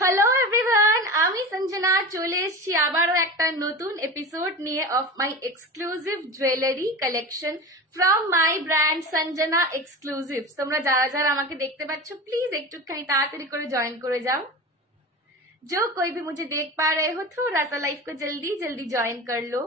Hello everyone, আমি সঞ্জনা চলে এসেছি আবারও একটা নতুন এপিসোড নিয়ে of my exclusive jewellery collection from my brand Sanjana exclusives. তোমরা যারা যারা আমাকে দেখতে পাচ্ছ প্লিজ একটুখানি তাড়াতাড়ি করে জয়েন করে যাও। जो कोई भी मुझे देख पा रहे हो थोड़ा सा लाइफ को जल्दी जल्दी ज्वाइन कर लो।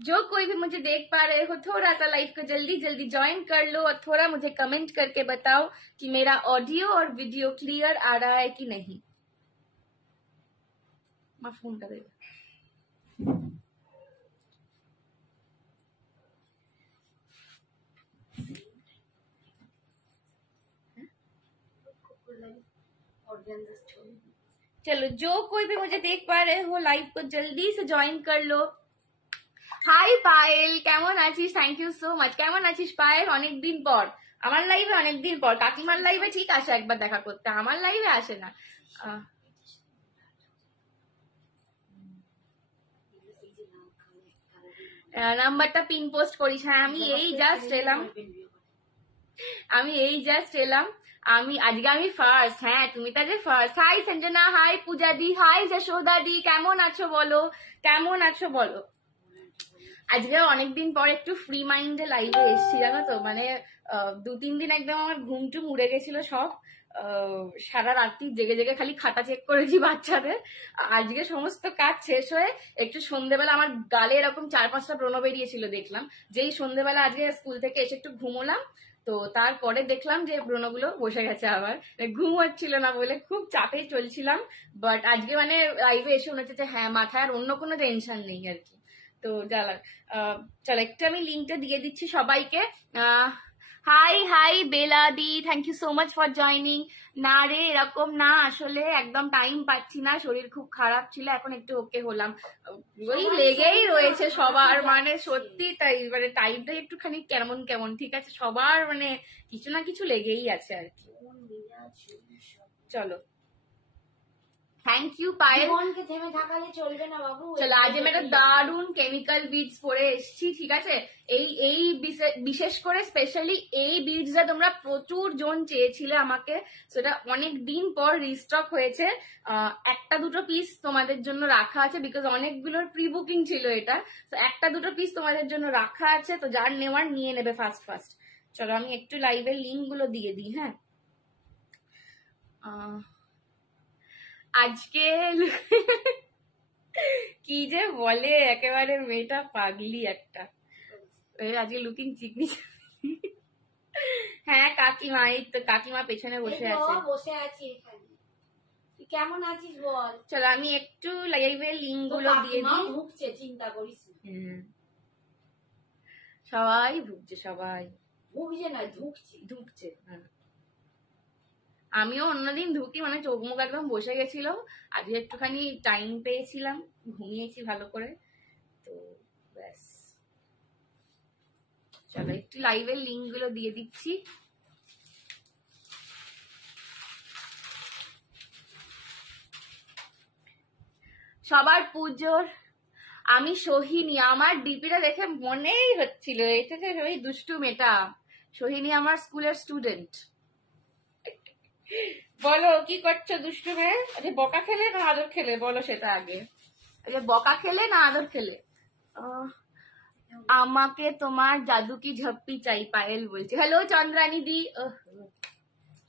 जो कोई भी मुझे देख पा रहे हो थोड़ा सा लाइफ को जल्दी जल्दी ज्वाइन कर लो और थोड़ा मुझे कमेंट करके बताओ कि मेरा ऑडियो और वीडियो क्लियर आ रहा है कि नहीं। मैं फोन कर देगा। चलो, जो कोई भी मुझे देख पा रहे हो लाइव को जल्दी से ज्वाइन कर लो। হাই পায়েল, কেমন আছিস? Thank you so much. কেমন আছিস পায়েল? অনেকদিন পর আমার লাইভে, অনেকদিন পর। কাকিমার লাইভে ঠিক আছে একবার দেখা করতে, আমার লাইভে আসে না। নাম্বারটা পিন পোস্ট করিস। হ্যাঁ, আমি এই জাস্ট এলাম। আমি আজকে আমি ফার্স্ট। হ্যাঁ, তুমি তো আজকে ফার্স্ট। হাই সঞ্জনা, হাই পূজা দি, হাই যশোদা দি, কেমন আছো বলো, কেমন আছো বলো। আজকে অনেকদিন পর একটু ফ্রি মাইন্ডে লাইভে এসেছি, জানো তো। মানে 2-3 দিন একদম আমার ঘুমটুম উড়ে গেছিল সব। সারা রাত্রি জেগে জেগে খালি খাতা চেক করেছি বাচ্চাদের। আজকে সমস্ত কাজ শেষ হয়ে একটু সন্ধ্যেবেলা আমার গালে এরকম 4-5টা ব্রণ বেরিয়েছিল, দেখলাম। যেই সন্ধ্যেবেলা আজকে স্কুল থেকে এসে একটু ঘুমোলাম, তো তারপরে দেখলাম যে ব্রণগুলো বসে গেছে আবার। ঘুম হচ্ছিল না বলে খুব চাপে চলছিলাম। বাট আজকে মানে লাইভে এসে মনে হচ্ছে যে হ্যাঁ, মাথায় আর অন্য কোনো টেনশন নেই আর কি। তো চলো একটু আমি লিঙ্কটা দিয়ে দিচ্ছি সবাইকে। হাই হাই বেলা দি, thank you so much for joining. না রে, এরকম না, আসলে একদম টাইম পাচ্ছি না, শরীর খুব খারাপ ছিল, এখন একটু ওকে হলাম। ওই লেগেই রয়েছে সবার, মানে সত্যি তাই। মানে টাইমটা একটুখানি কেমন কেমন, ঠিক আছে, সবার মানে কিছু না কিছু লেগেই আছে আর কি। চলো, থ্যাংক ইউ পায়েল। থেমে থাকালে চলবে না বাবু। চলো, আজ আমি একটা দারুন কেমিক্যাল বিডস পরে এসেছি, ঠিক আছে। এই বিশেষ করে স্পেশালি এই বিডসটা তোমরা প্রচুর জন চেয়েছিলে আমাকে, সেটা অনেক দিন পর রিস্টক হয়েছে। একটা দুটো পিস তোমাদের জন্য রাখা আছে, বিকজ অনেকগুলোর প্রি বুকিং ছিল এটা। তো একটা দুটো পিস তোমাদের জন্য রাখা আছে, তো যার নেওয়ার নিয়ে নেবে ফার্স্ট। চলো আমি একটু লাইভের লিঙ্ক গুলো দিয়ে দিই। হ্যাঁ, আজকে কি যে বলে, একেবারে মেয়েটা পাগলি একটা। আজকে লুকিং চিকনি। হ্যাঁ কাকিমা, এই তো কাকিমা পেছনে বসে আছি এখানে। তুই কেমন আছিস বল। চলো আমি একটু লাইভের লিঙ্ক গুলো দিয়ে দিই। ভুগছে, চিন্তা করিস না। সবাই ভুগছে, সবাই ভুগছে না, ধুকছে। হ্যাঁ, আমিও অন্যদিন ধুকি, মানে চোখ মুখ একদম বসে গেছিল। আজকে একটুখানি টাইম পেয়েছিলাম, ঘুমিয়েছি ভালো করে, তো ব্যাস। চলো একটু লাইভের লিঙ্ক গুলো দিয়ে দিচ্ছি। সবার পুজোর আমি সোহিনী, আমার ডিপিটা দেখে মনেই হচ্ছিল এটা যে ওই দুষ্টু মেয়েটা সোহিনী, আমার স্কুলের স্টুডেন্ট। বলো কি করছো দুষ্টু মেয়ে? আচ্ছা, বকা খেলে না আদর খেলে বলো সেটা আগে। আচ্ছা, বকা খেলে না আদর খেলে? আমাকে তোমার জাদু কি ঝপ্পি চাই, পায়েল বলছে। হ্যালো চন্দ্রানী দি,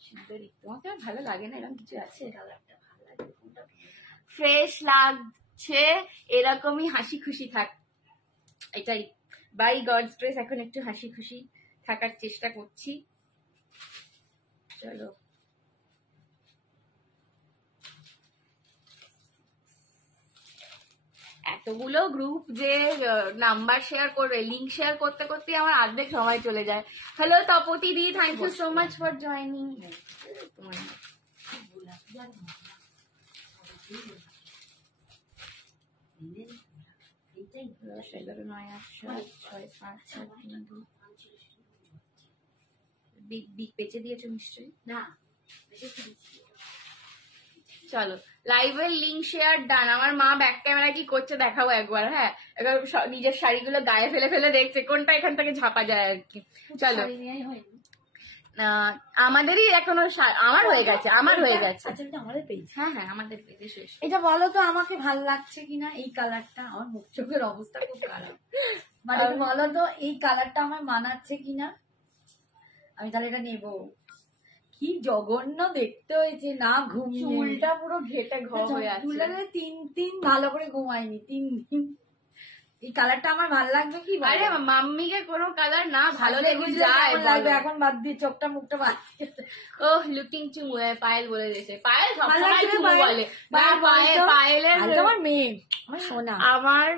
সুন্দরী। তোমাকে ভালো লাগে না এরকম কিছু আছে? ফ্রেশ লাগছে, এরকমই হাসি খুশি থাক, এটাই বাই গডস গ্রেস। এখন একটু হাসি খুশি থাকার চেষ্টা করছি। চলো, এতগুলো গ্রুপ যে নাম্বার শেয়ার করবে, লিঙ্ক শেয়ার করতে করতে আমার অর্ধেক সময় চলে যায়। হ্যালো তপতি দি, thank you so much for joining. বেঁচে দিয়েছো নিশ্চয়ই না? চলো লাইভের লিঙ্ক শেয়ার ডান। আমার মা ব্যাক ক্যামেরা কি করছে দেখাবো একবার। হ্যাঁ, এবার নিজের শাড়িগুলো গায়ে ফেলে ফেলে দেখছে কোনটা এখান থেকে ঝাপা যায় আর কি। চলো, আমাদেরই এখনো আমার হয়ে গেছে, আমার হয়ে গেছে। আচ্ছা, এটা আমাদের পেজ। হ্যাঁ হ্যাঁ, আমাদের পেজে শেষ। এটা বলো তো আমাকে ভালো লাগছে কিনা এই কালারটা? আমার মুখ চোখের অবস্থা খুব খারাপ। মানে বলো তো এই কালারটা আমার মানাচ্ছে কিনা, আমি তাহলে এটা নেবো। কি জঘন্য দেখতে হয়েছে না ঘুমিয়ে, চুলটা পুরো ঘেটে হয়ে আছে। চুলটা 3 দিন ভালো করে ঘুমাইনি, 3 দিন। এই কালারটা আমার ভালো লাগবে কি? আরে মাম্মিকে কোনো কালার না ভালো লেগে যায় লাগবে, এখন বাদ দিয়ে চোখটা মুখটা বাদ দিয়ে। ও লুকিং চুমু, পায়েল বলে দিয়েছে। পায়েল ভালো সবসময় লাগছে চুমু বলে। পায়েলের আমার মেয়ে, আমার সোনা। আমার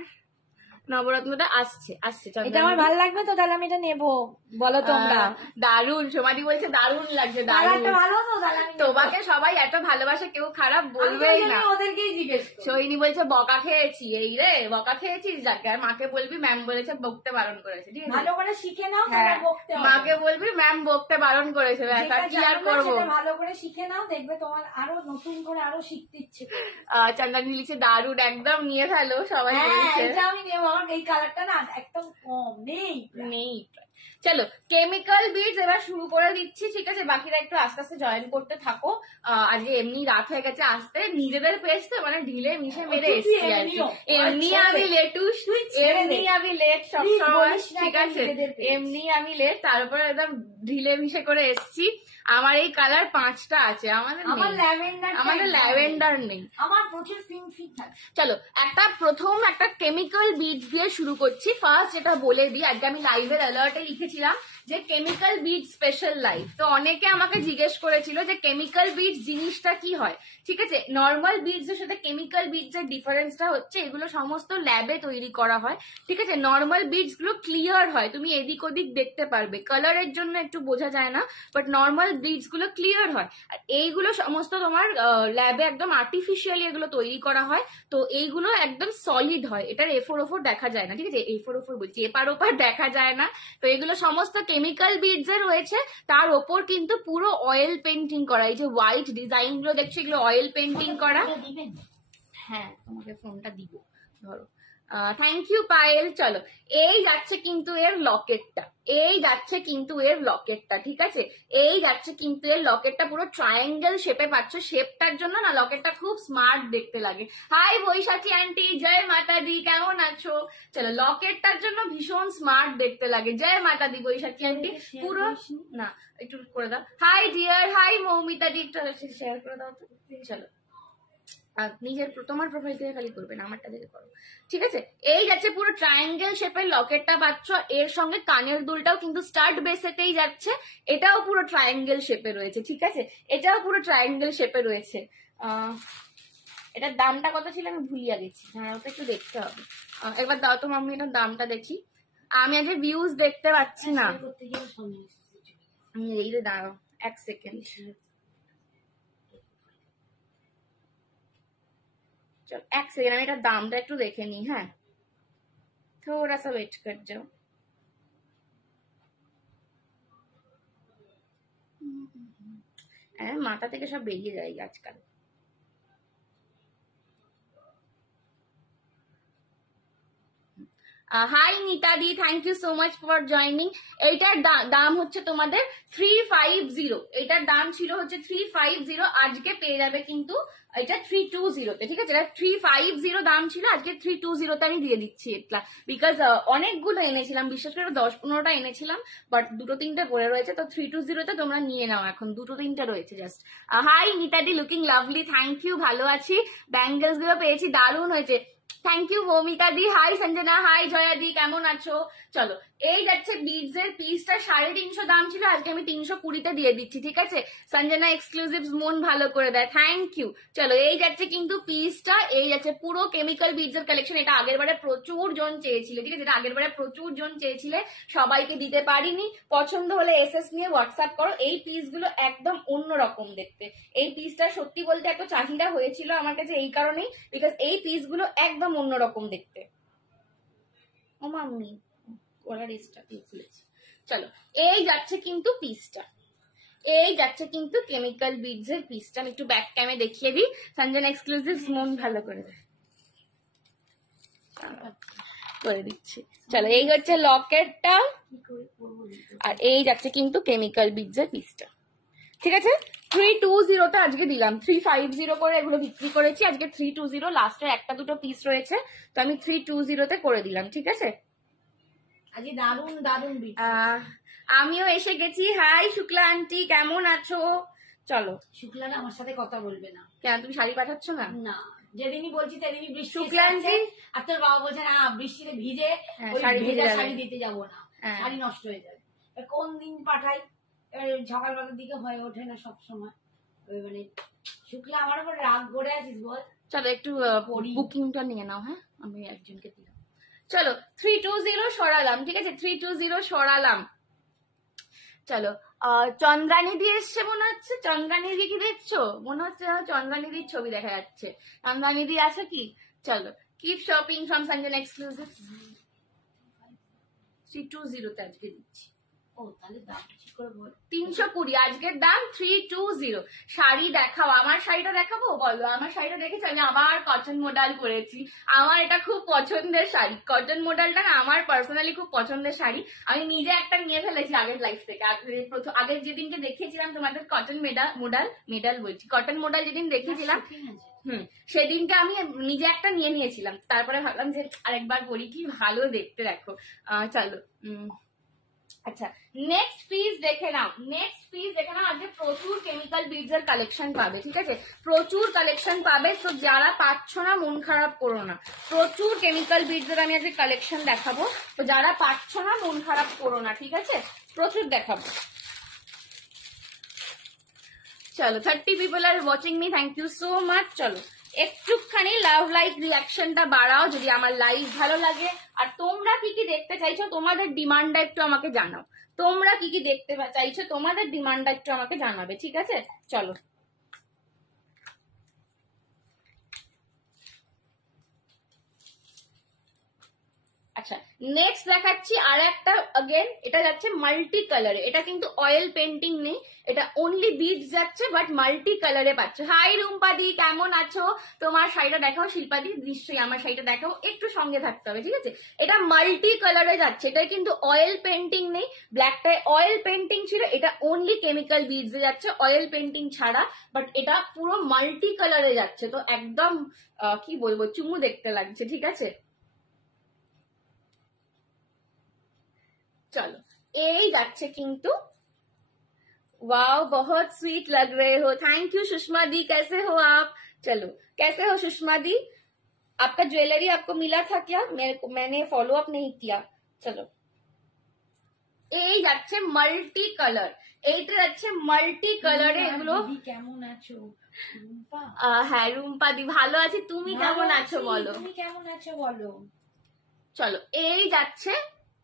নবরত্নটা আসছে আসছে। এটা আমার ভালো লাগবে তো, তাহলে আমি এটা নেবো। বলো তোমরা। দারুন, সমাধি বলছে দারুন লাগছে, দারুন। ভালো তো, তাহলে আমি তোমাকে সবাই এত ভালোবাসে, কেউ খারাপ বলবেই না। ওদেরকেই জিজ্ঞেস। সৈনী বলছে বকা খেয়েছি, এই রে বকা খেয়েছিস, যাকে আর মাকে বলবি ম্যাম বলেছে বকতে বারণ করেছে, ঠিক আছে? ভালো করে শিখে নাও, হ্যাঁ, বকতে হবে। মাকে বলবি ম্যাম বকতে বারণ করেছে, কি আর করবো। ভালো করে শিখে নাও, দেখবে তোমার আরো নতুন করে আরো শিখতে ইচ্ছে করবে। চান্দানি লিখছে দারুন, একদম নিয়ে ফেলো, সবাই বলছে। এটা আমি নেবো, আমার এই কালারটা না একদম কম নেই। চলো, কেমিক্যাল বিটস এবার শুরু করে দিচ্ছি, ঠিক আছে? বাকিরা একটু আস্তে আস্তে জয়েন করতে থাকো। আজকে এমনি রাত হয়ে গেছে আসতে, নিজেদের পেজ তো মানে ঢিলে মিশে মেরে এসছি আর কি। এমনি আমি লেটুস, এমনি আমি লেট সবসময়, ঠিক আছে? এমনি আমি লেট, তারপরে একদম ঢিলে মিশে করে এসছি। আমার এই কালার 5টা আছে, আমাদের ল্যাভেন্ডার নেই, আমার প্রচুর পিঙ্ক থাকে। চলো প্রথম একটা কেমিক্যাল বিটস দিয়ে শুরু করছি। ফার্স্ট যেটা বলে দিই, আজকে আমি লাইভের অ্যালার্টে লিখেছিলাম যে কেমিক্যাল বিটস স্পেশাল লাইভ। তো অনেকে আমাকে জিজ্ঞেস করেছিল যে কেমিক্যাল বিটস জিনিসটা কি হয়, ঠিক আছে? নর্মাল বিটস এর সাথে কেমিক্যাল বিটস এর ডিফারেন্সটা হচ্ছে এগুলো সমস্ত ল্যাবে তৈরি করা হয়, ঠিক আছে? নর্মাল বিটস গুলো ক্লিয়ার হয়, তুমি এদিক ওদিক দেখতে পারবে, কালারের জন্য একটু বোঝা যায় না, বাট নর্মাল বিটস গুলো ক্লিয়ার হয়। আর এইগুলো সমস্ত তোমার ল্যাবে একদম আর্টিফিশিয়ালি এগুলো তৈরি করা হয়, তো এইগুলো একদম সলিড হয়, এটার এফোর ওফোর দেখা যায় না, ঠিক আছে? এফোর ওফোর বলছি, এপার ওপার দেখা যায় না। তো এগুলো সমস্ত কেমিক্যাল বিটস এর রয়েছে, তার ওপর কিন্তু পুরো অয়েল পেন্টিং করা, এই যে হোয়াইট ডিজাইন গুলো দেখছো এগুলো অয়েল পেন্টিং করা। হ্যাঁ, তোমাকে ফোনটা দিব, ধরো। Thank you Payel. চলো, এই যাচ্ছে কিন্তু এর লকেটটা, এই যাচ্ছে কিন্তু এর লকেটটা, ঠিক আছে? এই যাচ্ছে কিন্তু এর লকেটটা, পুরো ট্রায়াঙ্গেল শেপে পাচ্ছ। শেপটার জন্য না লকেটটা খুব স্মার্ট দেখতে লাগে। হাই বৈশাখী আন্টি, জয় মাতা দি, কেমন আছো? চলো, লকেটটার জন্য ভীষণ স্মার্ট দেখতে লাগে। জয় মাতা দি বৈশাখী আন্টি, পুরো না একটু করে দাও। হাই ডিয়ার, হাই মৌমিতা দি, একটু শেয়ার করে দাও তো। চলো, নিজের তোমার প্রোফাইল থেকে খালি করবে না, আমারটা দেখে করো, ঠিক আছে? এই যাচ্ছে পুরো ট্রায়াঙ্গেল শেপের লকেটটা পাচ্ছ, এর সঙ্গে কানের দুলটাও কিন্তু স্টার্ট বেসেতেই যাচ্ছে, এটাও পুরো ট্রায়াঙ্গেল শেপে রয়েছে, ঠিক আছে? এটাও পুরো ট্রায়াঙ্গেল শেপে রয়েছে। এটার দামটা কত ছিল আমি ভুলিয়া গেছি, হ্যাঁ ওটা একটু দেখতে হবে। একবার দাও তো মাম্মি, এটার দামটা দেখি, আমি আজকে ভিউজ দেখতে পাচ্ছি না। এই রে দাঁড়াও 1 সেকেন্ড, चल 1 सेकंड, আমি এটার দামটা একটু দেখে নিই। হ্যাঁ, थोड़ा सा वेट कर जाओ। মাথা থেকে সব বেরিয়ে যায় আজকাল। হাই নিতা দি, thank you so much for joining. এইটার দাম হচ্ছে তোমাদের 350, এটার দাম ছিল হচ্ছে 350, আজকে পেয়ে যাবে কিন্তু এটা 320 তে, ঠিক আছে? এটা 350 দাম ছিল, আজকে 320 তে আমি দিয়ে দিচ্ছি এটা, বিকজ অনেকগুলো এনেছিলাম, বিশেষ করে 10-15টা এনেছিলাম, বাট 2-3টে পড়ে রয়েছে, তো 320 তে তোমরা নিয়ে নাও, এখন 2-3টে রয়েছে জাস্ট। হাই নিতাদি, লুকিং লাভলি, থ্যাংক ইউ, ভালো আছি। ব্যাঙ্গেলস গুলো পেয়েছি, দারুণ হয়েছে, thank you Moumita di. Hi Sanjana, hi Jaya di, কেমন আছো? চলো, এই যাচ্ছে বিডস এর পিসটা 350 দাম ছিল, আজকে আমি 320-তে দিয়ে দিচ্ছি, ঠিক আছে? সঞ্জনা এক্সক্লুসিভ মন ভালো করে দেয়, থ্যাংক ইউ। চলো, এই যাচ্ছে কিন্তু পিসটা, এই যাচ্ছে পুরো কেমিক্যাল বিডস এর কালেকশন। এটা আগের বারে প্রচুর জন চেয়েছিল, ঠিক আছে? এটা আগের বারে প্রচুর জন চেয়েছিলে, সবাইকে দিতে পারিনি। পছন্দ হলে এসএস নিয়ে হোয়াটসঅ্যাপ করো। এই পিস গুলো একদম অন্যরকম দেখতে, এই পিসটা সত্যি বলতে এত চাহিদা হয়েছিল আমার কাছে এই কারণেই, বিকজ এই পিস গুলো একদম অন্যরকম দেখতে। ও মাম্মি চলো, এই যাচ্ছে কিন্তু পিসটা, এই যাচ্ছে কিন্তু কেমিক্যাল বিডস এর পিসটা। আমি একটু ব্যাক ক্যামে দেখিয়ে দিই, সঞ্জনা এক্সক্লুসিভ মন ভালো করে দেয়। করে দিচ্ছি। চলো, এই হচ্ছে লকেটটা, কি করে করবো দেখো। আর এই যাচ্ছে কিন্তু কেমিক্যাল বিটসের পিসটা। ঠিক আছে, 320 আজকে দিলাম, 350 করে এগুলো বিক্রি করেছি, আজকে 320, লাস্টে একটা দুটো পিস রয়েছে, তো আমি 320 করে দিলাম। ঠিক আছে, আজকে দারুন দারুন বিট। আমিও এসে গেছি। হাই শুক্লা আন্টি, কেমন আছো? চলো। শুক্লারা আমার সাথে কথা বলবে না। কেন, তুমি শাড়ি পাঠাচ্ছ না? না, যেদিনই বলছি সেদিনই বৃষ্টি শুক্লা এসে আন্টি? যাচ্ছে। আর তোর বাবা বলছে না বৃষ্টিতে ভিজে হ্যাঁ, ওই শাড়ি ভিজে ভেজা যাবে। শাড়ি দিতে যাবো না, হ্যাঁ। শাড়ি নষ্ট হয়ে যাবে। এবার কোন দিন পাঠাই, সকালবেলার দিকে হয়ে ওঠে না সব সময়। ওই মানে শুক্লা আমার উপর রাগ করে আছিস বল। চলো একটু করি। বুকিংটা নিয়ে নাও। হ্যাঁ, আমি একজনকে দিলাম। চলো 320 সরালাম। ঠিক আছে, 320 সরালাম। চলো, চন্দ্রানী দিয়ে এসছে মনে হচ্ছে। চন্দ্রানী দি কি দেখছো? মনে হচ্ছে যেন চন্দ্রানী দির ছবি দেখা যাচ্ছে। চন্দ্রানী দি আছে কি? চলো, keep shopping from Sanjan exclusive. 320 তে আজকে দিচ্ছি। ও তাহলে দাম ঠিক করে বল। 320 আজকের দাম 320। শাড়ি দেখাও, আমার শাড়িটা দেখাবো? বলো, আমার শাড়িটা দেখেছি? আমি আবার কটন মডাল করেছি। আমার এটা খুব পছন্দের শাড়ি, কটন মডালটা না আমার পার্সোনালি খুব পছন্দের শাড়ি। আমি নিজে একটা নিয়ে ফেলেছি আগের লাইফ থেকে। আগের যেদিনকে দেখিয়েছিলাম তোমাদের কটন মেডাল বলছি, কটন মডাল যেদিন দেখিয়েছিলাম, ঠিক আছে। সেদিনকে আমি নিজে একটা নিয়ে নিয়েছিলাম। তারপরে ভাবলাম যে আরেকবার পরি, কি ভালো দেখতে, দেখো। চলো, আচ্ছা, নেক্সট পিস দেখে নাও। আজকে প্রচুর কেমিক্যাল বিডস এর কালেকশন পাবে। ঠিক আছে, প্রচুর কালেকশন পাবে। তো যারা পাচ্ছ না মন খারাপ করো না, প্রচুর কেমিক্যাল বিডস এর আমি আজকে কালেকশন দেখাবো। তো যারা পাচ্ছ না মন খারাপ করো না, ঠিক আছে, প্রচুর দেখাবো। চলো, 30 people আর watching me, thank you so much. চলো, একটুখানি লাভ লাইক রিয়াকশনটা বাড়াও যদি আমার লাইভ ভালো লাগে। আর তোমরা কি কি দেখতে চাইছো, তোমাদের ডিমান্ডটা একটু আমাকে জানাও। তোমরা কি কি দেখতে চাইছো, তোমাদের ডিমান্ডটা একটু আমাকে জানাবে। ঠিক আছে, চলো। আচ্ছা, নেক্সট দেখাচ্ছি আর একটা। अगेन এটা যাচ্ছে মাল্টি কালারে। এটা কিন্তু অয়েল পেন্টিং নেই, এটা অনলি বিডস যাচ্ছে, বাট মাল্টি কালারে পাচ্ছ। হাই রুম্পাদি, কেমন আছো? তোমার শাড়িটা দেখাও। শিল্পাদি, নিশ্চয়ই আমার শাড়িটা দেখাও, একটু সঙ্গে থাকতে হবে। ঠিক আছে, এটা মাল্টি কালারে যাচ্ছে, এটা কিন্তু অয়েল পেন্টিং নেই। ব্ল্যাকটায় অয়েল পেন্টিং ছিল, এটা অনলি কেমিক্যাল বিডস যাচ্ছে, অয়েল পেন্টিং ছাড়া। বাট এটা পুরো মাল্টি কালারে যাচ্ছে, তো একদম কি বলবো, চুমু দেখতে লাগছে। ঠিক আছে, चलो, এই যাচ্ছে কিন্তু। वाओ, बहुत स्वीट लग रहे हो। थैंक यू सुषमा दी, कैसे हो आप? चलो, कैसे हो सुषमा दी? आपका ज्वेलरी आपको मिला था क्या? मैंने फॉलो अप नहीं किया। चलो, এই যাচ্ছে মাল্টি কালার, এইটা যাচ্ছে মাল্টি কালারে। এগুলো দিদি কেমন আছো? রুম্পা, হ্যাঁ রুম্পা দি ভালো আছি, তুমি কেমন আছো বলো? তুমি কেমন আছো বলো। চলো, এই যাচ্ছে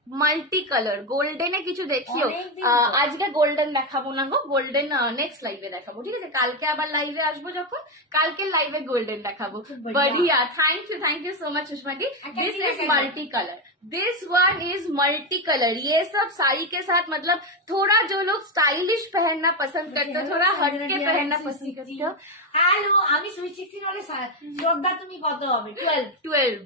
মাল্টি কালার। গোল্ডেনে কিছু দেখিও। অনেকদিন আজকে গোল্ডেন দেখাবো না গো, গোল্ডেন নেক্সট লাইভে দেখাবো। ঠিক আছে, কালকে আবার লাইভে আসবো যখন, কালকে লাইভে গোল্ডেন দেখাবো। बढ़िया, thank you so much Sushma the. This is multi colour, this one is multi colour. ये सब साड़ी के साथ, मतलब थोड़ा जो लोग स्टाइलिश पहनना पसंद करते हो, थोड़ा हटके पहनना पसंद करते हो। হ্যালো, আমি সুইট 16 হলে শ্রদ্ধা তুমি কত হবে? 12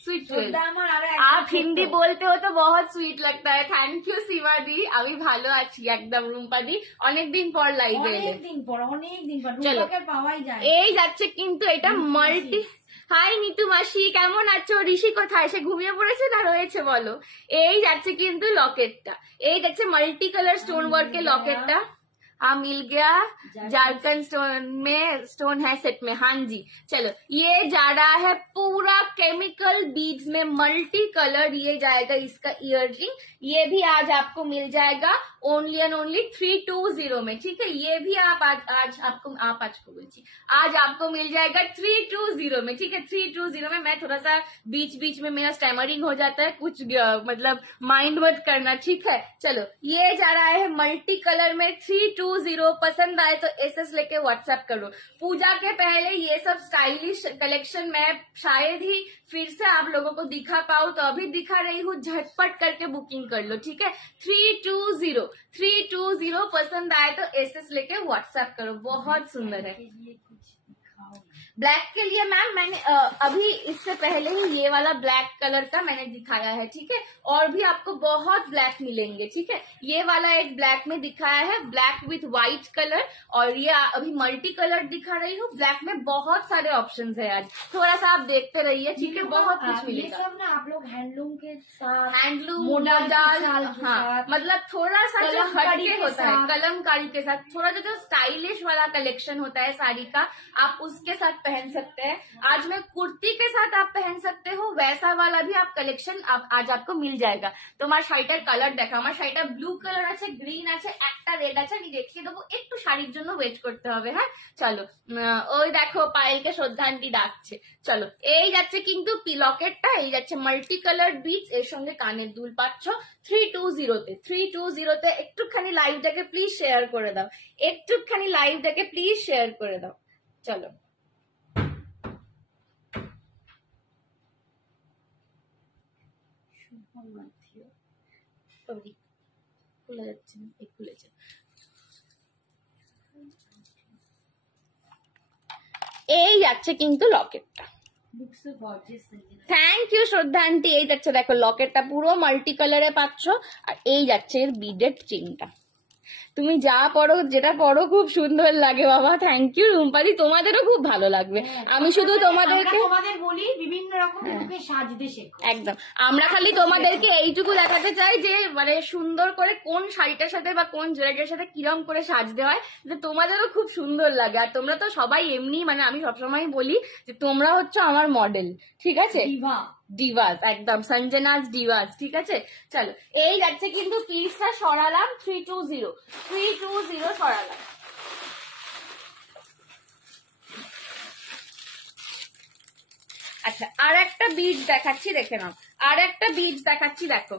स्वीट 12। শ্রদ্ধা আমার আরো आप हिंदी बोलते हो तो बहुत स्वीट लगता है। थैंक यू सीमा दी, আমি ভালো আছি একদম। রুম্পা দি, অনেকদিন পর লাইভে এলে। অনেকদিন পর চলো, রুম্পাকে পাওয়াই যায়। এই যাচ্ছে কিন্তু এটা মাল্টি। হাই নিতু মাসি, কেমন আছো? ঋষি কোথায়? সে ঘুমিয়ে পড়েছে না রয়েছে বলো? এই যাচ্ছে কিন্তু লকেটটা, এই যাচ্ছে মাল্টি কালার স্টোন ওয়ার্কের লকেটটা। हाँ मिल गया, झारखंड स्टोन में स्टोन है सेट में। हाँ जी, चलो, ये जा रहा है पूरा केमिकल बीड्स में मल्टी कलर। ये जाएगा इसका इयर रिंग, ये भी आज आपको मिल जाएगा ओनली एंड ओनली 320 में। ठीक है, ये भी आप आज को बोलছি, आज आपको मिल जाएगा 320 में। ठीक है, 320 में। मैं थोड़ा सा बीच बीच में मेरा स्टैमरिंग हो जाता है, कुछ मतलब माइंड मत करना। ठीक है, चलो, ये जा रहा है मल्टी कलर में 320। पसंद आए तो एसएस लेके व्हाट्सएप करो। पूजा के पहले ये सब स्टाइलिश कलेक्शन मैं शायद ही फिर से आप लोगों को दिखा पाऊँ, तो अभी दिखा रही हूँ, झटपट करके बुकिंग कर लो। ठीक है, 320 पसंद आए तो एसएस लेके व्हाट्सएप करो। बहुत सुंदर है। के लिए कुछ दिखाओ। दिखाओ। ब्लैक के लिए मैम मैंने अभी इससे पहले ही ये वाला ब्लैक कलर का मैंने दिखाया है, ठीक है। और भी आपको बहुत ब्लैक मिलेंगे, ठीक है। ये वाला एक ब्लैक में दिखाया है, ब्लैक विथ व्हाइट कलर, और ये अभी मल्टी कलर दिखा रही हूँ। ब्लैक में बहुत सारे ऑप्शंस है, आज थोड़ा सा आप देखते रहिए, ठीक है। बहुत कुछ ये मिलेगा। सब ना आप लोग हैंडलूम के साथ, हैंडलूम मोडाल के मोडाल, साथ, हाँ, मतलब थोड़ा सा जो कलमकारी हटके के होता है, साथ। कलमकारी के साथ, थोड़ा जो स्टाइलिश वाला कलेक्शन होता है साड़ी का, आप उसके साथ पहन सकते हैं। आज मैं कुर्ती के साथ आप पहन सकते हो, वैसा वाला भी आप कलेक्शन आज आपको मिल जाएगा। तो আমার শাড়িটার কালার দেখো, আমার শাড়িটা ব্লু কালার আছে, গ্রিন আছে, একটা রেড আছে, আমি দেখিয়ে দেবো, একটু শাড়ির জন্য ওয়েট করতে হবে। হ্যাঁ চলো, ওই দেখো পায়েলকে শ্রদ্ধান্তি ডাকছে। চলো, এই যাচ্ছে কিন্তু লকেটটা, এই যাচ্ছে মাল্টি কালার বিটস, এর সঙ্গে কানের দুল পাচ্ছ 320-তে। 320-তে একটুখানি লাইভটাকে প্লিজ শেয়ার করে দাও, একটুখানি লাইভটাকে প্লিজ শেয়ার করে দাও। চলো, খুলে যাচ্ছে না, খুলেছে। এই যাচ্ছে কিন্তু লকেটটা। Looks so gorgeous, Sanjana. Thank you Shraddha aunty. এই যাচ্ছে দেখো লকেটটা পুরো মাল্টি কালারে পাচ্ছ, আর এই যাচ্ছে এর বিডেড চেইনটা। তুমি যা পড়ো, যেটা পড়ো খুব সুন্দর লাগে বাবা। থ্যাংক ইউ রুম্পাদি, তোমাদেরও খুব ভালো লাগবে। আমি শুধু তোমাদেরকে তোমাদের বলি বিভিন্ন রকম লোকে সাজতে শেখো। একদম, আমরা খালি তোমাদেরকে এইটুকু দেখাতে চাই যে মানে সুন্দর করে কোন শাড়িটার সাথে বা কোন জুয়েলারির সাথে কিরম করে সাজতে হয়, যে তোমাদেরও খুব সুন্দর লাগে। আর তোমরা তো সবাই এমনি, মানে আমি সবসময় বলি যে তোমরা হচ্ছে আমার মডেল, ঠিক আছে। দিভা ডিভাস, একদম সঞ্জনাস ডিভাস, ঠিক আছে। চলো, এই যাচ্ছে কিন্তু পিসটা সরালাম, 320 সরালাম। আচ্ছা, আর একটা বিট দেখাচ্ছি, দেখে নাও। আর একটা বিট দেখাচ্ছি, দেখো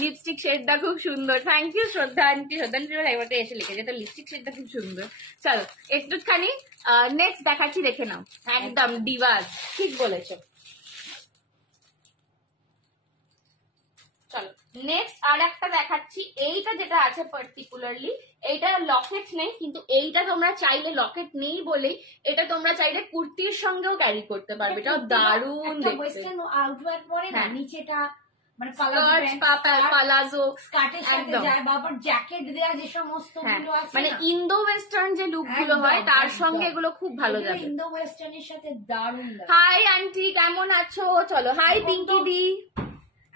লিপস্টিক শেডটা খুব সুন্দর। Thank you Shraddha aunty. শ্রদ্ধা আন্টি লাইভে এসে লিখেছে তো লিপস্টিক শেডটা খুব সুন্দর। চলো একটুখানি নেক্সট দেখাচ্ছি, দেখে নাও। একদম ডিভাস, ঠিক বলেছো। চলো নেক্সট আর একটা দেখাচ্ছি। এইটা যেটা আছে পার্টিকুলারলি, এইটা লকেট নেই, কিন্তু এইটা তোমরা চাইলে, লকেট নেই বলেই এটা তোমরা চাইলে কুর্তির সঙ্গেও ক্যারি করতে পারবে। এটাও দারুণ দেখতে। ওয়েস্টার্ন আউটওয়্যার পরে না, হ্যাঁ। নিচেটা মানে পালাজো স্কার্টের সাথে একদম। যায়, বা আবার জ্যাকেট দেওয়া যে সমস্ত হ্যাঁ, গুলো আছে মানে না, ইন্দো ওয়েস্টার্ন যে লুক গুলো একদম, হয় তার একদম। সঙ্গে এগুলো খুব ভালো যাবে। ইন্দো ওয়েস্টার্নের সাথে দারুণ লাগে। হাই আন্টি, কেমন আছো? চলো, হাই পিঙ্কি দি।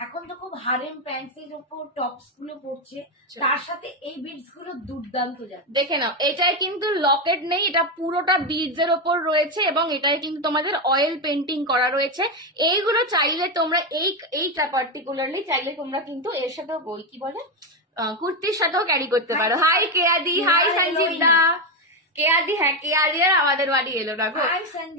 এখন তো খুব হারেম প্যান্টস এর উপর টপস গুলো পড়ছে, তার সাথে এই বিটস গুলো দুর্দান্ত যায়। দেখে নাও, এটায় কিন্তু লকেট নেই, এটা পুরোটা বিডস এর ওপর রয়েছে, এবং এটায় কিন্তু তোমাদের অয়েল পেন্টিং করা রয়েছে। এইগুলো চাইলে তোমরা এইটা পার্টিকুলারলি চাইলে তোমরা কিন্তু এর সাথেও কি বলে কুর্তির সাথেও ক্যারি করতে পারো। হাই কেয়াদি, হাই সঞ্জীব দা। কেয়াদি, হ্যাঁ কেয়াদি আর আমাদের বাড়ি এলো দেখো।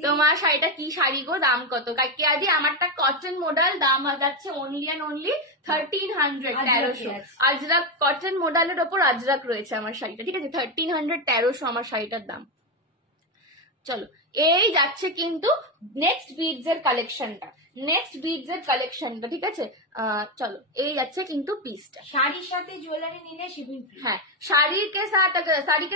তোমার শাড়িটা কি শাড়ি গো, দাম কত? কেয়াদি, আমারটা কটন মডেল, দাম যাচ্ছে অনলি 1300, 1300। আজরাক কটন মডেলের ওপর আজরাক রয়েছে আমার শাড়িটা, ঠিক আছে। 1300, 1300 আমার শাড়িটার দাম। চলো, এই যাচ্ছে কিন্তু নেক্সট বিডস এর কালেকশনটা, ঠিক আছে। चलो ये যাচ্ছে কিন্তু পিসটা। শাড়ির সাথে ज्वेलरी নিলে शिपिंग फ्री। हाँ, साड़ी के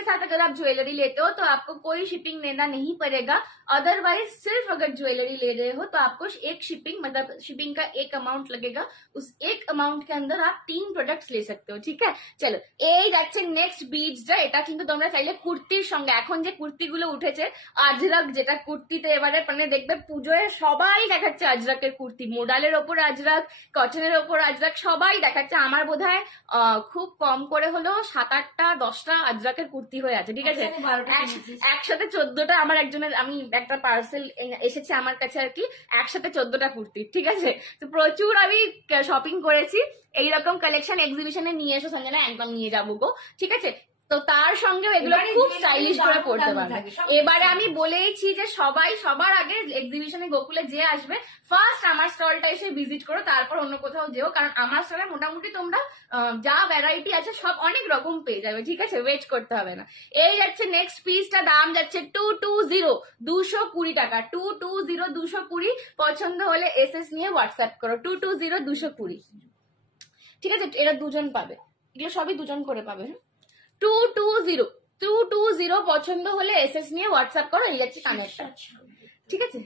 साथ अगर आप ज्वेलरी लेते हो तो आपको कोई शिपिंग लेना नहीं पड़ेगा। अदरवाइज सिर्फ अगर ज्वेलरी ले रहे हो तो आपको एक शिपिंग, मतलब शिपिंग का एक अमाउंट लगेगा। उस एक अमाउंट के अंदर आप 3 प्रोडक्ट्स ले सकते हो, ठीक है। चलो এই যাচ্ছে নেক্সট বিডসটা। এটা কিন্তু তোমরা চাইলে কুর্তির সঙ্গে, এখন যে কুর্তিগুলো উঠেছে আজরাক, যেটা কুর্তিতে এবারে মানে দেখবে পুজোয় সবাই দেখাচ্ছে আজরাকের কুর্তি, মোডালের ওপর আজরাক, কটনের ওপর আজরাক, সবাই দেখাচ্ছে। আমার বোধহয় খুব কম করে হলেও 7-8টা 10টা আজরাকের কুর্তি হয়ে আছে, ঠিক আছে। একসাথে 14টা আমার একজনের, আমি একটা পার্সেল এসেছে আমার কাছে আর কি, একসাথে 14টা কুর্তি, ঠিক আছে। তো প্রচুর আমি শপিং করেছি। এইরকম কালেকশন এক্সিবিশনে নিয়ে এসো সঞ্জনা, একদম নিয়ে যাবো গো, ঠিক আছে। তো তার সঙ্গেও এগুলো খুব স্টাইলিশ করে পড়তে পারবে। এবারে আমি বলেইছি যে সবাই সবার আগে এক্সিবিশনে গোকুলে যে আসবে ফার্স্ট আমার স্টলটা এসে ভিজিট করো, তারপর অন্য কোথাও যেও, কারণ আমার স্টলে মোটামুটি তোমরা যা ভ্যারাইটি আছে সব অনেক রকম পেয়ে যাবে, ঠিক আছে। ওয়েট করতে হবে না। এই যাচ্ছে নেক্সট পিসটা, দাম যাচ্ছে 220, 220 টাকা। 220, 220। পছন্দ হলে এসএস নিয়ে হোয়াটসঅ্যাপ করো। 220, 220, ঠিক আছে। এরা দুজন পাবে, এগুলো সবই দুজন করে পাবে। 220। 220 পছন্দ হলে এসএস নিয়ে হোয়াটসঅ্যাপ করো। এই যাচ্ছে কানেরটা, ঠিক আছে?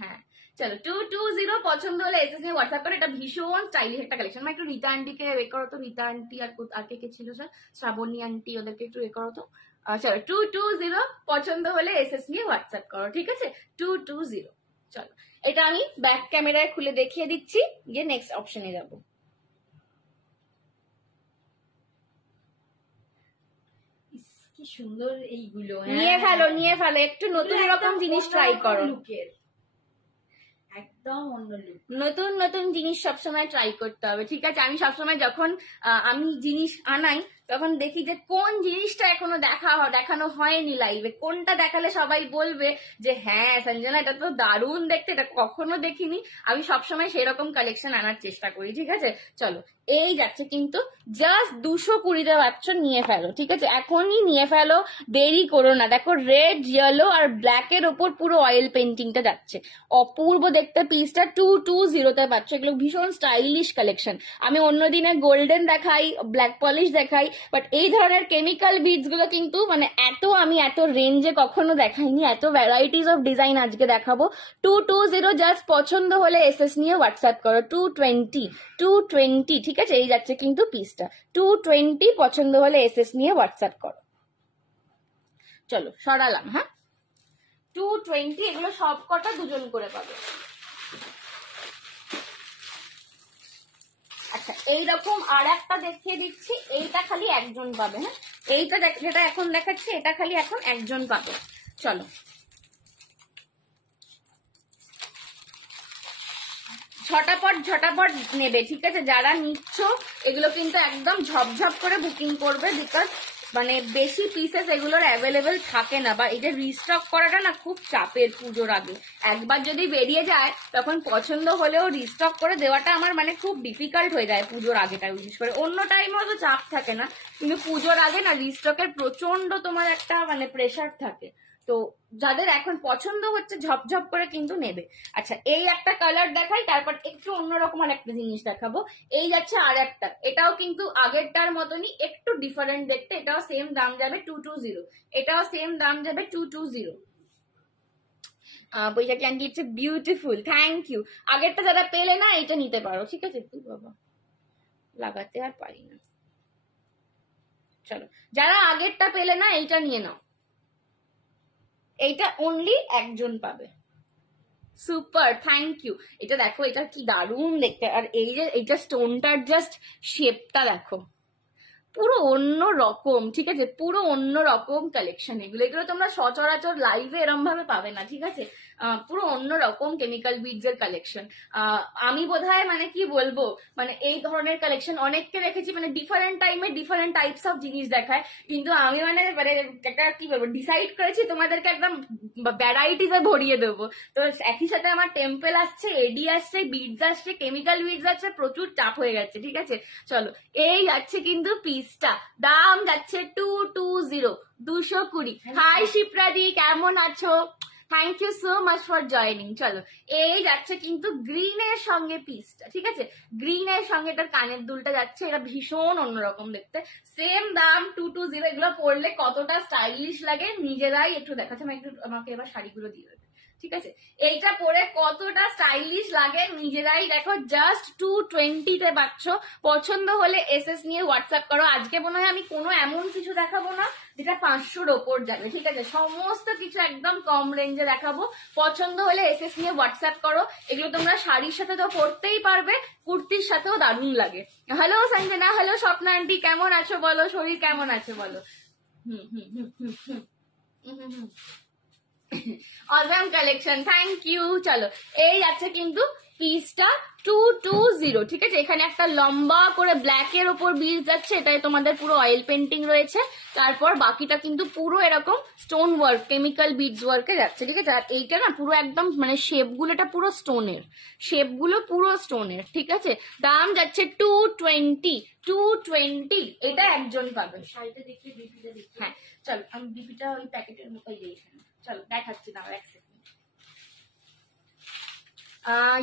হ্যাঁ চলো, 220 পছন্দ হলে এসএস নিয়ে হোয়াটসঅ্যাপ করো। এটা ভীষণ স্টাইলিশ একটা কালেকশন। একটু রীতা আন্টিকে এ করো তো, রীতা আন্টি আর কে কে ছিল স্যার, শ্রাবণী আন্টি, ওদেরকে একটু এ করো তো। চলো 220 পছন্দ হলে এসএস নিয়ে হোয়াটসঅ্যাপ করো, ঠিক আছে? 220। চলো এটা আমি ব্যাক ক্যামেরায় খুলে দেখিয়ে দিচ্ছি, গিয়ে নেক্সট অপশনে যাবো। কি সুন্দর এইগুলো, নিয়ে ফেলো একটু নতুন রকম জিনিস ট্রাই করো। লুকের একদম অন্য লুক। নতুন জিনিস সবসময় ট্রাই করতে হবে, ঠিক আছে? আমি সবসময় যখন আমি জিনিস আনাই তখন দেখি যে কোন জিনিসটা এখনো দেখানো হয়নি লাইভে, কোনটা দেখালে সবাই বলবে যে হ্যাঁ সঞ্জনা এটা তো দারুণ দেখতে, এটা কখনো দেখিনি। আমি সবসময় সেরকম কালেকশন আনার চেষ্টা করি, ঠিক আছে? চলো এই যাচ্ছে কিন্তু জাস্ট 220 পাচ্ছ, নিয়ে ফেলো, ঠিক আছে? এখনই নিয়ে ফেলো, দেরি করো না। দেখো রেড, ইয়েলো আর ব্ল্যাক এর ওপর পুরো অয়েল পেন্টিংটা যাচ্ছে, অপূর্ব দেখতে পিসটা 220 পাচ্ছ। এগুলো ভীষণ স্টাইলিশ কালেকশন। আমি অন্যদিনে গোল্ডেন দেখাই, ব্ল্যাক পলিশ দেখাই, বাট এই ধরনের কেমিক্যাল বিডস গুলো কিন্তু মানে আমি এত রেঞ্জে কখনো দেখাইনি, এত ভ্যারাইটিস অফ ডিজাইন আজকে দেখাবো। 220 জাস্ট পছন্দ হলে এসএস নিয়ে হোয়াটসঅ্যাপ করো। 220, ঠিক আছে? এই যাচ্ছে কিন্তু পিসটা 220, পছন্দ হলে এসএস নিয়ে হোয়াটসঅ্যাপ করো। চলো সরালাম, হ্যাঁ 220, এগুলো সব কটা দুজন করে পাবে। আচ্ছা এইরকম আর একটা দেখিয়ে দিচ্ছি, এইটা খালি একজন পাবে, হ্যাঁ? এইটা যেটা এখন দেখাচ্ছি এটা খালি এখন একজন পাবে। চলো ঝটাপট নেবে, ঠিক আছে? যারা নিচ্ছ এগুলো কিন্তু একদম ঝপঝপ করে বুকিং করবে, বিকজ মানে বেশি পিসেস এগুলোর অ্যাভেলেবেল থাকে না, বা এটা রিস্টক করাটা না খুব চাপের পুজোর আগে। একবার যদি বেরিয়ে যায় তখন পছন্দ হলেও রিস্টক করে দেওয়াটা আমার মানে খুব ডিফিকাল্ট হয়ে যায় পুজোর আগেটা, বিশেষ করে। অন্য টাইমে হয়তো চাপ থাকে না, কিন্তু পুজোর আগে না রিস্টকের প্রচন্ড তোমার একটা মানে প্রেশার থাকে। তো যাদের এখন পছন্দ হচ্ছে ঝপঝপ করে কিন্তু নেবে। আচ্ছা এই একটা কালার দেখাই, তারপর একটু অন্যরকম আর একটা জিনিস দেখাবো। এই যাচ্ছে আর একটা, এটাও কিন্তু আগেরটার মতনই, একটু ডিফারেন্ট দেখতে। এটাও সেম দাম যাবে 220, এটাও সেম দাম যাবে 220। Baishakhi aunty it's beautiful, thank you. আগেরটা যারা পেলে না এটা নিতে পারো, ঠিক আছে? বাবা লাগাতে আর পারি না। চলো যারা আগেরটা পেলে না এইটা নিয়ে নাও, এইটা অনলি একজন পাবে। Super, thank you. এটা দেখো, এটা কি দারুণ দেখতে, আর এই যে এইটা স্টোনটার জাস্ট শেপটা দেখো, পুরো অন্য রকম, ঠিক আছে? পুরো অন্য রকম কালেকশন এগুলো তোমরা সচরাচর লাইভে এরম ভাবে পাবে না, ঠিক আছে? পুরো অন্য রকম কেমিক্যাল বিডস এর কালেকশন। আমি বোধহয় মানে কি বলবো, মানে এই ধরনের কালেকশন অনেককে দেখেছি, মানে ডিফারেন্ট টাইমে ডিফারেন্ট টাইপস অফ জিনিস দেখায়, কিন্তু আমি মানে একটা কি বলবো ডিসাইড করেছি তোমাদেরকে একদম ভ্যারাইটিসে ভরিয়ে দেবো। তো একই সাথে আমার টেম্পল আসছে, এডি আসছে, বিডস আসছে, কেমিক্যাল বিডস আসছে, প্রচুর চাপ হয়ে যাচ্ছে, ঠিক আছে? চলো এই যাচ্ছে কিন্তু পিসটা, দাম যাচ্ছে 220, 220। হাই শিপ্রাদি, কেমন আছো? Thank you so much for joining. চলো এই যাচ্ছে কিন্তু গ্রিনের সঙ্গে পিসটা, ঠিক আছে? গ্রিনের সঙ্গে এটার কানের দুলটা যাচ্ছে, এটা ভীষণ অন্যরকম দেখতে, সেম দাম 220। এগুলো পরলে কতটা স্টাইলিশ লাগে নিজেরাই একটু দেখাচ্ছে। আমাকে এবার শাড়িগুলো দিয়ে দেবে, ঠিক আছে? এইটা পরে কতটা স্টাইলিশ লাগে নিজেরাই দেখো, জাস্ট 220 পাচ্ছ। পছন্দ হলে এসএস নিয়ে হোয়াটসঅ্যাপ করো। আজকে মনে হয় আমি কোনো এমন কিছু দেখাবো না যেটা 500-র ওপর যাবে, ঠিক আছে? সমস্ত কিছু একদম কম রেঞ্জে দেখাবো। পছন্দ হলে এসএস নিয়ে হোয়াটসঅ্যাপ করো। এগুলো তোমরা শাড়ির সাথে তো পরতেই পারবে, কুর্তির সাথেও দারুণ লাগে। Hello Sanjana, hello Swapna aunty, কেমন আছো বলো? শরীর কেমন আছে বলো? Awesome collection, thank you. চলো এই আছে কিন্তু পিসটা 220, ঠিক আছে? এখানে একটা লম্বা করে ব্ল্যাক এর ওপর বিল যাচ্ছে, এটাই তোমাদের পুরো অয়েল পেন্টিং রয়েছে। তারপর বাকিটা কিন্তু পুরো এরকম স্টোন ওয়ার্ক, কেমিক্যাল বিডস ওয়ার্কে যাচ্ছে, ঠিক আছে? আর এইটা না পুরো একদম মানে শেপগুলো এটা পুরো স্টোনের, শেপগুলো পুরো স্টোনের, ঠিক আছে? দাম যাচ্ছে 220। এটা একজন পাবে। শাড়িটা দেখি, বিপিটা দেখি। হ্যাঁ চলো আমি বিপিটা ওই প্যাকেটের মতোই দিই এখানে। চলো দেখাচ্ছি, দাঁড়াও এক second.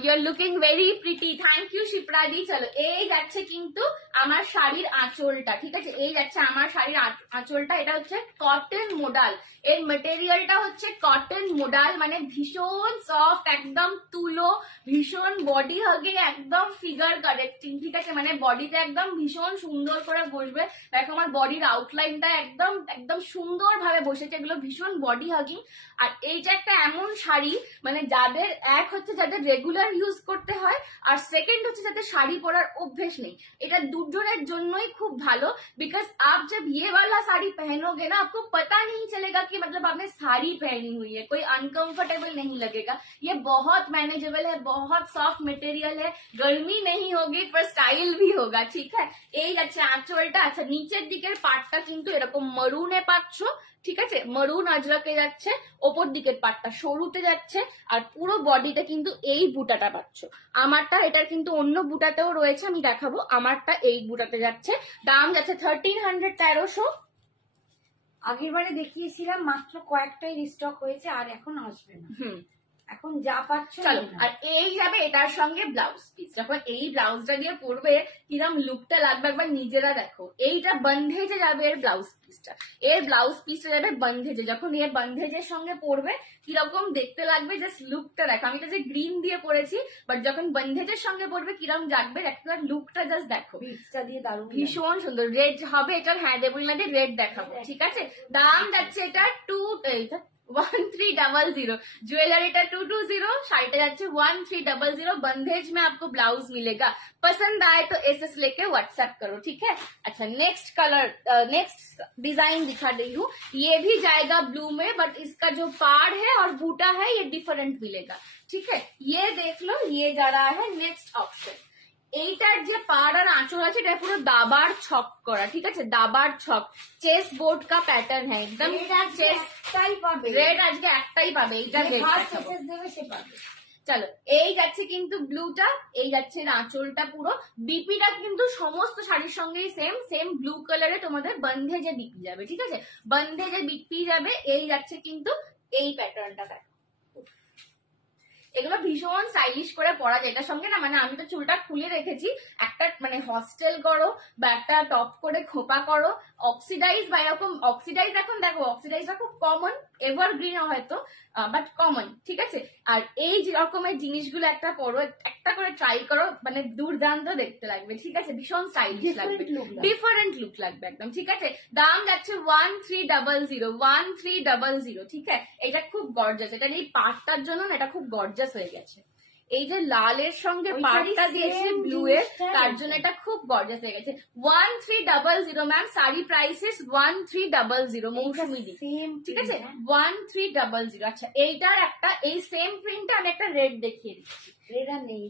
You are looking very pretty, thank you শিপ্রাদি। চলো এই যাচ্ছে কিন্তু আমার শাড়ির আঁচলটা, ঠিক আছে, এই যাচ্ছে আমার শাড়ির আঁচলটা। এটা হচ্ছে কটন মোডাল, এর মেটেরিয়ালটা হচ্ছে কটন মোডাল, মানে ভীষণ সফট, একদম তুলো, ভীষণ বডি হাগিং, একদম ফিগার কারেক্টিং, ঠিক আছে, মানে বডিতে একদম ভীষণ সুন্দর করে বসবে। দেখো আমার বডির আউটলাইনটা একদম একদম সুন্দর ভাবে বসেছে, এগুলো ভীষণ বডি হাগিং। আর এইটা একটা এমন শাড়ি মানে যাদের এক হচ্ছে যাদের রেগুলার ইউজ করতে হয়, আর সেকেন্ড হচ্ছে যাদের শাড়ি পরার অভ্যেস নেই, এটা দুজনের জন্যই খুব ভালো। बिकॉज आप जब ये वाला साड़ी पहनोगे ना आपको पता नहीं चलेगा कि मतलब आपने साड़ी पहनी हुई है, कोई अनकंफर्टेबल नहीं लगेगा। ये बहुत मैनेजेबल है, बहुत सॉफ्ट मटेरियल है, गर्मी नहीं होगी पर स्टाइल भी होगा, ठीक है। এই আছে আঁচলটা। আচ্ছা নিচের দিকের পাটটা কিন্তু এরকম মরুনে পাচ্ছ, ঠিক আছে, মরুন আজরাকে যাচ্ছে, ওপর দিকের পাটটা সরুতে যাচ্ছে, আর পুরো বডিতে কিন্তু এই বুটাটা পাচ্ছ। আমারটা এটার কিন্তু অন্য বুটাতেও রয়েছে, আমি দেখাবো। আমারটা এই বুটাতে যাচ্ছে, দাম যাচ্ছে 1300, 1300। আগের বারে দেখিয়েছিলাম, মাত্র কয়েকটাই রিস্টক হয়েছে, আর এখন আসবে না। এখন যা পাচ্ছ। চলো আর এই যাবে এটার সঙ্গে ব্লাউজ পিস। যখন এই ব্লাউজটা দিয়ে পরবে কিরম লুকটা লাগবে একবার নিজেরা দেখো। এইটা বন্ধেজে যাবে এর ব্লাউজ পিসটা, এর ব্লাউজ পিসটা যাবে বন্ধেজে। যখন এর বন্ধেজের সঙ্গে পরবে কিরকম দেখতে লাগবে, জাস্ট লুকটা দেখো। আমি তো যে গ্রিন দিয়ে পরেছি, বাট যখন বন্ধেজের সঙ্গে পরবে কিরম লাগবে একবার লুকটা জাস্ট দেখো। পিসটা দিয়ে দারুণ, ভীষণ সুন্দর। রেড হবে এটার, হ্যাঁ দেবুলিনাদি রেড দেখাবো, ঠিক আছে। দাম যাচ্ছে এটা 1300, ज्वेलरी का 220, शाड़ी जाच्छे 1300। बंधेज में आपको ब्लाउज मिलेगा, पसंद आए तो एसएस लेके व्हाट्सएप करो, ठीक है। अच्छा नेक्स्ट कलर, नेक्स्ट डिजाइन दिखा रही हूँ, ये भी जाएगा ब्लू में, बट इसका जो पाड़ है और बूटा है ये डिफरेंट मिलेगा, ठीक है। ये देख लो, ये जा रहा है नेक्स्ट ऑप्शन। এইটার যে পাড় আর আঁচল আছে এটা পুরো দাবার ছক করা, ঠিক আছে, দাবার ছক, চেস বোর্ড কা প্যাটার্ন है एकदम। একটাই পাবে, রেড আজকে একটাই পাবে, এইটা রেড দেবে সে পাবে। চলো এই যাচ্ছে কিন্তু ব্লুটা, এই যাচ্ছে আঁচলটা পুরো। বিপিটা কিন্তু সমস্ত শাড়ির সঙ্গেই সেম সেম ব্লু কালারে তোমাদের বন্ধেজে বিপি যাবে, ঠিক আছে, বন্ধেজে বিপি যাবে। এই যাচ্ছে কিন্তু এই প্যাটার্নটা দেখো, এগুলো ভীষণ স্টাইলিশ করে পরা যায়। এটার সঙ্গে না মানে আমি তো চুলটা খুলে রেখেছি, একটা মানে হস্টেল করো বা একটা টপ করে খোপা করো, অক্সিডাইজ বা এরকম অক্সিডাইজ, এখন দেখো অক্সিডাইজটা খুব কমন, এভারগ্রিন হয়তো বাট কমন, ঠিক আছে। আর এই যে রকমের জিনিসগুলো একটা পরো, একটা করে ট্রাই করো, মানে দুর্দান্ত দেখতে লাগবে, ঠিক আছে, ভীষণ স্টাইলিশ লাগবে, ডিফারেন্ট লুক লাগবে একদম, ঠিক আছে। দাম যাচ্ছে 1300, ঠিক আছে। এটা খুব গর্জাস, এটা এই পাটটার জন্য না এটা খুব গর্জাস হয়ে গেছে। এই যে লালের সঙ্গে পাটটা দিয়েছে ব্লু এর, তার জন্য এটা খুব গর্জাস হয়ে গেছে। 1300 ম্যাম, শাড়ি প্রাইসেস 1300 মৌসুমি দি, ঠিক আছে, 1300। আচ্ছা এইটার একটা এই সেম প্রিন্টটা আমি একটা রেড দেখিয়ে দিচ্ছি। रेड नहीं,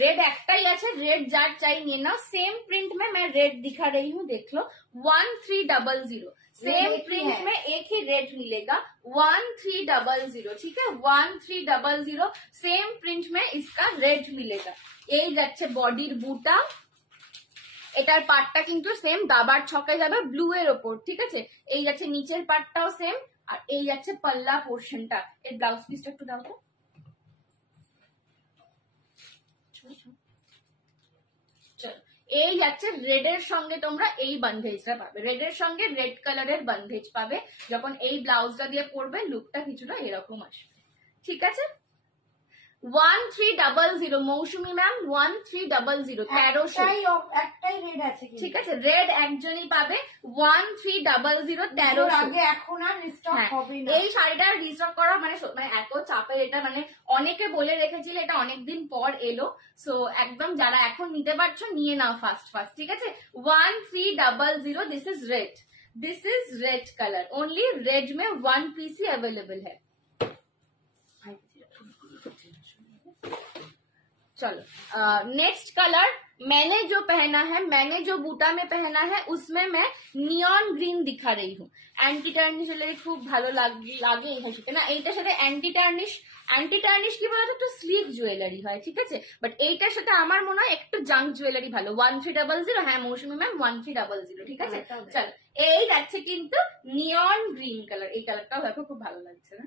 रेड एकटाई আছে, रेड जार चाहिए नहीं ना। सेम प्रिंट में मैं रेड दिखा रही हूँ, देख लो 1300, सेम प्रिंट में एक ही रेट मिलेगा 1300, ठीक है, 1300 सेम प्रिंट में इसका रेट मिलेगा। এই যাচ্ছে বডির বুটা, এটার পাটটা কিন্তু সেম দাবার ছকে যাবে ব্লু এর ওপর, ঠিক আছে। এই যাচ্ছে নিচের পাটটাও সেম, আর এই যাচ্ছে পাল্লা পোর্শনটা। এর ব্লাউজ পিসটা একটু দাও তো। এই যাচ্ছে রেড এর সঙ্গে তোমরা এই বন্ধেজটা পাবে, রেড এর সঙ্গে রেড কালারের বন্ধেজ পাবে। যখন এই ব্লাউজটা দিয়ে পরবে লুকটা কিছুটা এরকম আসবে, ঠিক আছে। 1300 মৌসুমি ম্যাম, 1300, 1300 একটাই রেড আছে, ঠিক আছে, রেড একজনই পাবে 1300, 1300। আগে এখন আর রিস্টক হবে না। এই শাড়িটা রিস্টক করা মানে এত চাপের, এটা মানে অনেকে বলে রেখেছিল, এটা অনেকদিন পর এলো, সো একদম যারা এখন নিতে পারছো নিয়ে নাও ফার্স্ট ফার্স্ট, ঠিক আছে। 1300, this is red, this is red colour, only red में 1 पीस ही अवेलेबल है। चलो नेक्स्ट कलर मैंने जो पहना है, मैंने जो बूटा में पहना है उसमें मैं नियन ग्रीन दिखा रही हूँ। অ্যান্টি টার্নিশ হলে খুব ভালো লাগে এই হাসিতে না, এইটার সাথে অ্যান্টি টার্নিশ কি বলতো একটু স্লিক জুয়েলারি হয়, ঠিক আছে, বাট এইটার সাথে আমার মনে হয় একটু জাঙ্ক জুয়েলারি ভালো। 1300, হ্যাঁ মৌসুমি ম্যাম 1300, ঠিক আছে। চলো এই যাচ্ছে কিন্তু নিয়ন গ্রিন কালার, এই কালারটাও দেখো খুব ভালো লাগছে না,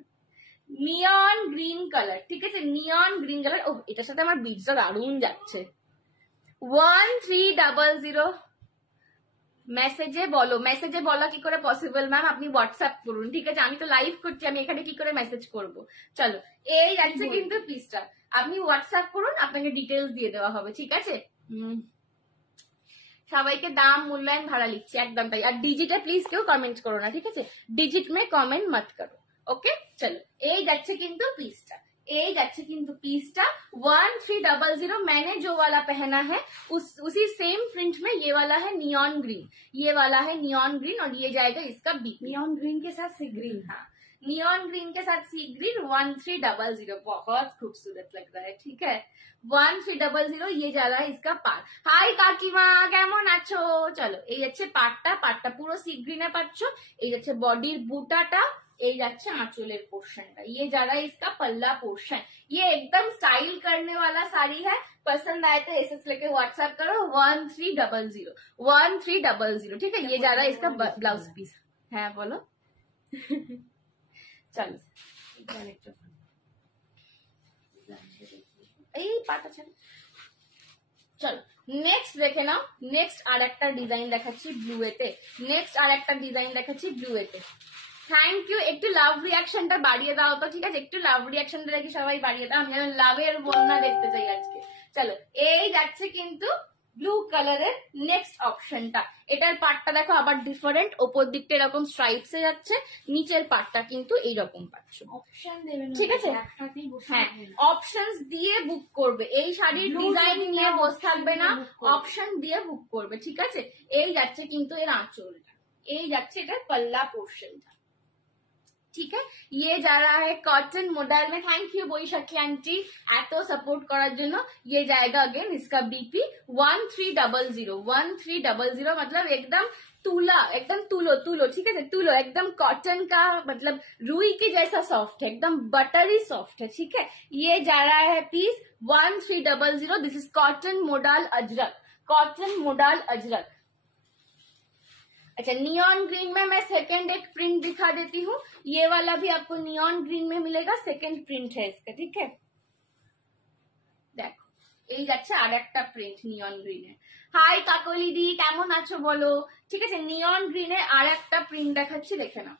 নিয়ন গ্রিন কালার, ঠিক আছে, নিয়ন গ্রিন কালার। ও এটার সাথে আমার বিটসটা দারুণ যাচ্ছে। 1300। মেসেজে বলো, মেসেজে বলা কি করে পসিবল ম্যাম? আপনি হোয়াটসঅ্যাপ করুন, ঠিক আছে, আমি তো লাইভ করছি, আমি এখানে কি করে মেসেজ করব? চলো, এই যাচ্ছে কিন্তু পিসটা, আপনি হোয়াটসঅ্যাপ করুন, আপনাকে ডিটেলস দিয়ে দেওয়া হবে, ঠিক আছে। সবাইকে দাম মূল্যায়ন ভাড়া লিখছি, একদম তাই। আর ডিজিটে প্লিজ কেউ কমেंट করো না, ঠিক আছে, डिजिट में कमेंट मत करो। ओके चलो, এই যাচ্ছে কিন্তু পিসটা, এই যাচ্ছে কিন্তু পিসটা 1300। मैंने जो वाला पहना है उसी सेम प्रिंट में ये वाला है नियॉन ग्रीन, ये वाला है नियॉन ग्रीन, और ये जाएगा इसका बी। नियॉन ग्रीन के साथ सी ग्रीन। हाँ, नियॉन ग्रीन के साथ सी ग्रीन 1300, बहुत खूबसूरत लग रहा है, ठीक है। 1300 ये जा रहा है इसका पार्ट। हाय কাকিমা কেমন আছো? চলো, এই যাচ্ছে পার্টটা, পার্টটা পুরো সি গ্রিনে পাচ্ছ। এই যাচ্ছে বডির বুটাটা, এই যাচ্ছে আঁচলের পোর্শনটা, ये जा रहा है इसका पल्ला पोर्शन। ये एकदम स्टाइल करने वाला साड़ी है, पसंद आए तो एसएस लेके व्हाट्सएप करो 1300, ठीक है। ये जा रहा है इसका ब्लाउज पीस। হ্যাঁ বলো। চলো, এই পাটা ছিল। চলো নেক্সট দেখে নাও, নেক্সট আর একটা ডিজাইন দেখাচ্ছি ব্লুয়েতে, নেক্সট আর একটা ডিজাইন দেখাচ্ছি ব্লুয়েতে। থ্যাংক ইউ, একটু লাভ রিয়াকশনটা বাড়িয়ে দাও তো, ঠিক আছে, একটু লাভ রিয়াকশনটা দেখি সবাই বাড়িয়ে দাও, আমি লাভের বন্যা দেখতে চাই আজকে। চলো, এই যাচ্ছে কিন্তু ব্লু কালারের নেক্সট অপশনটা। এটার পার্টটা দেখো আবার ডিফারেন্ট, ওপর দিকটা এরকম স্ট্রাইপস এ যাচ্ছে, নিচের পার্টটা কিন্তু এইরকম পাচ্ছ। অপশন দেবেন, ঠিক আছে, হ্যাঁ, অপশনস দিয়ে বুক করবে, এই শাড়ির ডিজাইন নিয়ে বসে থাকবে না, অপশন দিয়ে বুক করবে, ঠিক আছে। এই যাচ্ছে কিন্তু এর আঁচলটা, এই যাচ্ছে এটার पल्ला पोर्शनটা, ठीक है। ये जा रहा है कॉटन मॉडल में। थैंक यू বৈশাখী आंटी, এত সাপোর্ট করার জন্য। ये जाएगा अगेन इसका बीपी 1300, मतलब एकदम तुला, एकदम तुलो तुलो, ठीक है, तुलो एकदम कॉटन का, मतलब रुई के जैसा सॉफ्ट है, एकदम बटरी सॉफ्ट है, ठीक है। ये जा रहा है piece 1300। This is cotton modal ajrakh, cotton modal ajrakh. अच्छा, नियॉन ग्रीन में मैं सेकेंड एक प्रिंट दिखा देती हूँ, ये वाला भी आपको नियॉन ग्रीन में मिलेगा, सेकेंड प्रिंट है इसका, ठीक है। দেখো, এই যাচ্ছে আর একটা প্রিন্ট নিয়ন গ্রিনে। হাই কাকলি দি কেমন আছো বলো, ঠিক আছে, নিয়ন গ্রিনে আর একটা প্রিন্ট দেখাচ্ছি, দেখে নাও,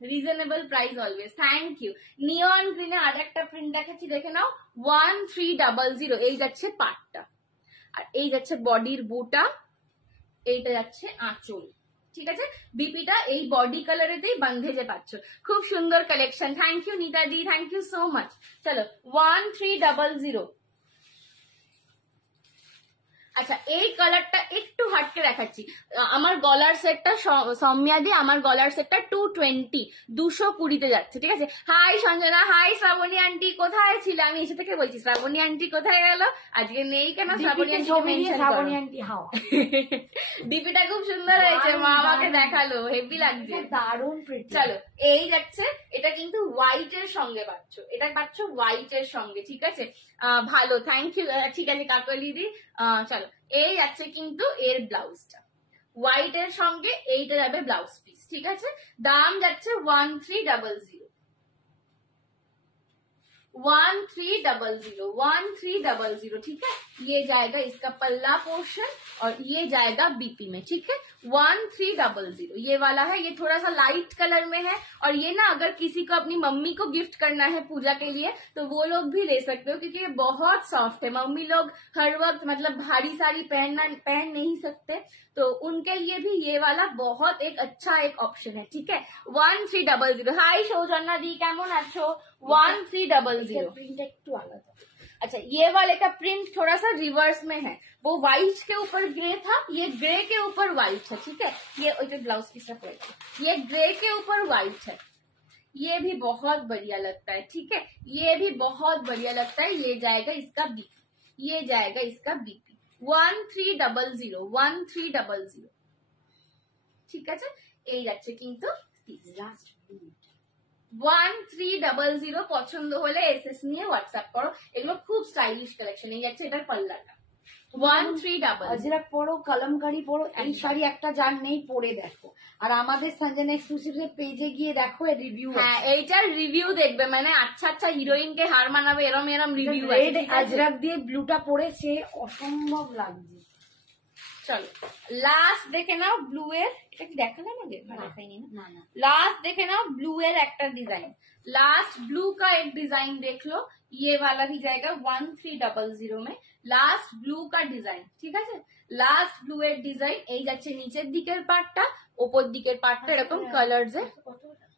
reasonable price always. Thank you. Neon গ্রিনে আর একটা প্রিন্ট দেখাচ্ছি, দেখে নাও 1300। এই যাচ্ছে পাটটা, আর এই যাচ্ছে বডির বুটা, এইটা যাচ্ছে আঁচল, ঠিক আছে। বিপিটা এই বডি কালারেতেই বান্ধে পাচ্ছ, খুব সুন্দর কালেকশন। থ্যাংক ইউ নীতা দি, থ্যাংক ইউ সো মাচ। চলো 1300। আচ্ছা, এই কালারটা একটু হাটকে দেখাচ্ছি। আমার গলার সেটটা সৌম্যা দি, আমার গলার সেটটা 220, 220 যাচ্ছে, ঠিক আছে। Hi Sanjana, hi Shrabani aunty, কোথায় ছিল? আমি এসে থেকে বলছি শ্রাবণী আন্টি কোথায় গেল, আজকে নেই কেন? শ্রাবণী আন্টি শ্রাবণী আন্টি হাও। ডিপিটা খুব সুন্দর হয়েছে, মা আমাকে দেখালো, হেভি লাগছে, দারুণ প্রিটি। চলো, এই যাচ্ছে, এটা কিন্তু হোয়াইট এর সঙ্গে পাচ্ছ, এটা পাচ্ছ হোয়াইট এর সঙ্গে, ঠিক আছে। ভালো, থ্যাংক ইউ, ঠিক আছে কাকলি দি। চলো, এই যাচ্ছে কিন্তু এর ব্লাউজটা, হোয়াইট এর সঙ্গে এইটা যাবে ব্লাউজ পিস, ঠিক আছে। দাম যাচ্ছে 1300, 1300, ठीक है। ये जाएगा इसका पल्ला पोर्शन और ये जाएगा बीपी में, ठीक है। 1300 ये वाला है, ये थोड़ा सा लाइट कलर में है, और ये ना अगर किसी को अपनी मम्मी को गिफ्ट करना है पूजा के लिए तो वो लोग भी ले सकते हो, क्योंकि ये बहुत सॉफ्ट है। मम्मी लोग हर वक्त मतलब भारी साड़ी पहन नहीं सकते, तो उनके लिए भी ये वाला बहुत एक अच्छा एक ऑप्शन है, ठीक है। 1300। हाय सौजन्या दी केमन आछो? 1300 प्रिंट একটু আলাদা। अच्छा, ये वाले का प्रिंट थोड़ा सा रिवर्स में है, वो व्हाइट के ऊपर ग्रे था, ये ग्रे के ऊपर व्हाइट है, ठीक है। ये ब्लाउज पीस है, ये ग्रे के ऊपर व्हाइट है, ये भी बहुत बढ़िया लगता है, ठीक है, ये भी बहुत बढ़िया लगता है। ये जाएगा इसका बीपी, ये जाएगा इसका बीपी 1300, ঠিক আছে। এই যাচ্ছে কিন্তু লাস্ট 1300 পছন্দ হলে এসএস নিয়ে হোয়াটসঅ্যাপ করো, এগুলো খুব স্টাইলিশ কালেকশন। এই যাচ্ছে এটার পাল্লাটা, 1300। আজরাক পরো, কলমকারি পরো, এই শাড়ি একটা যার নেই পরে দেখো। আর আমাদের সঞ্জনা এক্সক্লুসিভ পেজে গিয়ে দেখো এর রিভিউ। হ্যাঁ, এইটার রিভিউ দেখবে, মানে আচ্ছা আচ্ছা হিরোইন কে হার মানাবে এরম এরম রিভিউ আছে, রেড ঠিক আছে? আজরাক দিয়ে ব্লুটা পরে সে অসম্ভব লাগছে। চলো লাস্ট দেখে নাও ব্লু এর, এটা কি দেখালে না? দেখাইনি না। না না, लास्ट देखे ना blue air actor design, last blue का एक डिजाइन देख लो, ये वाला भी जाएगा 1300 में। लास्ट ब्लू का डिजाइन, ঠিক আছে? লাস্ট ব্লু এর ডিজাইন এই যাচ্ছে নিচের দিকের পার্টটা, ওপর দিকের পার্টটা এরকম কালারস এ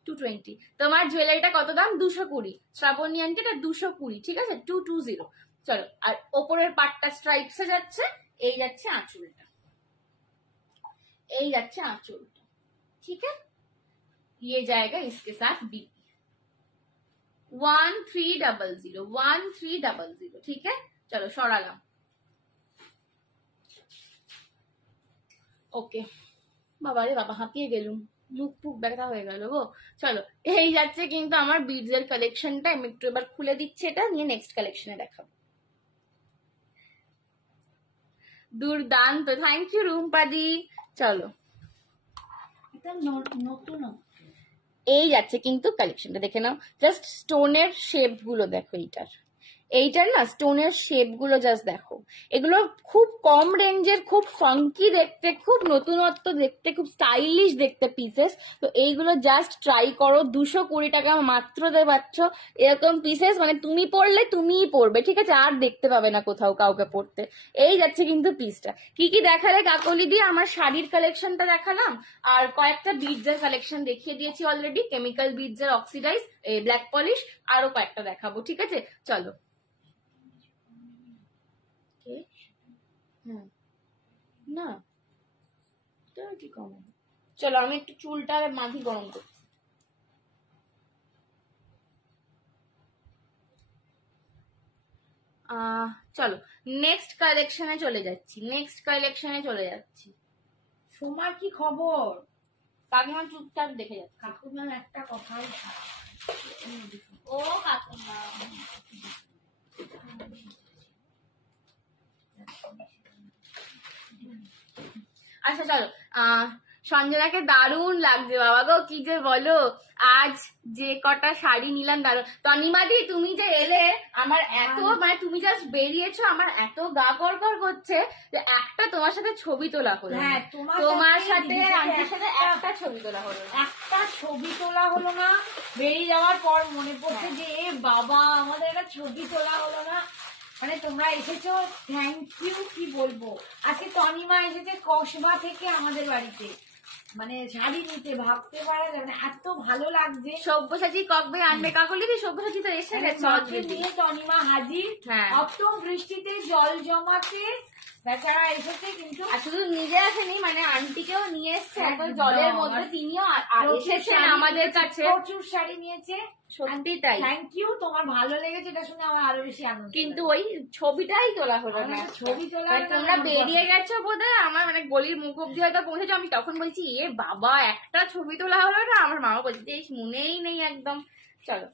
220। তোমার জুয়েলারিটা কত দাম? 220। শ্রাবণী আন্টি এটা 220, ঠিক আছে? 220। চলো, আর ওপরের পার্টটা স্ট্রাইপসে যাচ্ছে, এই যাচ্ছে আঁচলটা, এই যাচ্ছে আঁচলটা, ठीक है? ये जाएगा इसके साथ बी 1300, ठीक है? चलो सरालाम, ওকে। বাবা রে বাবা, হাঁপিয়ে গেলুম, মুখ ফুক ব্যথা হয়ে গেল গো। চলো, এই যাচ্ছে কিন্তু আমার বিডস এর কালেকশনটা। আমি একটু এবার খুলে দিচ্ছি, এটা নিয়ে নেক্সট কালেকশনে দেখাবো। দুর্দান্ত, থ্যাংক ইউ রুম্পাদি। চলো, এটা নতুন। এই যাচ্ছে কিন্তু কালেকশনটা, দেখে নাও। জাস্ট স্টোনের শেপ গুলো দেখো, এইটার না স্টোনের শেপ গুলো জাস্ট দেখো। এগুলো খুব কম রেঞ্জের, খুব ফাঙ্কি দেখতে, খুব নতুনত্ব দেখতে, খুব স্টাইলিশ দেখতে পিসেস। তো এইগুলো জাস্ট ট্রাই করো, 220 টাকা মাত্র পাচ্ছ এরকম পিসেস। মানে তুমি পরলে তুমিই পরবে, ঠিক আছে? আর দেখতে পাবে না কোথাও কাউকে পরতে। এই যাচ্ছে কিন্তু পিসটা। কি কি দেখালে কাকলি দিয়ে? আমার শাড়ির কালেকশনটা দেখালাম, আর কয়েকটা বিডসের কালেকশন দেখিয়ে দিয়েছি অলরেডি, কেমিক্যাল বিডসের অক্সিডাইজ, ব্ল্যাক পলিশ, আরো কয়েকটা দেখাবো, ঠিক আছে? চলো। না কি কম, চলো আমি একটু চুলটা মাঝি গরম করছি। চলো নেক্সট কালেকশনে চলে যাচ্ছি। সোমার কি খবর? কাকিমা চুপচাপ দেখে যাচ্ছে। কাকুমার একটা কথাই ও কাকিমা, আচ্ছা চলো। সঞ্জনাকে দারুণ লাগছে বাবা গো, কি যে বলো। আজ যে কটা শাড়ি নিলাম দারুণ। তনিমাদি তুমি যে এলে, আমার এত মানে তুমি জাস্ট বেরিয়েছো, আমার এত গা গড়গড় করছে যে একটা তোমার সাথে ছবি তোলা হলো। হ্যাঁ, তোমার সাথে আন্টির সাথে একটা ছবি তোলা হলো, না। বেরিয়ে যাওয়ার পর মনে পড়ছে যে এ বাবা, আমাদের একটা ছবি তোলা হলো না। মানে তোমরা এসেছো, থ্যাংক ইউ। কি বলবো, আজকে তনিমা এসেছে কসবা থেকে আমাদের বাড়িতে, মানে শাড়ি নিতে। ভাবতে পারা যাবে না, এত ভালো লাগছে। সব্যসাচী ককবে আনবে কাকলি, সব্যসাচী তো এসে গেছে নিয়ে তনিমা হাজির। হ্যাঁ, অত বৃষ্টিতে জল জমাতে বেচারা এসেছে, কিন্তু আর শুধু নিজে আসেনি, মানে আন্টিকেও নিয়ে এসছে একবার জলের মধ্যে, তিনিও এসেছেন আমাদের কাছে। প্রচুর শাড়ি নিয়েছে, সত্যি তাই। থ্যাংক ইউ, তোমার ভালো লেগেছে এটা শুনে আমার আরো বেশি আনন্দ। কিন্তু ওই ছবিটাই তোলা হলো না, ছবি তোলা তোমরা বেরিয়ে গেছো বোধহয়, আমার মানে গলির মুখ অব্দি হয়তো পৌঁছেছো। আমি তখন বলছি এ বাবা, একটা ছবি তোলা হলো না। আমার মামা বলছে যে মনেই নেই একদম। চলো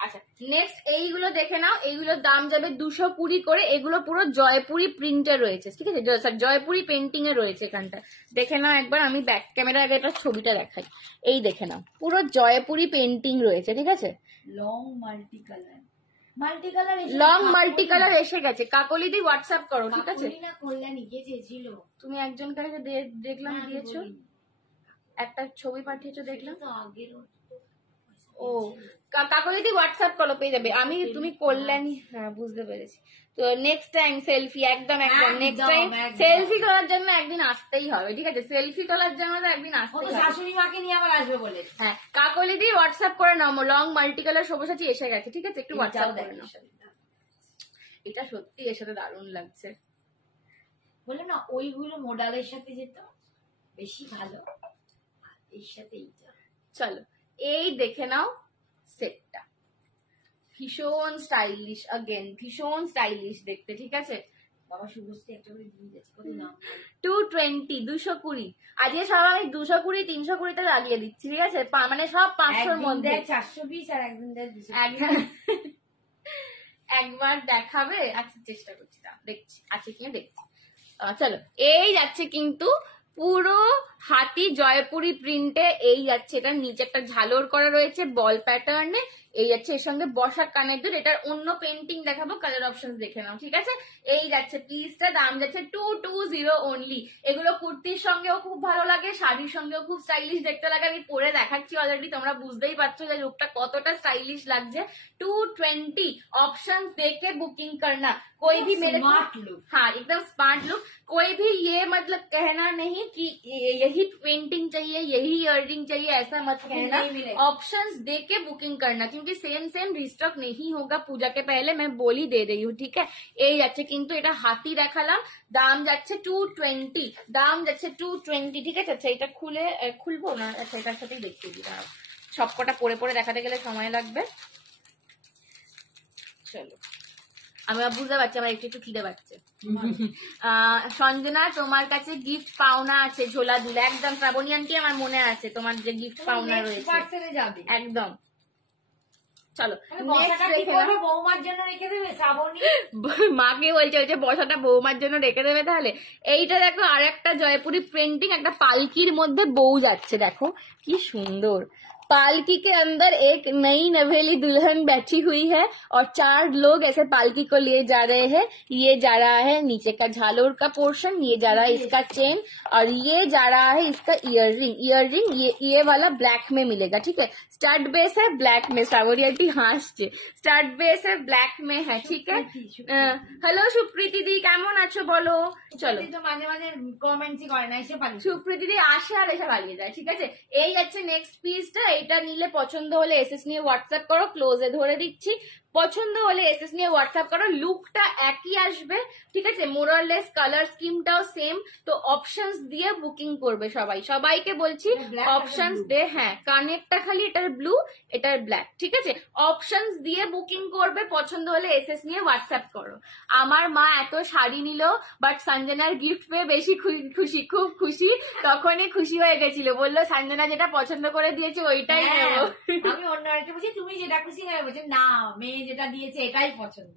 আচ্ছা, নেক্সট এইগুলো দেখে নাও। এইগুলোর দাম যাবে 220 করে। এগুলো পুরো জয়পুরি প্রিন্টে রয়েছে, ঠিক আছে? জয়পুরি পেন্টিং এ রয়েছে এখানটা। দেখে নাও একবার, আমি ব্যাক ক্যামেরা আগে একটা ছবিটা দেখাই। এই দেখে নাও, পুরো জয়পুরি পেন্টিং রয়েছে, ঠিক আছে? লং মাল্টি কালার এসে গেছে। কাকলিদি হোয়াটসঅ্যাপ করো, ঠিক আছে? কল্যাণী কে চেয়েছিল? তুমি একজনকে দেখলাম দিয়েছো, একটা ছবি পাঠিয়েছো দেখলাম। ও কাকলিদি হোয়াটসঅ্যাপ করো, পেয়ে যাবে। তুমি কল্যাণী, হ্যাঁ বুঝতে পেরেছি। তো নেক্সট টাইম সেলফি, একদম নেক্সট টাইম সেলফি তোলার জন্য একদিন আসতেই হবে, ঠিক আছে? সেলফি তোলার জন্য তো একদিন আসতেই হবে। শাশুড়ি মাকে নিয়ে আবার আসবে বলে। হ্যাঁ, কাকলিদি হোয়াটসঅ্যাপ করে নাও, লং মাল্টি কালার সব্যসাচী এসে গেছে, ঠিক আছে? একটু হোয়াটসঅ্যাপ করে নাও। এটা সত্যি এর সাথে দারুণ লাগছে। বলে না, ওইগুলো মডেলের সাথে যেত বেশি ভালো, এর সাথে এইটা। চলো এই দেখে নাও সেটটা, ভীষণ স্টাইলিশ, ভীষণ স্টাইলিশ দেখতে, ঠিক আছে? বাবা শুভশ্রী একটা করে দিয়ে যাচ্ছে, কত দাম? 220, 220। আজকে সব আমি 220, 320 লাগিয়ে দিচ্ছি, ঠিক আছে? মানে সব 500-র মধ্যে। 400 পিস আর একদিন 200। একবার দেখাবে? আচ্ছা চেষ্টা করছি, দেখছি আছে কিনা দেখছি। চলো, এই যাচ্ছে কিন্তু পুরো হাতি জয়পুরি প্রিন্টে, এই যাচ্ছে, এটার নিচে একটা ঝালর করা রয়েছে বল প্যাটার্নে, এই যাচ্ছে এর সঙ্গে বসা কানের দুল। এটার অন্য পেন্টিং দেখাবো, কালার অপশন দেখে নাও, ঠিক আছে? এই যাচ্ছে পিসটা, দাম যাচ্ছে 220 অনলি। এগুলো কুর্তির সঙ্গেও খুব ভালো লাগে, শাড়ির সঙ্গেও খুব স্টাইলিশ দেখতে লাগে। আমি পরে দেখাচ্ছি অলরেডি, তোমরা বুঝতেই পারছো যে লুকটা কতটা স্টাইলিশ লাগছে। 220 ऑप्शन देके बुकिंग करना, कोई भी मेरे स्मार्ट लुक। हाँ एकदम स्मार्ट लुक। कोई भी ये मतलब कहना नहीं कि यही पेंटिंग चाहिए, यही इयररिंग चाहिए, ऐसा मत कहना। ऑप्शंस देके बुकिंग करना, क्योंकि सेम सेम रिस्टॉक नहीं होगा पूजा के पहले, मैं बोल ही दे रही हूँ, ठीक है? এই যাচ্ছে কিন্তু এটা হাতি দেখালাম, দাম যাচ্ছে 220, দাম যাচ্ছে 220, ঠিক আছে? আচ্ছা এটা খুলবো না, আচ্ছা এটার সাথেই দেখিয়ে দিই, দাঁড়াও, সবকটা পরে পরে দেখাতে গেলে সময় লাগবে। চলো, আমি বুঝতে পারছি আমার একটু একটু খিদে পাচ্ছে। সঞ্জনা, তোমার কাছে গিফট পাওনা আছে, ঝোলা দুল, একদম। শ্রাবণী আন্টি, আমার মনে আছে তোমার যে গিফট পাওনা রয়েছে, একদম। চলো বৌমার জন্য রেখে দেবে শ্রাবণী, মাকে বলছে বসাটা বৌমার জন্য রেখে দেবে তাহলে। এইটা দেখো, আর একটা জয়পুরি প্রিন্টিং, একটা পালকির মধ্যে বউ যাচ্ছে, দেখো কি সুন্দর। पालकी के अंदर एक नई नवेली दुल्हन बैठी हुई है और 4 लोग ऐसे पालकी को लिए जा रहे हैं। ये जा रहा है नीचे का झालोर का पोर्शन, ये जा रहा है इसका चेन, और ये जा रहा है इसका इयररिंग ये वाला ब्लैक में मिलेगा, ठीक है? स्टार्ट बेस है ब्लैक में, श्रावणी हासছে, स्टार्ट बेस है ब्लैक में है, ठीक है? हेलो সুপ্রীতি দি, কেমন আছো বলো? চলো, তো মাঝে মাঝে কমেন্টসই করে না, এসে পারি। সুপ্রীতি দি আসে আর এসে পালিয়ে যায়, ঠিক আছে? এই যাচ্ছে নেক্সট পিসটা, এটা নিলে পছন্দ হলে এসএস নিয়ে হোয়াটসঅ্যাপ করো, ক্লোজে ধরে দিচ্ছি। পছন্দ হলে এসএস নিয়ে হোয়াটসঅ্যাপ করো, লুকটা একই আসবে, ঠিক আছে? মোরলেস কালার স্কিমটাও সেম। তো অপশনস দিয়ে বুকিং করবে সবাই, সবাইকে বলছি অপশনস দে। হ্যাঁ, কানেরটা খালি এটার ব্লু, এটার ব্ল্যাক, ঠিক আছে? অপশনস দিয়ে বুকিং করবে, পছন্দ হলে এসএস নিয়ে হোয়াটসঅ্যাপ করো। আমার মা এত শাড়ি নিল, বাট সঞ্জনার গিফট পেয়ে বেশি খুশি, খুব খুশি, তখনই খুশি হয়ে গেছিল, বললো সঞ্জনা যেটা পছন্দ করে দিয়েছে ওইটাই নেবো। আমি অন্য আরেকটা বলছি, তুমি যেটা খুশি হবে, বলছে না মেয়ে যেটা দিয়েছে এটাই পছন্দ,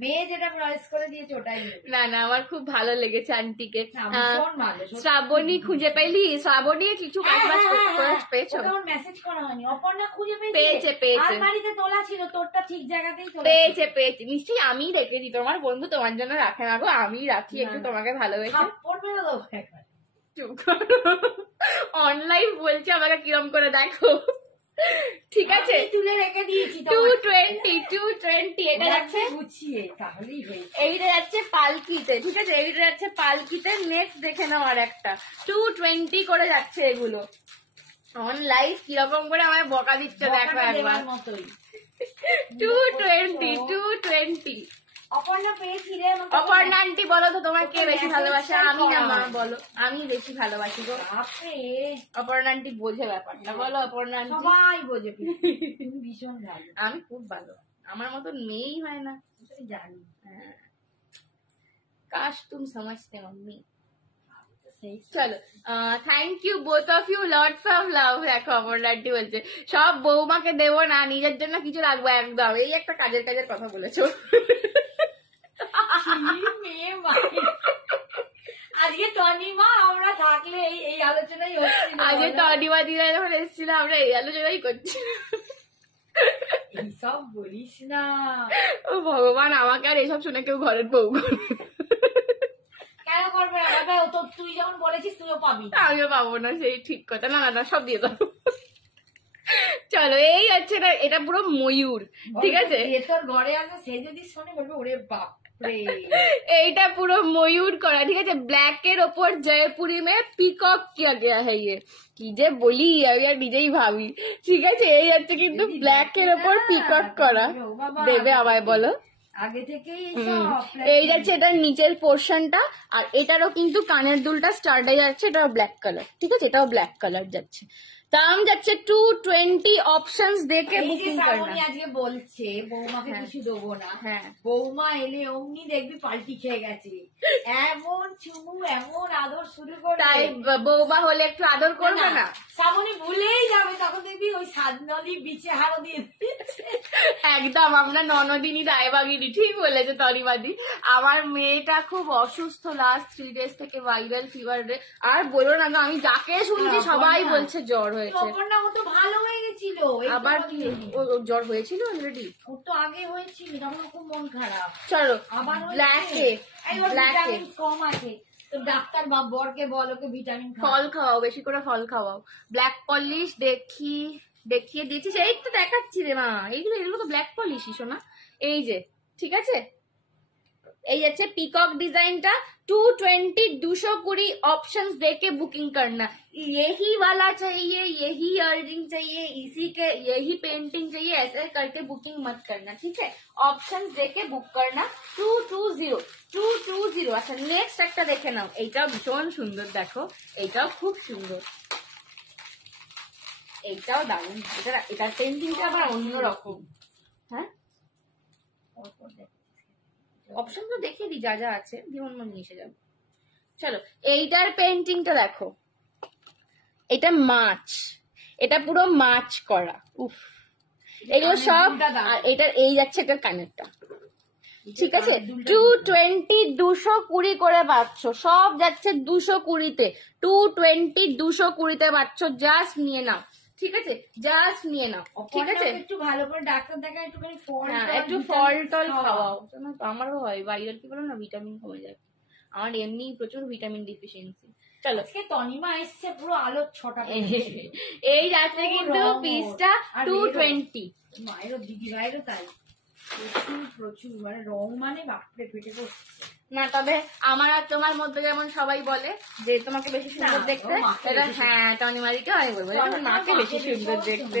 মেয়ে যেটা চয়েস করে দিয়েছে ওটাই। না না, আমার খুব ভালো লেগেছে আন্টিকে। ভালো। শ্রাবণী খুঁজে পেলি? শ্রাবণী কিছু পেয়েছো? মেসেজ করা হয়নি, অপর্ণা খুঁজে পেয়েছে। আলমারিতে তোলা ছিল, তোরটা ঠিক জায়গাতেই পেয়েছে নিশ্চয়ই, আমি রেখেছি, তোমার বন্ধু তোমার জন্য রাখে না গো, আমি রাখি একটু তোমাকে ভালোবেসে। অনলাইন বলছে আমাকে কিরম করে দেখো, ঠিক আছে? তুলে রেখে দিয়েছি। 220 এটা যাচ্ছে গুছিয়ে, তাহলেই হয়েছে। এইটা যাচ্ছে পালকিতে, ঠিক আছে? এইটা যাচ্ছে পালকিতে। নেক্সট দেখে নাও আর একটা, 220 করে যাচ্ছে এগুলো। অনলাইন কিরকম করে আমায় বকা দিচ্ছে দেখো একবার। 220 অপর্ণা পেয়েছি রে। অপর্ণা আন্টি বলো তো, তোমার কে বেশি ভালোবাসে? আমি না মা? বলো, আমি বেশি ভালোবাসি গো। অপর্ণা আন্টি বোঝে ব্যাপারটা, বলো অপর্ণা আন্টি। সবাই বোঝে, ভীষণ ভালো। আমি খুব ভালো, আমার মতন মেয়েই হয় না, জানি। কাশ তুম সমঝতে মম্মি। চলো, thank you both of you, lots of love. দেখো অপর্ণা আন্টি বলছে সব বৌমাকে দেবো না, নিজের জন্য কিছু রাখবো, একদম। এই একটা কাজের কথা বলেছো। আজকে টনিমা আমরা থাকলে এই আলোচনাই হচ্ছিল, আজকে টনিমা দিদা যখন এসেছিল আমরা এই আলোচনাই করছি। এইসব বলিস না, ও ভগবান, আমাকে আর এসব শুনে কেউ ঘরের বউ কেন করবে? তো তুই যখন বলেছিস তুইও পাবি। আমিও পাবো না, সেই ঠিক কথা। না সব দিয়ে দাও। চলো, এই হচ্ছে না, এটা পুরো ময়ূর, ঠিক আছে? তোর ঘরে আছে, সে যদি শোনে বলবে ওরে বাপ, এইটা পুরো ময়ূর করা, ঠিক আছে? ব্ল্যাক এর ওপর জয়পুরি মে পিকক কিয়া গিয়া है ये, কি যে বলি আমি আর নিজেই ভাবি, ঠিক আছে? এই হচ্ছে কিন্তু ব্ল্যাক এর ওপর পিকক করা। দেবে আমায় বলো আগে থেকেই। এই যাচ্ছে এটার নিচের পোর্শনটা, আর এটারও কিন্তু কানের দুলটা স্টার্ট হয়ে যাচ্ছে, এটাও ব্ল্যাক কালার, ঠিক আছে? এটাও ব্ল্যাক কালার যাচ্ছে। দাম যাচ্ছে 220 অপশনস দেখে এই যে বুকিং শ্রাবণী করনা। আজকে বলছে বৌমাকে হ্যাঁ। কিছু দেবো না, হ্যাঁ। বৌমা এলে অমনি দেখবি পাল্টি খেয়ে গেছে, এমন চুমু এমন আদর শুরু করে। তাই বৌমা হলে একটু আদর করবে না? শ্রাবণী ভুলেই যাবে, তখন দেখবি ওই সাদনলি বিচে হারো দিয়ে দিচ্ছে। একদম আমরা ননদিনী রায়বাগিনী, ঠিক বলেছে তরিবাদি। আমার মেয়েটা খুব অসুস্থ লাস্ট 3 days থেকে, ভাইরাল ফিভার। আর বলো না গো, আমি যাকে শুনছি সবাই বলছে জ্বর হয়েছে। অপর্ণা ও তো ভালো হয়ে গেছিল, আবার কি ওর জ্বর হয়েছিল অলরেডি? ওর তো আগে হয়েছিল, তখন খুব মন খারাপ। চলো আবার ব্ল্যাকে, ব্ল্যাকে কম আছে তো ডাক্তার বা বরকে বল ওকে ভিটামিন ফল খাওয়াও, বেশি করে ফল খাওয়াও। ব্ল্যাক পলিশ দেখিয়ে দিয়েছি, সেই তো দেখাচ্ছি রে মা। এগুলো তো ব্ল্যাক পলিশই শোনা। এই যে, ঠিক আছে, এই যাচ্ছে পিকক ডিजाइनটা 220 220 ऑप्शंस देके बुकिंग करना। यही वाला चाहिए, यही इयररिंग चाहिए, इसी के यही पेंटिंग चाहिए, ऐसे करके बुकिंग मत करना, ठीक है। ऑप्शंस देके बुक करना 220। আচ্ছা নেক্সট একটা দেখে নাও, এইটাও ভীষণ সুন্দর, দেখো এইটাও খুব সুন্দর, এইটাও দারুণ। এটার পেন্টিংটা আবার অন্যরকম। হ্যাঁ, অপশন তো দেখিয়ে দিই যা যা আছে, দিয়ে অন্য জিনিসে যাবো। চলো এইটার পেন্টিংটা দেখো, এটা মাছ, এটা পুরো মাছ করা, উফ এগুলো সব। আর এটার এই যাচ্ছে এটার কানেরটা, ঠিক আছে। 220 220 করে পাচ্ছ, সব যাচ্ছে 220-তে। 220 220-তে পাচ্ছ, জাস্ট নিয়ে নাও, ঠিক আছে, জাস্ট নিয়ে নাও, ঠিক আছে। একটু ভালো করে ডাক্তার দেখা, একটুখানি ফল, একটু ফল টল খাওয়াও। আমারও হয় ভাইরাল কি বলো না, ভিটামিন কমে যায়। আমার এমনি প্রচুর ভিটামিন ডিফিসিয়েন্সি। চলো আজকে তনিমা এসছে পুরো আলো ছটা। এই যাচ্ছে কিন্তু পিসটা 220। মায়েরও দিদি ভাইয়েরও তাই, প্রচুর মানে রং মানে বাপরে পেটে পড়ছে না। তবে আমার আর তোমার মধ্যে যেমন সবাই বলে যে তোমাকে বেশি সুন্দর দেখতে, এটা হ্যাঁ টনিমারিকে আমি বলবো মাকে বেশি সুন্দর দেখতে,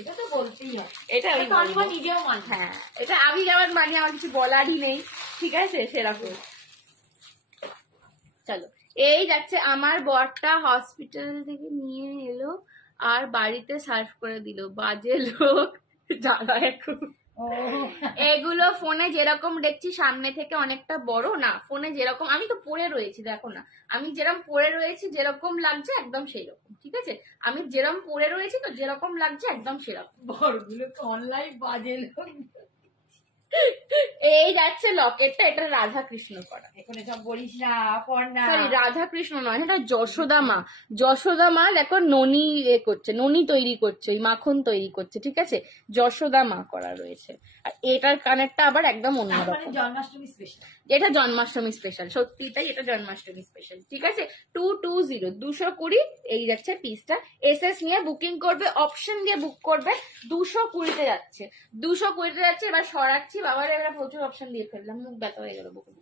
এটা তো বলতেই হয়, এটা আমি তনিমা নিজেও মানে। হ্যাঁ, এটা আমি যেমন মানি, আমার কিছু বলারই নেই, ঠিক আছে, সেরকম। চলো এই যাচ্ছে, আমার বরটা হসপিটাল থেকে নিয়ে এলো আর বাড়িতে সার্ভ করে দিল, বাজে লোক যারা এখন। এগুলো ফোনে যেরকম দেখছি সামনে থেকে অনেকটা বড় না, ফোনে যেরকম আমি তো পরে রয়েছি, দেখো না আমি যেরকম পরে রয়েছি যেরকম লাগছে একদম সেই রকম, ঠিক আছে। আমি যেরকম পরে রয়েছি তো যেরকম লাগছে একদম সেরকম। বড়গুলো তো অনলাইন বাজে লোক। এই যাচ্ছে লকেটটা, এটা রাধা কৃষ্ণ করা, এখানে সব বলিস না অপর্ণা, সরি রাধা কৃষ্ণ নয়, এটা যশোদা মা। যশোদা মা দেখো ননি করছে, ননি তৈরি করছে, ওই মাখন তৈরি করছে, ঠিক আছে, যশোদা মা করা রয়েছে। আর এটার কানেরটা আবার একদম অন্যরকম, জন্মাষ্টমী স্পেশাল, এটা জন্মাষ্টমী স্পেশাল, সত্যি তাই, এটা জন্মাষ্টমী স্পেশাল, ঠিক আছে। 220 220 এই যাচ্ছে পিসটা। এসএস নিয়ে বুকিং করবে, অপশন দিয়ে বুক করবে, 220-তে যাচ্ছে, 220-তে যাচ্ছে। এবার সরাচ্ছি, বাবার এবার প্রচুর অপশন দিয়ে ফেললাম, মুখ ব্যথা হয়ে গেল বুকে।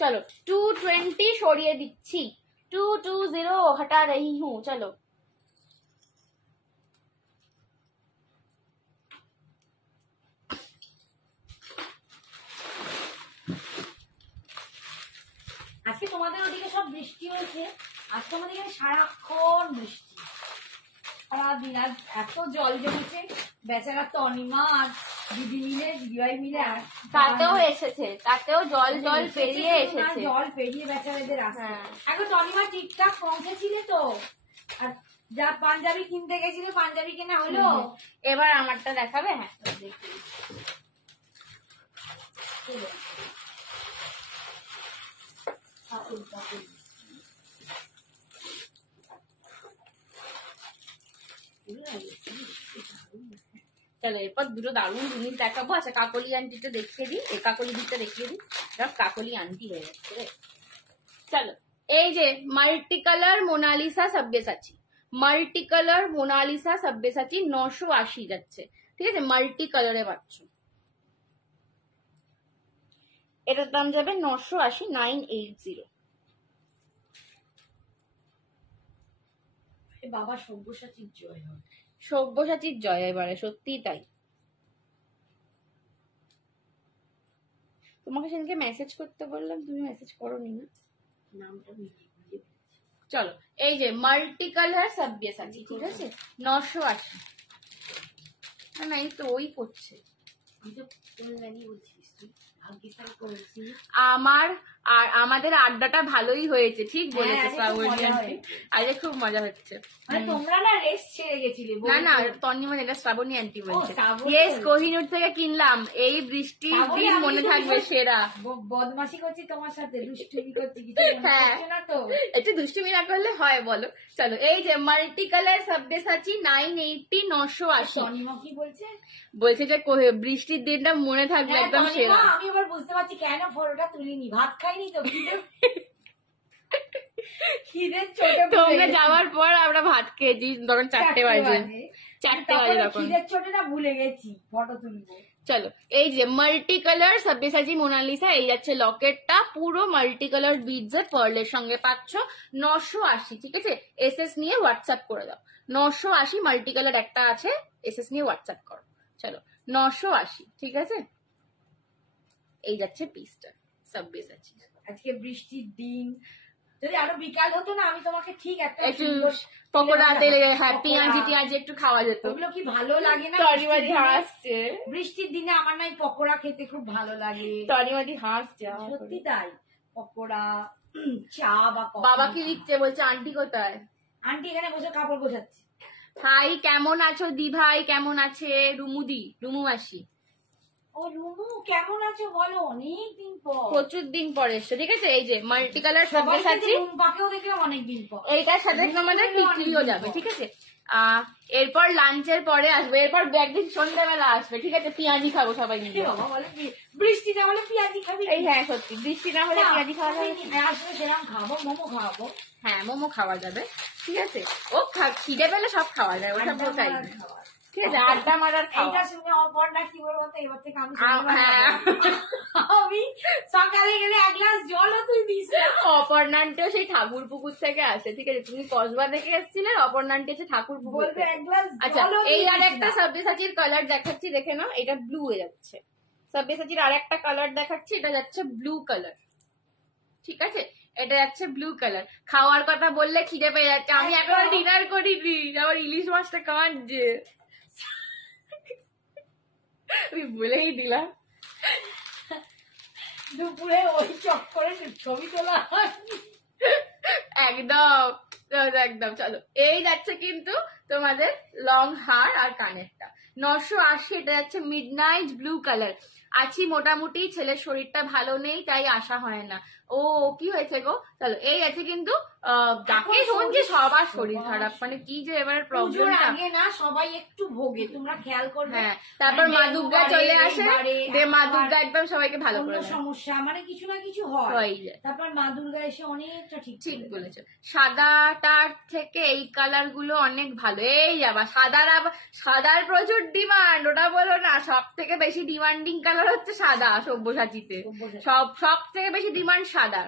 চলো 220 সরিয়ে দিচ্ছি, 220 হটা রही हूँ, চলো। আজকে তোমাদের ওদিকে সব বৃষ্টি হয়েছে, আজকে আমাদের এখানে সারাক্ষণ বৃষ্টি, সারাদিন। আর এত জল জমেছে, বেচারা তনিমা আর দিদি মিলে দিদিভাই মিলে, আর তাতেও এসেছে, তাতেও জল জল পেরিয়ে এসেছে, জল পেরিয়ে বেচারাদের আসে। এখন তনিমা ঠিকঠাক পৌঁছেছিলে তো, আর যা পাঞ্জাবি কিনতে গেছিল পাঞ্জাবি কেনা হলো। এবার আমারটা দেখাবে, হ্যাঁ চলো এরপর দুটো দারুণ জিনিস দেখাবো। আচ্ছা কাকলি আন্টিটা দেখিয়ে দিই, এই কাকলি দিকটা দেখিয়ে দিই, কাকলি আন্টি হয়ে যাচ্ছে রে। চলো এই যে multi colour Monalisa Sabyasachi, multi colour Monalisa Sabyasachi 980 যাচ্ছে, ঠিক আছে, মাল্টি কালারে পাচ্ছ। এটার দাম যাবে 980, 980। বাবা সব্যসাচীর জয় হয়, সব্যসাচীর জয় এবারে, সত্যিই তাই। তোমাকে সেদিনকে মেসেজ করতে বললাম, তুমি মেসেজ করোনি না? নামটা চলো এই যে মাল্টি কালার সাব্যসাচী, ঠিক আছে 980। না এই তো ওই করছে। আমার আর আমাদের আড্ডাটা ভালোই হয়েছে, ঠিক বলেছে শ্রাবণী আন্টি। আজকে খুব মজা হচ্ছে। তোমরা না রেস্ট ছেড়ে গেছিলে। না তন্নিমা, এটা শ্রাবণী আন্টি বলছে। ইয়েস, কোহিনুর থেকে কিনলাম। এই বৃষ্টির দিন মনে থাকবে সেরা। বদমাশি করছি তোমার সাথে, দুষ্টুমি করছি, কিছু হ্যাঁ না তো? একটু দুষ্টুমি না করলে হয় বলো? চলো এই যে মাল্টি কালার সাব্যসাচী 980, 980। তন্নিমা কি বলছে? বলছে যে বৃষ্টির দিনটা মনে থাকবে একদম সেরা। আমি এবার বুঝতে পারছি কেন ফটোটা তুলিনি, ভাত খাইনি তো, খিদের চোটে তোমরা যাওয়ার পর আমরা ভাত খেয়েছি, তখন 4টে বাজে। 4টে বাজে তখন খিদের চোটে না ভুলে গেছি ফটো তুলবো। চলো এই যে মাল্টি কালার সাব্যসাচী মোনালিসা, এই যাচ্ছে লকেটটা, পুরো মাল্টি কালার বিডস এর পার্লের সঙ্গে পাচ্ছ 980, ঠিক আছে? এসএস নিয়ে হোয়াটসঅ্যাপ করে দাও। 980 মাল্টি কালার একটা আছে, এসএস নিয়ে হোয়াটসঅ্যাপ করো। চলো 980, ঠিক আছে? এই যাচ্ছে পিসটা সাব্যসাচী। আজকে বৃষ্টির দিন, যদি আরো বিকাল হতো না, আমি তোমাকে ঠিক একটা একটু পকোড়া তেলে, হ্যাঁ পেঁয়াজি টিয়াজি একটু খাওয়া যেত। ওগুলো কি ভালো লাগে না? তনিমাদি হাসছে। বৃষ্টির দিনে আমার নাই পকোড়া খেতে খুব ভালো লাগে। তনিমাদি হাসছে। সত্যি তাই, পকোড়া, চা বা কফি। বাবা কি লিখছে? বলছে আন্টি কোথায়? আন্টি এখানে বসে কাপড় গোছাচ্ছে। হাই, কেমন আছো দি ভাই? কেমন আছে রুমুদি, রুমু মাসি? ও রুমু কেমন আছো বলো, অনেকদিন পর। প্রচুর দিন পরে এসছো, ঠিক আছে? এই যে মাল্টি কালার সাব্যসাচী, রুম্পাকেও দেখলাম অনেকদিন পর। এইটার সাথে আমাদের টিকলিও যাবে, ঠিক আছে? এরপর লাঞ্চের পরে আসবে, এরপর একদিন সন্ধ্যাবেলা আসবে, ঠিক আছে? পেঁয়াজি খাবো সবাই মিলে। বৃষ্টি না হলে পেঁয়াজি খাবি? এই হ্যাঁ সত্যি, বৃষ্টি না হলে পেঁয়াজি খাওয়া যাবে। আসলে সেরকম খাবো, মোমো খাওয়াবো। হ্যাঁ মোমো খাওয়া যাবে, ঠিক আছে? ও খিদে পেলে সব খাওয়া যায়, ওসব কোথায়, ঠিক আছে? আড্ডা মারার খাওয়া। এইটা শুনে অপর্ণা কি বলবো তো, এবার থেকে আমি হ্যাঁ আমি সকালে গেলে এক গ্লাস জলও তুই দিস না। অপর্ণান্টেও সেই ঠাকুর পুকুর থেকে আসে, ঠিক আছে? তুমি কসবা থেকে এসেছিলে, অপর্ণান্টে এসে ঠাকুর পুকুর বলবে থেকে। এক গ্লাস। আচ্ছা এই আর একটা সাব্যসাচীর কালার দেখাচ্ছি, দেখে নাও। এটা ব্লু হয়ে যাচ্ছে। সাব্যসাচীর আর একটা কালার দেখাচ্ছি, এটা যাচ্ছে ব্লু কালার, ঠিক আছে? এটা যাচ্ছে ব্লু কালার। খাওয়ার কথা বললে খিদে পেয়ে যাচ্ছে। আমি এখনো ডিনার করিনি, আমার ইলিশ মাছটা কাঁদছে। আমি বলেই দিলাম দুপুরে ওই চক্করে ছবি তোলা একদম একদম। চলো এই যাচ্ছে কিন্তু তোমাদের লং হার আর কানেরটা 980। এটা যাচ্ছে মিডনাইট ব্লু কালার। আছি মোটামুটি, ছেলের শরীরটা ভালো নেই তাই আসা হয় না। ও কি হয়েছে গো? চলো এই আছে কিন্তু যাকে শুনছি সবার শরীর খারাপ, মানে কি যে এবার প্রবলেম। আগে না সবাই একটু ভোগে, তোমরা খেয়াল করবে। হ্যাঁ তারপর মা দুর্গা চলে আসে, মা দুর্গা একদম সবাইকে ভালো করে দেয়। সমস্যা মানে কিছু না কিছু হয়, তারপর মা দুর্গা এসে অনেকটা ঠিক বলেছো। সাদাটার থেকে এই কালার গুলো অনেক ভালো। এই যাবা সাদার প্রচুর ডিমান্ড, ওটা বলো না। সব থেকে বেশি ডিমান্ডিং কালার হচ্ছে সাদা সব্যসাচীতে। সব থেকে বেশি ডিমান্ড সাদা।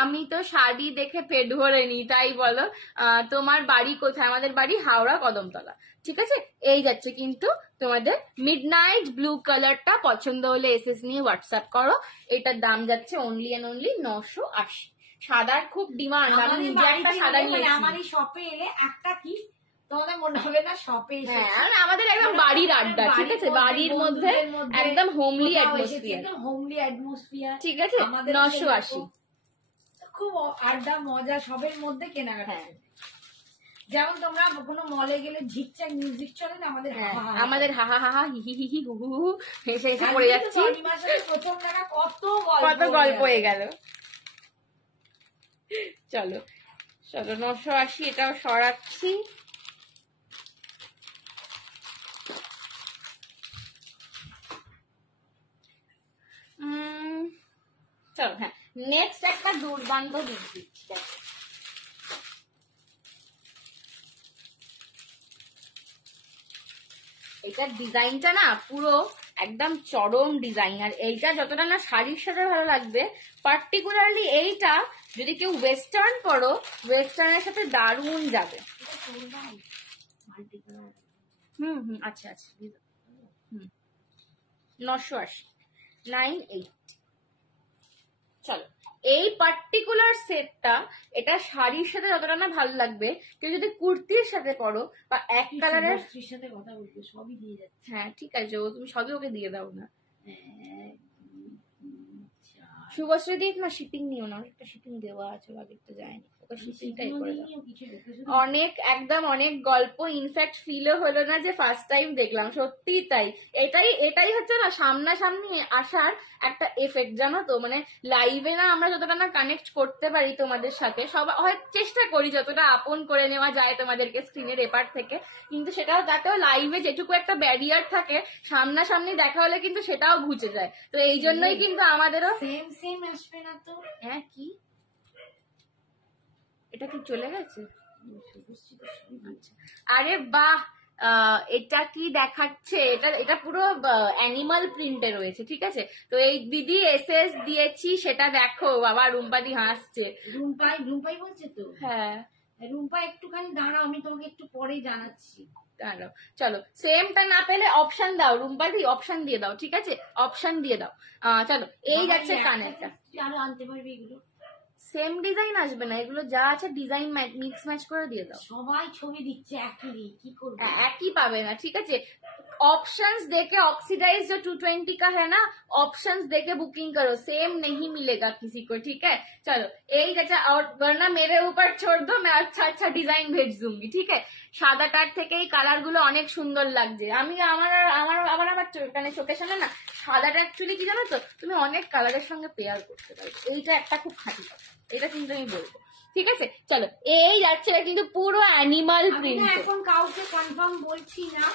আমি তো শাড়ি দেখে পেট ভরেনি, তাই বলো। তোমার বাড়ি কোথায়? আমাদের বাড়ি হাওড়া কদমতলা, ঠিক আছে? এই যাচ্ছে কিন্তু তোমাদের মিডনাইট ব্লু কালারটা। পছন্দ হলে এসএস নিয়ে হোয়াটসঅ্যাপ করো। এটার দাম যাচ্ছে অনলি এন্ড অনলি 980। সাদার খুব ডিমান্ড, আমি নিজে একটা সাদা নিয়েছি। আমারই শপে এলে একটা কি তোমাদের মনে হবে না শপে এসে। হ্যাঁ আমাদের একদম বাড়ির আড্ডা, ঠিক আছে? বাড়ির মধ্যে একদম হোমলি অ্যাটমসফিয়ার, হোমলি অ্যাটমসফিয়ার, ঠিক আছে? 980 খুব আড্ডা মজা সবের মধ্যে কেনাকাটা। যেমন তোমরা কোনো মলে গেলে ঝিকচাক মিউজিক চলে না, আমাদের হা হা হা হা হি হি হি হি হু হু হু হেসে হেসে পড়ে যাচ্ছি। প্রথম টাকা কত গল্প হয়ে গেল। চলো 980 এটাও সরাচ্ছি। চলো হ্যাঁ নেক্সট একটা দুর্দান্ত দিচ্ছি। এটার ডিজাইনটা না পুরো একদম চরম ডিজাইন। আর এইটা যতটা না শাড়ির সাথে ভালো লাগবে, পার্টিকুলারলি এইটা যদি কেউ ওয়েস্টার্ন পরো, ওয়েস্টার্নের সাথে দারুণ যাবে। আচ্ছা 980 98। চলো এই পার্টিকুলার সেটটা এটা শাড়ির সাথে যতটা না ভালো লাগবে, কেউ যদি কুর্তির সাথে পরো বা এক কালারের স্ত্রীর সাথে কথা বলবো, সবই দিয়ে যাচ্ছে। হ্যাঁ ঠিক আছে, ও তুমি সবই ওকে দিয়ে দাও না। এক, দুই, তিন, চার। শুভশ্রী দিয়ে না শিপিং নিও না, একটা শিপিং দেওয়া আছে, আগেরটা যায়নি, ওকে শিপিংটাই করে দাও। অনেক একদম অনেক গল্প, ইনফ্যাক্ট ফিলও হলো না যে ফার্স্ট টাইম দেখলাম, সত্যি তাই। এটাই এটাই হচ্ছে না সামনাসামনি আসার একটা এফেক্ট, জানো তো, মানে লাইভে না আমরা যতটা না কানেক্ট করতে পারি তোমাদের সাথে, সব হয় চেষ্টা করি যতটা আপন করে নেওয়া যায় তোমাদেরকে স্ক্রিনের এপার থেকে, কিন্তু সেটাও তাতেও লাইভে যেটুকু একটা ব্যারিয়ার থাকে, সামনাসামনি দেখা হলে কিন্তু সেটাও ঘুচে যায়। তো এই জন্যই কিন্তু আমাদেরও সেম সেম আসবে না তো। হ্যাঁ কি এটা কি চলে গেছে? আচ্ছা, আরে বাহ, এটা কি দেখাচ্ছে, এটা এটা পুরো অ্যানিমাল প্রিন্টে রয়েছে, ঠিক আছে। তো এই দিদি এসএস দিয়েছি সেটা দেখো, বাবা রুম্পাদি হাসছে। রুম্পাই বলছে তো। হ্যাঁ রুম্পা একটুখানি দাঁড়াও, আমি তোমাকে একটু পরেই জানাচ্ছি। দাঁড়াও, চলো সেমটা না পেলে অপশন দাও রুম্পাদি, অপশন দিয়ে দাও, ঠিক আছে, অপশন দিয়ে দাও। চলো এই যাচ্ছে কানেরটা। আরো আনতে পারবে এগুলো? সেম ডিজাইন আসবে না, এগুলো যা আছে ডিজাইন মিক্স ম্যাচ করে দিয়ে দাও। সবাই ছবি দিচ্ছে একই, কি করবে? একই পাবে না, ঠিক আছে। ऑप्शंस देके ऑक्सीडाइज जो 220 का है ना, ऑप्शंस देके बुकिंग करो, सेम नहीं मिलेगा किसी को, ठीक है। चलो यही अच्छा, और वरना मेरे ऊपर छोड़ दो, मैं अच्छा अच्छा डिजाइन भेज दूंगी, ठीक है। সাদাটার থেকে এই কালার গুলো অনেক সুন্দর লাগছে। আমি আমার আমার আমার আমার মানে চোখের সামনে না সাদাটা অ্যাকচুয়ালি কি জানো তো, তুমি অনেক কালারের সঙ্গে পেয়ার করতে পারবে, এইটা একটা খুব খাঁটি কথা, এটা কিন্তু আমি বলবো, ঠিক আছে। চলো এই যাচ্ছে, এটা কিন্তু পুরো অ্যানিমাল প্রিন্ট, এখন কাউকে কনফার্ম বলছি না,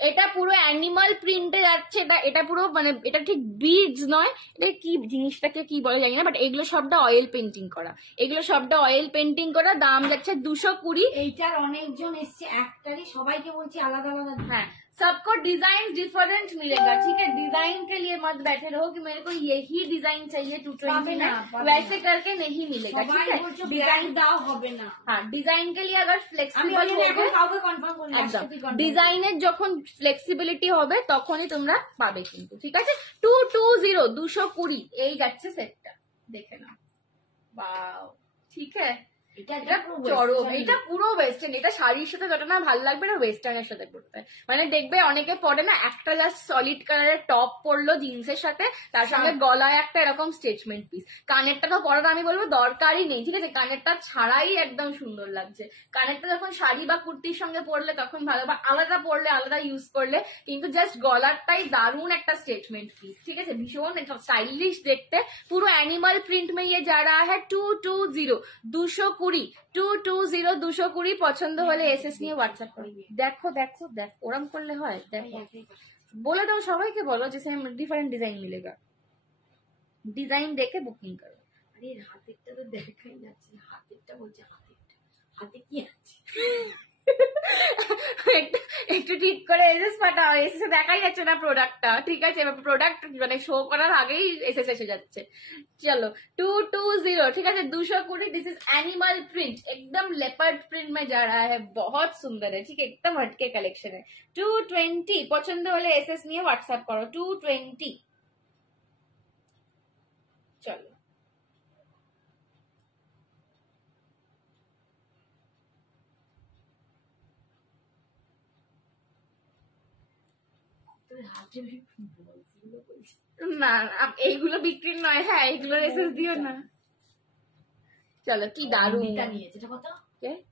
এটা পুরো অ্যানিমাল প্রিন্টে যাচ্ছে, এটা এটা পুরো মানে এটা ঠিক বিডস নয়, এটা কি জিনিসটাকে কি বলে জানি না, বাট এগুলো সবটা অয়েল পেন্টিং করা, এগুলো সবটা অয়েল পেন্টিং করা, দাম যাচ্ছে 220। এইটার অনেকজন এসছে, একটারই সবাইকে বলছি আলাদা আলাদা। হ্যাঁ सबको डिजाइन डिफरेंट मिलेगा, ठीक है। डिजाइन के लिए मत बैठे रहो कि मेरे को यही डिजाइन चाहिए 220 में, वैसे करके नहीं मिलेगा, ठीक है। ডিজাইন দাও হবে না। हाँ डिजाइन के लिए अगर फ्लेक्सिबल কাউকে কনফার্ম করলাম, একদম ডিজাইনের যখন ফ্লেক্সিবিলিটি হবে তখনই তোমরা পাবে কিন্তু, ঠিক আছে। 220 220 এই যাচ্ছে সেটটা, দেখে নাও, বাও, ঠিক আছে। এটা চরম, এটা পুরো ওয়েস্টার্ন, এটা শাড়ির সাথে যত না ভালো লাগবে না ওয়েস্টার্নের সাথে পড়তে, মানে দেখবে অনেকে পরে না একটা জাস্ট সলিড কালারের টপ পরলো জিন্সের সাথে, তার সঙ্গে গলায় একটা এরকম স্টেটমেন্ট পিস, কানেরটা তো পরাটা আমি বলবো দরকারই নেই, ঠিক আছে, কানেরটা ছাড়াই একদম সুন্দর লাগছে। কানেরটা যখন শাড়ি বা কুর্তির সঙ্গে পরলে তখন ভালো, বা আলাদা পরলে আলাদা ইউজ করলে, কিন্তু জাস্ট গলারটাই দারুণ একটা স্টেটমেंट পিস, ঠিক আছে, ভীষণ স্টাইলিশ দেখতে। পুরো অ্যানিমাল প্রিন্ট में ये जा रहा है 220 220 220 পছন্দ হলে এসএস নিয়ে হোয়াটসঅ্যাপ করো। দেখো দেখো দেখো, ওরম করলে হয়, দেখো বলে দাও সবাইকে, বলো যে সেম ডিফারেন্ট ডিজাইন মিলেगा, ডিজাইন দেখে বুকিং করো। আরে হাতেরটা তো দেখাই যাচ্ছে, হাতেরটা বলছে, হাতেরটা হাতে কি আছে একটু ঠিক করে এসএস পাঠাও, এসএস দেখাই যাচ্ছে না প্রোডাক্টটা, ঠিক আছে, প্রোডাক্ট মানে শো করার আগেই এসএস এসে যাচ্ছে। चलो 220, ठीक है 220। दिस इज एनिमल प्रिंट, एकदम लेपर्ड प्रिंट में जा रहा है, बहुत सुंदर है, ठीक है, एकदम हटके कलेक्शन है। 220 पसंद হলে এসএস নিয়ে হোয়াটসঅ্যাপ করো, 220। চলো না এইগুলো বিক্রি নয়, হ্যাঁ এইগুলো এসএস দিও না। চলো কি দারুণ নিয়েছে, এটা কত?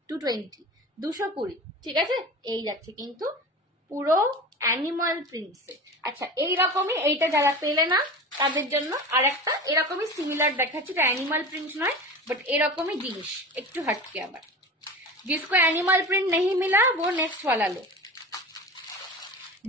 220 220, ঠিক আছে, এই যাচ্ছে কিন্তু পুরো অ্যানিমাল প্রিন্টসে। আচ্ছা এইরকমই, এইটা যারা পেলে না তাদের জন্য আর একটা এরকমই সিমিলার দেখাচ্ছি, এটা অ্যানিমাল প্রিন্ট নয় বাট এরকমই জিনিস, একটু हटके আবার। जिसको एनिमल प्रिंट नहीं मिला वो नेक्स्ट वाला लो।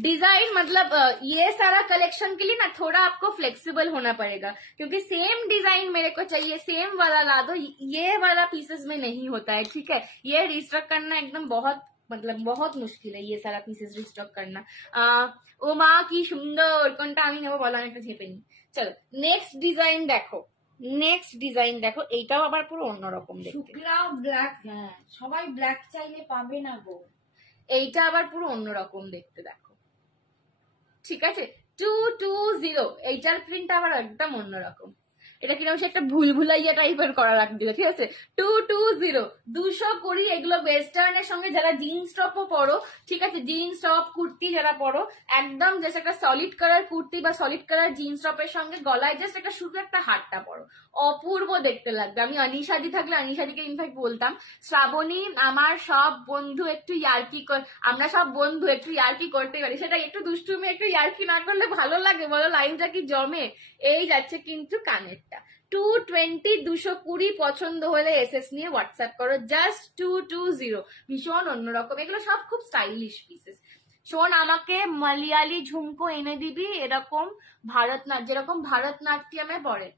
डिजाइन मतलब ये सारा कलेक्शन के लिए ना थोड़ा आपको फ्लेक्सिबल होना पड़ेगा, क्योंकि सेम डिजाइन मेरे को चाहिए, सेम वाला ला दो, ये वाला पीसेस में नहीं होता है, ठीक है। ये रिस्टॉक करना एकदम बहुत मतलब बहुत मुश्किल है, ये सारा पीसेस रिस्टॉक करना। ओ माँ की सुंदर কোনটা আমি নেবো বলো, আমি একটা ঝেপে নিই। চলো নেক্সট ডিজাইন দেখো, নেক্সট ডিজাইন দেখো, এইটাও আবার পুরো অন্যরকম দেখতে, শুক্লাও ব্ল্যাক, হ্যাঁ সবাই ব্ল্যাক চাইলে পাবে না গো, এইটা আবার পুরো অন্যরকম দেখতে, দেখো, ঠিক আছে। 220 এইটার প্রিন্ট আবার একদম অন্যরকম, এটা কিরকম সে একটা ভুলভুলাইয়া টাইপের করা লাগছিল, ঠিক আছে। 220 220, এগুলো ওয়েস্টার্নের সঙ্গে যারা জিন্স টপও পরো, ঠিক আছে, জিন্স টপ কুর্তি যারা পরো, একদম জাস্ট একটা সলিড কালার কুর্তি বা সলিড কালার জিন্স টপের সঙ্গে গলায় জাস্ট একটা শুধু একটা হাতটা পরো, অপূর্ব দেখতে লাগবে। আমি অনিশাদি থাকলে অনিশাদিকে ইনফ্যাক্ট বলতাম, শ্রাবণী আমার সব বন্ধু একটু ইয়ার্কি আমরা সব বন্ধু একটু ইয়ার্কি করতে পারি, সেটা একটু দুষ্টুমি একটু ইয়ার্কি না করলে ভালো লাগে বলো, লাইনটা কি জমে। এই যাচ্ছে কিন্তু কানেরটা 220 220, পছন্দ হলে এসএস নিয়ে হোয়াটসঅ্যাপ করো, জাস্ট 220, ভীষণ অন্যরকম, এগুলো সব খুব স্টাইলিশ পিসেস। শোন, আমাকে মালিয়ালি ঝুমকো এনে দিবি এরকম যেরকম ভারতনাট্যমে পড়ে।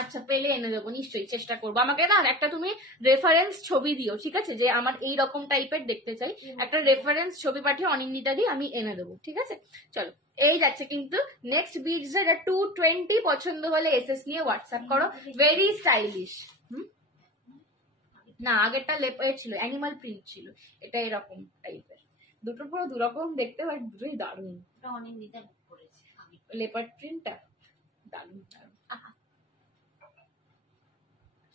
আচ্ছা, পেলে এনে দেবো, নিশ্চয়ই চেষ্টা করবো। আমাকে না একটা তুমি রেফারেন্স ছবি দিও, ঠিক আছে, যে আমার এই রকম টাইপের দেখতে চাই, একটা রেফারেন্স ছবি পাঠিয়ে অনিন্দিতা দিয়ে আমি এনে দেবো, ঠিক আছে। চলো, এই যাচ্ছে কিন্তু নেক্সট বিটস। 220, পছন্দ হলে এসএস নিয়ে হোয়াটসঅ্যাপ করো, ভেরি স্টাইলিশ। না, আগেরটা লেপার ছিল, অ্যানিমাল প্রিন্ট ছিল, এটা এরকম টাইপের, দুটো পুরো দুরকম দেখতে, বাট দুটোই দারুণ। অনিন্দিতা করেছে লেপার প্রিন্টটা দারুণ দারুণ।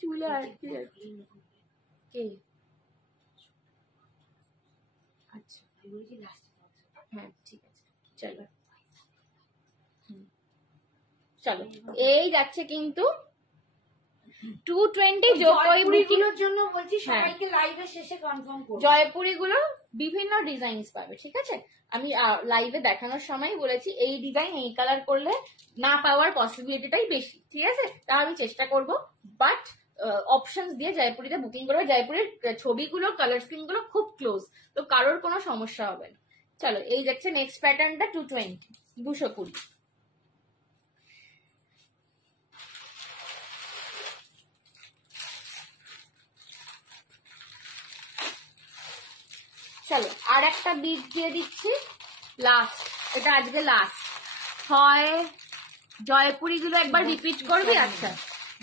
চুলে আর কি কে? আচ্ছা, হ্যাঁ ঠিক আছে, চলো চলো, এই যাচ্ছে কিন্তু 220 জয়পুরিগুলোর জন্য বলছি সবাইকে লাইভের শেষে কনফার্ম করো। জয়পুরি গুলো বিভিন্ন ডিজাইনস পাবে, ঠিক আছে। আমি লাইভে দেখানোর সময় বলেছি এই ডিজাইন এই কালার করলে না পাওয়ার পসিবিলিটিটাই বেশি, ঠিক আছে, তা আমি চেষ্টা করব। বাট অপশনস দিয়ে জয়পুরিতে বুকিং করবে, জয়পুরের ছবিগুলো কালার স্কিম গুলো খুব ক্লোজ, তো কারোর কোনো সমস্যা হবে না। চলো, এই যাচ্ছে নেক্সট প্যাটার্নটা 220 220। চলো, আর একটা বিট দিয়ে দিচ্ছি, লাস্ট, এটা আজকে লাস্ট হয়। জয়পুরি গুলো একবার রিপিট করবি? আচ্ছা,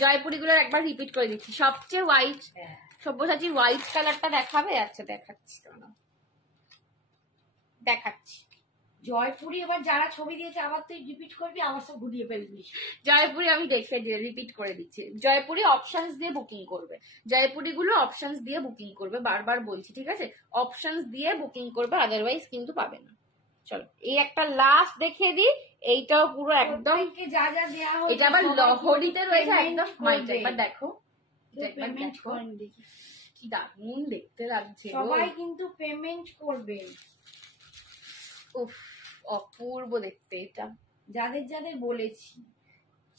জয়পুরি গুলো একবার রিপিট করে দিচ্ছি। সবচেয়ে হোয়াইট, সব্যসাচীর হোয়াইট কালারটা দেখাবে? আচ্ছা, দেখাচ্ছি, দেখাচ্ছি। জয়পুরি এবার যারা ছবি দিয়েছে আবার তুই রিপিট করবি, আবার সব ঘুরিয়ে ফেলবি। জয়পুরি আমি দেখে রিপিট করে দিচ্ছি। জয়পুরি অপশনস দিয়ে বুকিং করবে, জয়পুরি গুলো অপশনস দিয়ে বুকিং করবে, বারবার বলছি, ঠিক আছে, অপশনস দিয়ে বুকিং করবে, আদারওয়াইজ কিন্তু পাবে না। চলো, এই একটা লাস্ট দেখিয়ে দিই, এইটাও পুরো একদম যা যা দেওয়া হবে, এটা আবার লহরিতে রয়েছে একদম। একবার দেখো, পেমেন্ট করেন, দেখি কি দারুণ দেখতে লাগছে, সবাই কিন্তু পেমেন্ট করবে। উফ, অপূর্ব দেখতে এটা, যাদের যাদের বলেছি।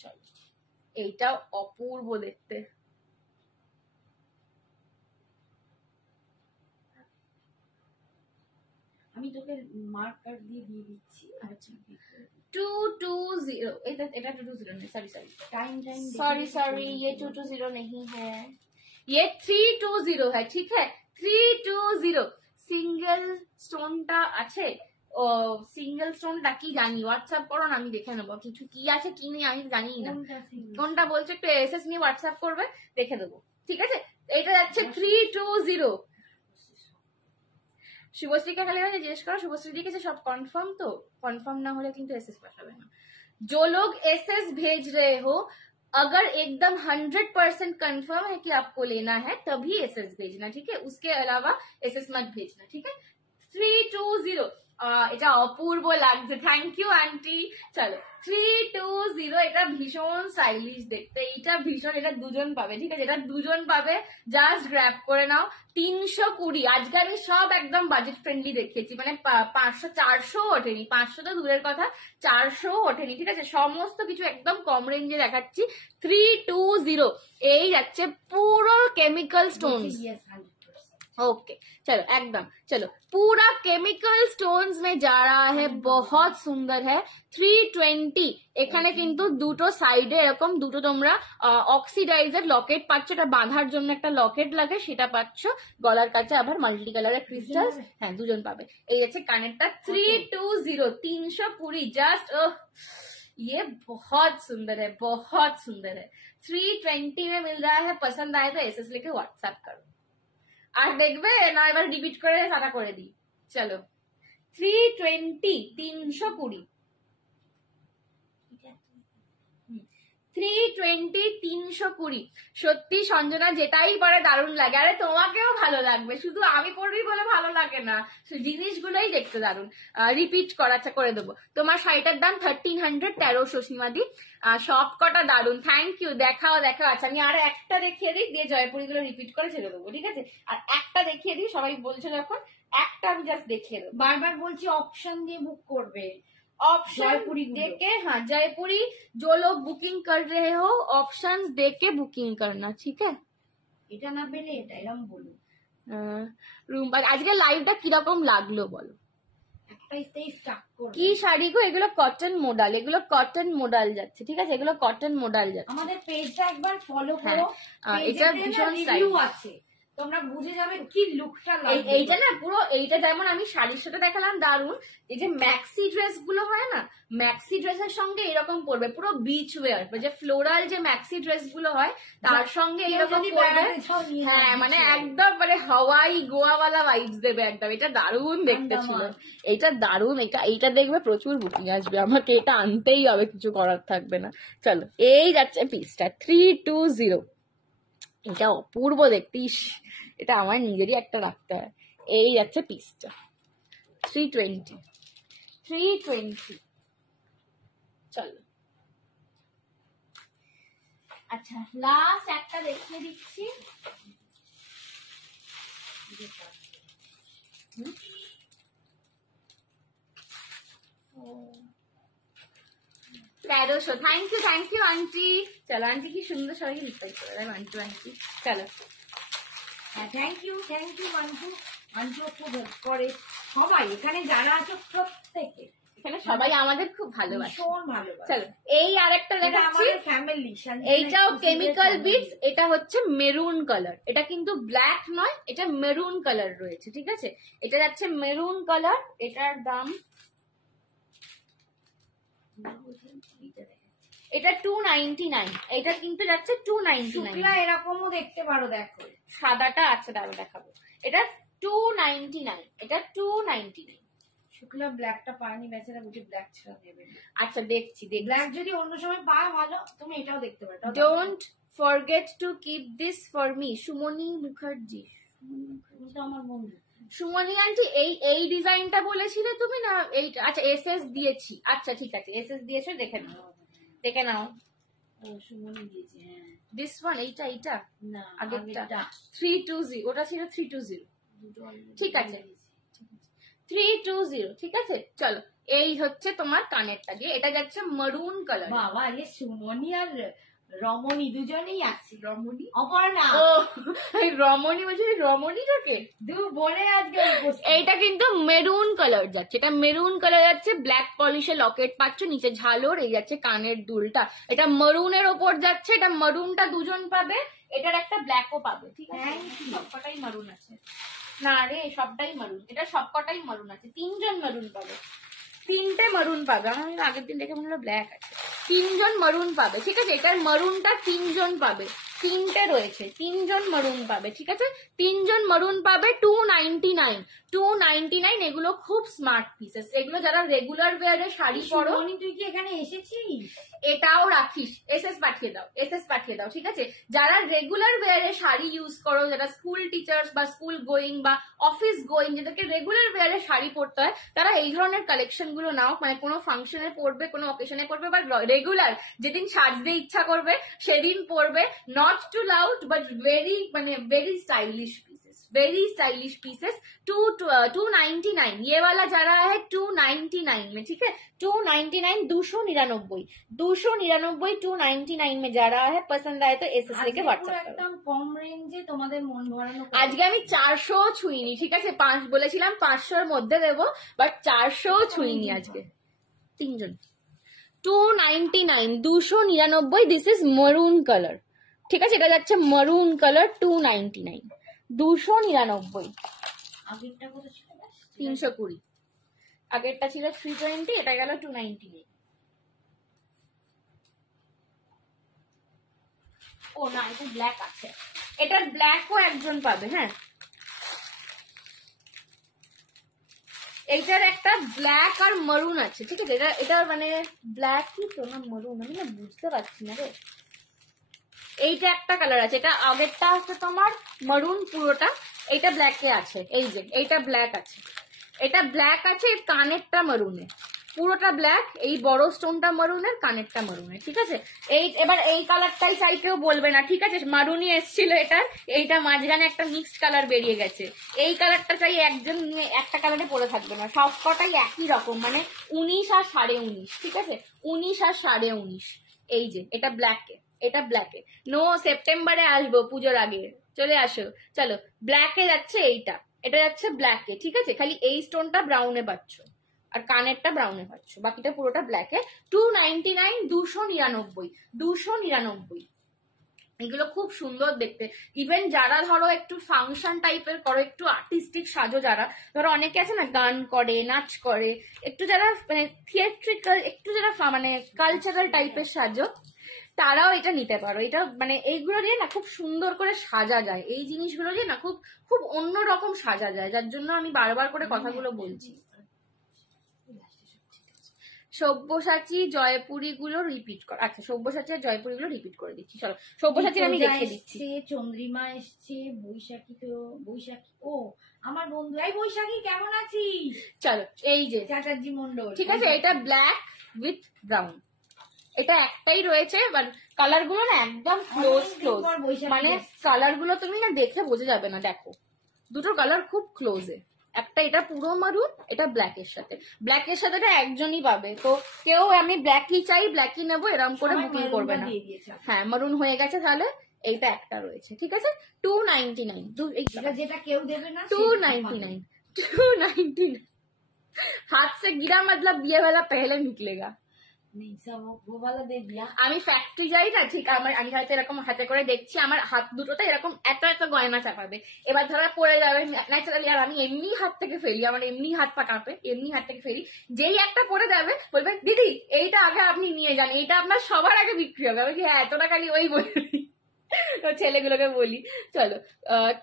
চলো, এইটাও অপূর্ব দেখতে। আমি তোকে মার্কার দিয়ে দিচ্ছি। আচ্ছা, 220, এটা 220 नहीं, सॉरी, ये 220 नहीं है, ये 320 है, ठीक है, 320। সিঙ্গেল স্টোনটা আছে, ও সিঙ্গেল স্টোনটা কি জানি, হোয়াটসঅ্যাপ করো না, আমি দেখে নেবো কিছু কি আছে কি নেই, আমি জানি না কোনটা বলছো, একটু এসএস নিয়ে হোয়াটসঅ্যাপ করবে, দেখে দেবো, ঠিক আছে। এটা যাচ্ছে 320। शुभश्री खाली जिज्ञेस करो, शुभश्री दिखे सब कन्फर्म, तो कन्फर्म ना होले किन्तु एसएस पाठाबे ना। जो लोग एसएस भेज रहे हो, अगर एकदम 100% कन्फर्म है कि आपको लेना है तभी एसएस भेजना, ठीक है, उसके अलावा एसएस मत भेजना, ठीक है। 320, এটা অপূর্ব লাগছে, থ্যাংক ইউ আন্টি। চলো, 320, এটা ভীষণ স্টাইলিশ দেখতে, এটা ভীষণ, এটা দুজন পাবে, ঠিক আছে, এটা দুজন পাবে, জাস্ট গ্র্যাব করে নাও। 320, আজকে আমি সব একদম বাজেট ফ্রেন্ডলি দেখিয়েছি, মানে 500 400 ওঠেনি, 500 তো দূরের কথা, 400 ওঠেনি, ঠিক আছে, সমস্ত কিছু একদম কম রেঞ্জে দেখাচ্ছি। 320, এই যাচ্ছে পুরো কেমিক্যাল স্টোন। ओके, चलो एकदम, चलो पूरा केमिकल स्टोन्स में जा रहा है, बहुत सुंदर है। 320, এখানে কিন্তু দুটো সাইডে এরকম দুটো তোমরা অক্সিডাইজার লকেট পাচ্ছ, এটা বাঁধার জন্য একটা লকেট লাগে, সেটা পাচ্ছ, গলার কাছে আবার মাল্টি কালারের ক্রিস্টাল, হ্যাঁ দুজন পাবে। এই আছে কানেরটা 320, 320, জাস্ট ये बहुत सुंदर है, बहुत सुंदर है। 320 में मिल रहा है, पसंद आए तो एसएस लेके व्हाट्सएप करो। আর দেখবে না, এবার রিপিট করে সাদা করে দিই। চলো, 320, 320, 320 320। সত্যি সঞ্জনা যেটাই পরে দারুণ লাগে। আরে তোমাকেও ভালো লাগবে, শুধু আমি পরবি বলে ভালো লাগে না, জিনিসগুলোই দেখতে দারুণ। রিপিট করাচ্ছা করে দেবো। তোমার শাড়িটার দাম 1300, 1300 সীমাদি। সব কটা দারুণ, থ্যাংক ইউ। দেখাও দেখাও। আচ্ছা আমি আর একটা দেখিয়ে দিই, দিয়ে জয়পুরি গুলো রিপিট করে ছেড়ে দেবো, ঠিক আছে? আর একটা দেখিয়ে দিই, সবাই বলছে যখন, একটা আমি জাস্ট দেখিয়ে দেবো। বারবার বলছি অপশন দিয়ে বুক করবে। ऑप्शन जयपुरी देख के, हाँ जयपुरी जो लोग बुकिंग कर रहे हो ऑप्शन देख के बुकिंग करना, ठीक है? এটা না পেলে এটা এরকম বলো। রুম আজকে লাইভটা কিরকম লাগলো বলো? একটাই স্টার্ট করো। কি শাড়ি গো এগুলো? কটন মোডাল, এগুলো কটন মোডাল যাচ্ছে, ঠিক আছে? এগুলো কটন মোডাল যাচ্ছে। আমাদের পেজটা একবার ফলো করো, এটা ভীষণ রিভিউ আছে, তোমরা বুঝে যাবে কি লুকটা লাগবে। এইটা না পুরো, এইটা যেমন আমি শাড়ির সাথে দেখালাম দারুন, এই যে ম্যাক্সি ড্রেস গুলো হয় না, ম্যাক্সি ড্রেসের সঙ্গে এরকম পরবে, পুরো বিচ ওয়্যার, যে ফ্লোরাল যে ম্যাক্সি ড্রেস গুলো হয় তার সঙ্গে এরকম পরবে। হ্যাঁ মানে একদম মানে হাওয়াই গোয়াওয়ালা ভাইবস দেবে একদম। এটা দারুণ দেখতে ছিল, এইটা দারুণ। এইটা দেখবে প্রচুর বুকিং আসবে, আমাকে এটা আনতেই হবে, কিছু করার থাকবে না। চলো এই যাচ্ছে পিসটা 320। এটা অপূর্ব দেখতে, এটা আমার নিজেরই একটা রাখতে হয়। এই যাচ্ছে পিসটা 320। চলো আচ্ছা লাস্ট একটা দেখিয়ে দিচ্ছি। 1300। Thank you aunty. চলো আন্টি কি সুন্দর সবাইকে রিপ্লাই করে দেয়, আন্টি। চলো থ্যাংক ইউ মান্টু। মান্টু খুব হেল্প করে সবাই, এখানে যারা আছে প্রত্যেকে, এখানে সবাই আমাদের খুব ভালোবাসে, ভীষণ ভালোবাসে। চলো এই আরেকটা দেখাচ্ছি, ফ্যামিলি। এইটাও কেমিক্যাল বিটস। এটা হচ্ছে মেরুন কালার, এটা কিন্তু ব্ল্যাক নয়, এটা মেরুন কালার রয়েছে, ঠিক আছে? এটা যাচ্ছে মেরুন কালার। এটার দাম, এটা 299। এটা কিন্তু যাচ্ছে 299। এরকমও দেখতে পারো, দেখো সাদাটা আছে, দাঁড়ো দেখাবো। এটা 299, এটা 299। শুক্লা ব্ল্যাকটা পায়নি বেচারা, বুঝি ব্ল্যাক ছাড়া দেবে। আচ্ছা দেখছি। ব্ল্যাক যদি অন্য সময় পায় ভালো, তুমি এটাও দেখতে পারো। Don't forget to keep this for me, Sumoni Mukherjee. আমার বন্ধু সুমনি আন্টি, এই ডিজাইনটা বলেছিলে তুমি না? এইটা আচ্ছা এসএস দিয়েছি, আচ্ছা ঠিক আছে এসএস দিয়েছো, দেখে নাও। সুমনি দিয়েছে, হ্যাঁ। দিস ওয়ান, এইটা না আগেরটা 320, ওটা ছিল 320, ঠিক আছে 320, ঠিক আছে? চলো এই হচ্ছে তোমার কানেরটা দিয়ে, এটা যাচ্ছে মারুন কালার। বাবা এ সুমনি আর রমণী দুজনেই আছে। রমণী, অপর্ণা। ও রমণী বলছি, রমণীটাকে দু বোনে আজকে এইটা কিন্তু মেরুন কালার যাচ্ছে, এটা মেরুন কালার যাচ্ছে। ব্ল্যাক পলিশে লকেট পাচ্ছ, নিচে ঝালর, এই যাচ্ছে কানের দুলটা। এটা মারুনের ওপর যাচ্ছে, এটা মারুনটা দুজন পাবে, এটার একটা ব্ল্যাকও পাবে, ঠিক আছে? সবকটাই মারুন আছে না রে, সবটাই মারুন, এটা সবকটাই মারুন আছে। 3জন মারুন পাবে, 3টে মারুন পাবে। আমার আগের দিন দেখে মনে হলো ব্ল্যাক আছে। 3জন মারুন পাবে, ঠিক আছে? এটার মারুনটা 3জন পাবে, 3টে রয়েছে, 3জন মারুন পাবে, ঠিক আছে? 3জন মারুন পাবে। 299। এগুলো খুব স্মার্ট পিসেস, এগুলো যারা রেগুলার ওয়ারে শাড়ি পরো। তুই কি এখানে এসেছিস? এটাও রাখিস, এসএস পাঠিয়ে দাও, ঠিক আছে? যারা রেগুলার ওয়ারে শাড়ি ইউজ করো, যারা স্কুল টিচার্স বা স্কুল গোয়িং বা অফিস গোয়িং, যাদেরকে রেগুলার ওয়ারে শাড়ি পরতে হয়, তারা এই ধরনের কালেকশন গুলো নাও। মানে কোনো ফাংশনে পরবে, কোনো অকেশনে পরবে, বা রেগুলার যেদিন সাজতে ইচ্ছা করবে সেদিন পরবে। Not too loud but very stylish pieces। 299 ये वाला जा रहा है 299 में, ठीक है? 299, 299, 299 में जा रहा है। पसंद आए तो एसएस लेके व्हाट्सएप करो। একদম কম রেঞ্জে তোমাদের মন ভরানো। আজকে আমি 400 ছুঁইনি, ঠিক আছে? 5 বলেছিলাম 500-র মধ্যে দেবো, বাট 400 ছুঁইনি আজকে। 3জন 299, 299। দিস ইজ মারুন কালার, ঠিক আছে? এটা যাচ্ছে মারুন কালার 299, 299। আগেরটা কত ছিল? 320। আগেরটা ছিল 320, এটা গেল 299। ও না, এটা ব্ল্যাক আছে, এটার ব্ল্যাকও একজন পাবে, হ্যাঁ এইটার একটা ব্ল্যাক আর মারুন আছে, ঠিক আছে? এটা মানে ব্ল্যাক কি তো না মারুন, আমি না বুঝতে পারছি না রে। এইটা একটা কালার আছে, এটা আগেরটা আছে তোমার মারুন পুরোটা, এইটা ব্ল্যাকে আছে। এই যে এইটা ব্ল্যাক আছে, এটা ব্ল্যাক আছে, এর কানেরটা মারুনে, পুরোটা ব্ল্যাক, এই বড় স্টোনটা মারুনের, কানেরটা মারুনের, ঠিক আছে? এবার এই কালারটাই চাই, কেউ বলবে না, ঠিক আছে? মারুনই এসেছিল এটার, এইটা মাঝখানে একটা মিক্সড কালার বেরিয়ে গেছে। এই কালারটা চাই, একজন নিয়ে একটা কালারে পরে থাকবে না, সব কটাই একই রকম, মানে 19 আর 19.5, ঠিক আছে? 19 আর 19.5। এই যে এটা ব্ল্যাকে, এটা ব্ল্যাকে। নো, সেপ্টেম্বরে আসবো পুজোর আগে, চলে আসো। চলো, ব্ল্যাকে যাচ্ছে এইটা, এটা যাচ্ছে ব্ল্যাকে, ঠিক আছে? খালি এই স্টোনটা ব্রাউনে পাচ্ছ আর কানেরটা ব্রাউনে পাচ্ছ, বাকিটা পুরোটা ব্ল্যাকে। 299, 299, 299। এগুলো খুব সুন্দর দেখতে। ইভেন যারা ধরো একটু ফাংশন টাইপের করো, একটু আর্টিস্টিক সাজো, যারা ধরো অনেকে আছে না গান করে, নাচ করে, একটু যারা মানে থিয়েট্রিক্যাল, একটু যারা মানে কালচারাল টাইপের সাজো, তারাও এটা নিতে পারো। এটা মানে এইগুলো দিয়ে না খুব সুন্দর করে সাজা যায়, এই জিনিসগুলো দিয়ে না খুব খুব অন্যরকম সাজা যায়, যার জন্য আমি বারবার করে কথাগুলো বলছি। সব্যসাচী জয়পুরি গুলো রিপিট কর, আচ্ছা সব্যসাচী আর জয়পুরি গুলো রিপিট করে দিচ্ছি। চলো, সব্যসাচীর আমি দেখে দিচ্ছি। চন্দ্রিমা এসছে, বৈশাখী তো, বৈশাখী ও আমার বন্ধু। এই বৈশাখী কেমন আছিস? চলো, এই যে চ্যাটার্জি মন্ডল, ঠিক আছে? এটা ব্ল্যাক উইথ ব্রাউন, এটা একটাই রয়েছে, বাট কালার গুলো না একদম ক্লোজ ক্লোজ, মানে কালার গুলো তুমি না দেখে বোঝা যাবে না। দেখো দুটো কালার খুব ক্লোজে, একটা এটা পুরো মারুন, এটা ব্ল্যাকের সাথে, ব্ল্যাকের সাথে এটা একজনই পাবে, তো কেউ আমি ব্ল্যাকই চাই ব্ল্যাকই নেবো এরকম করে বুকিং করবে না। হ্যাঁ, মারুন হয়ে গেছে, তাহলে এইটা একটা রয়েছে, ঠিক আছে? 299, যেটা কেউ দেবে না, 299, 299। हाथ से गिरा मतलब ये वाला पहले निकलेगा। আমি ফ্যাক্টরি যাই না, ঠিক আমার আমি হয়তো এরকম হাতে করে দেখছি, আমার হাত দুটোতে এরকম এত এত গয়না চাপাবে, এবার ধরো পড়ে যাবে ন্যাচারালি, আর আমি এমনি হাত থেকে ফেলি, আমার এমনি হাত পা কাঁপে, এমনি হাত থেকে ফেলি, যেই একটা পড়ে যাবে বলবে দিদি এইটা আগে আপনি নিয়ে যান, এইটা আপনার সবার আগে বিক্রি হবে। আমি হ্যাঁ, এত টাকা নিয়ে ওই বলি, तो ছেলেগুলোকে বলি। चलो,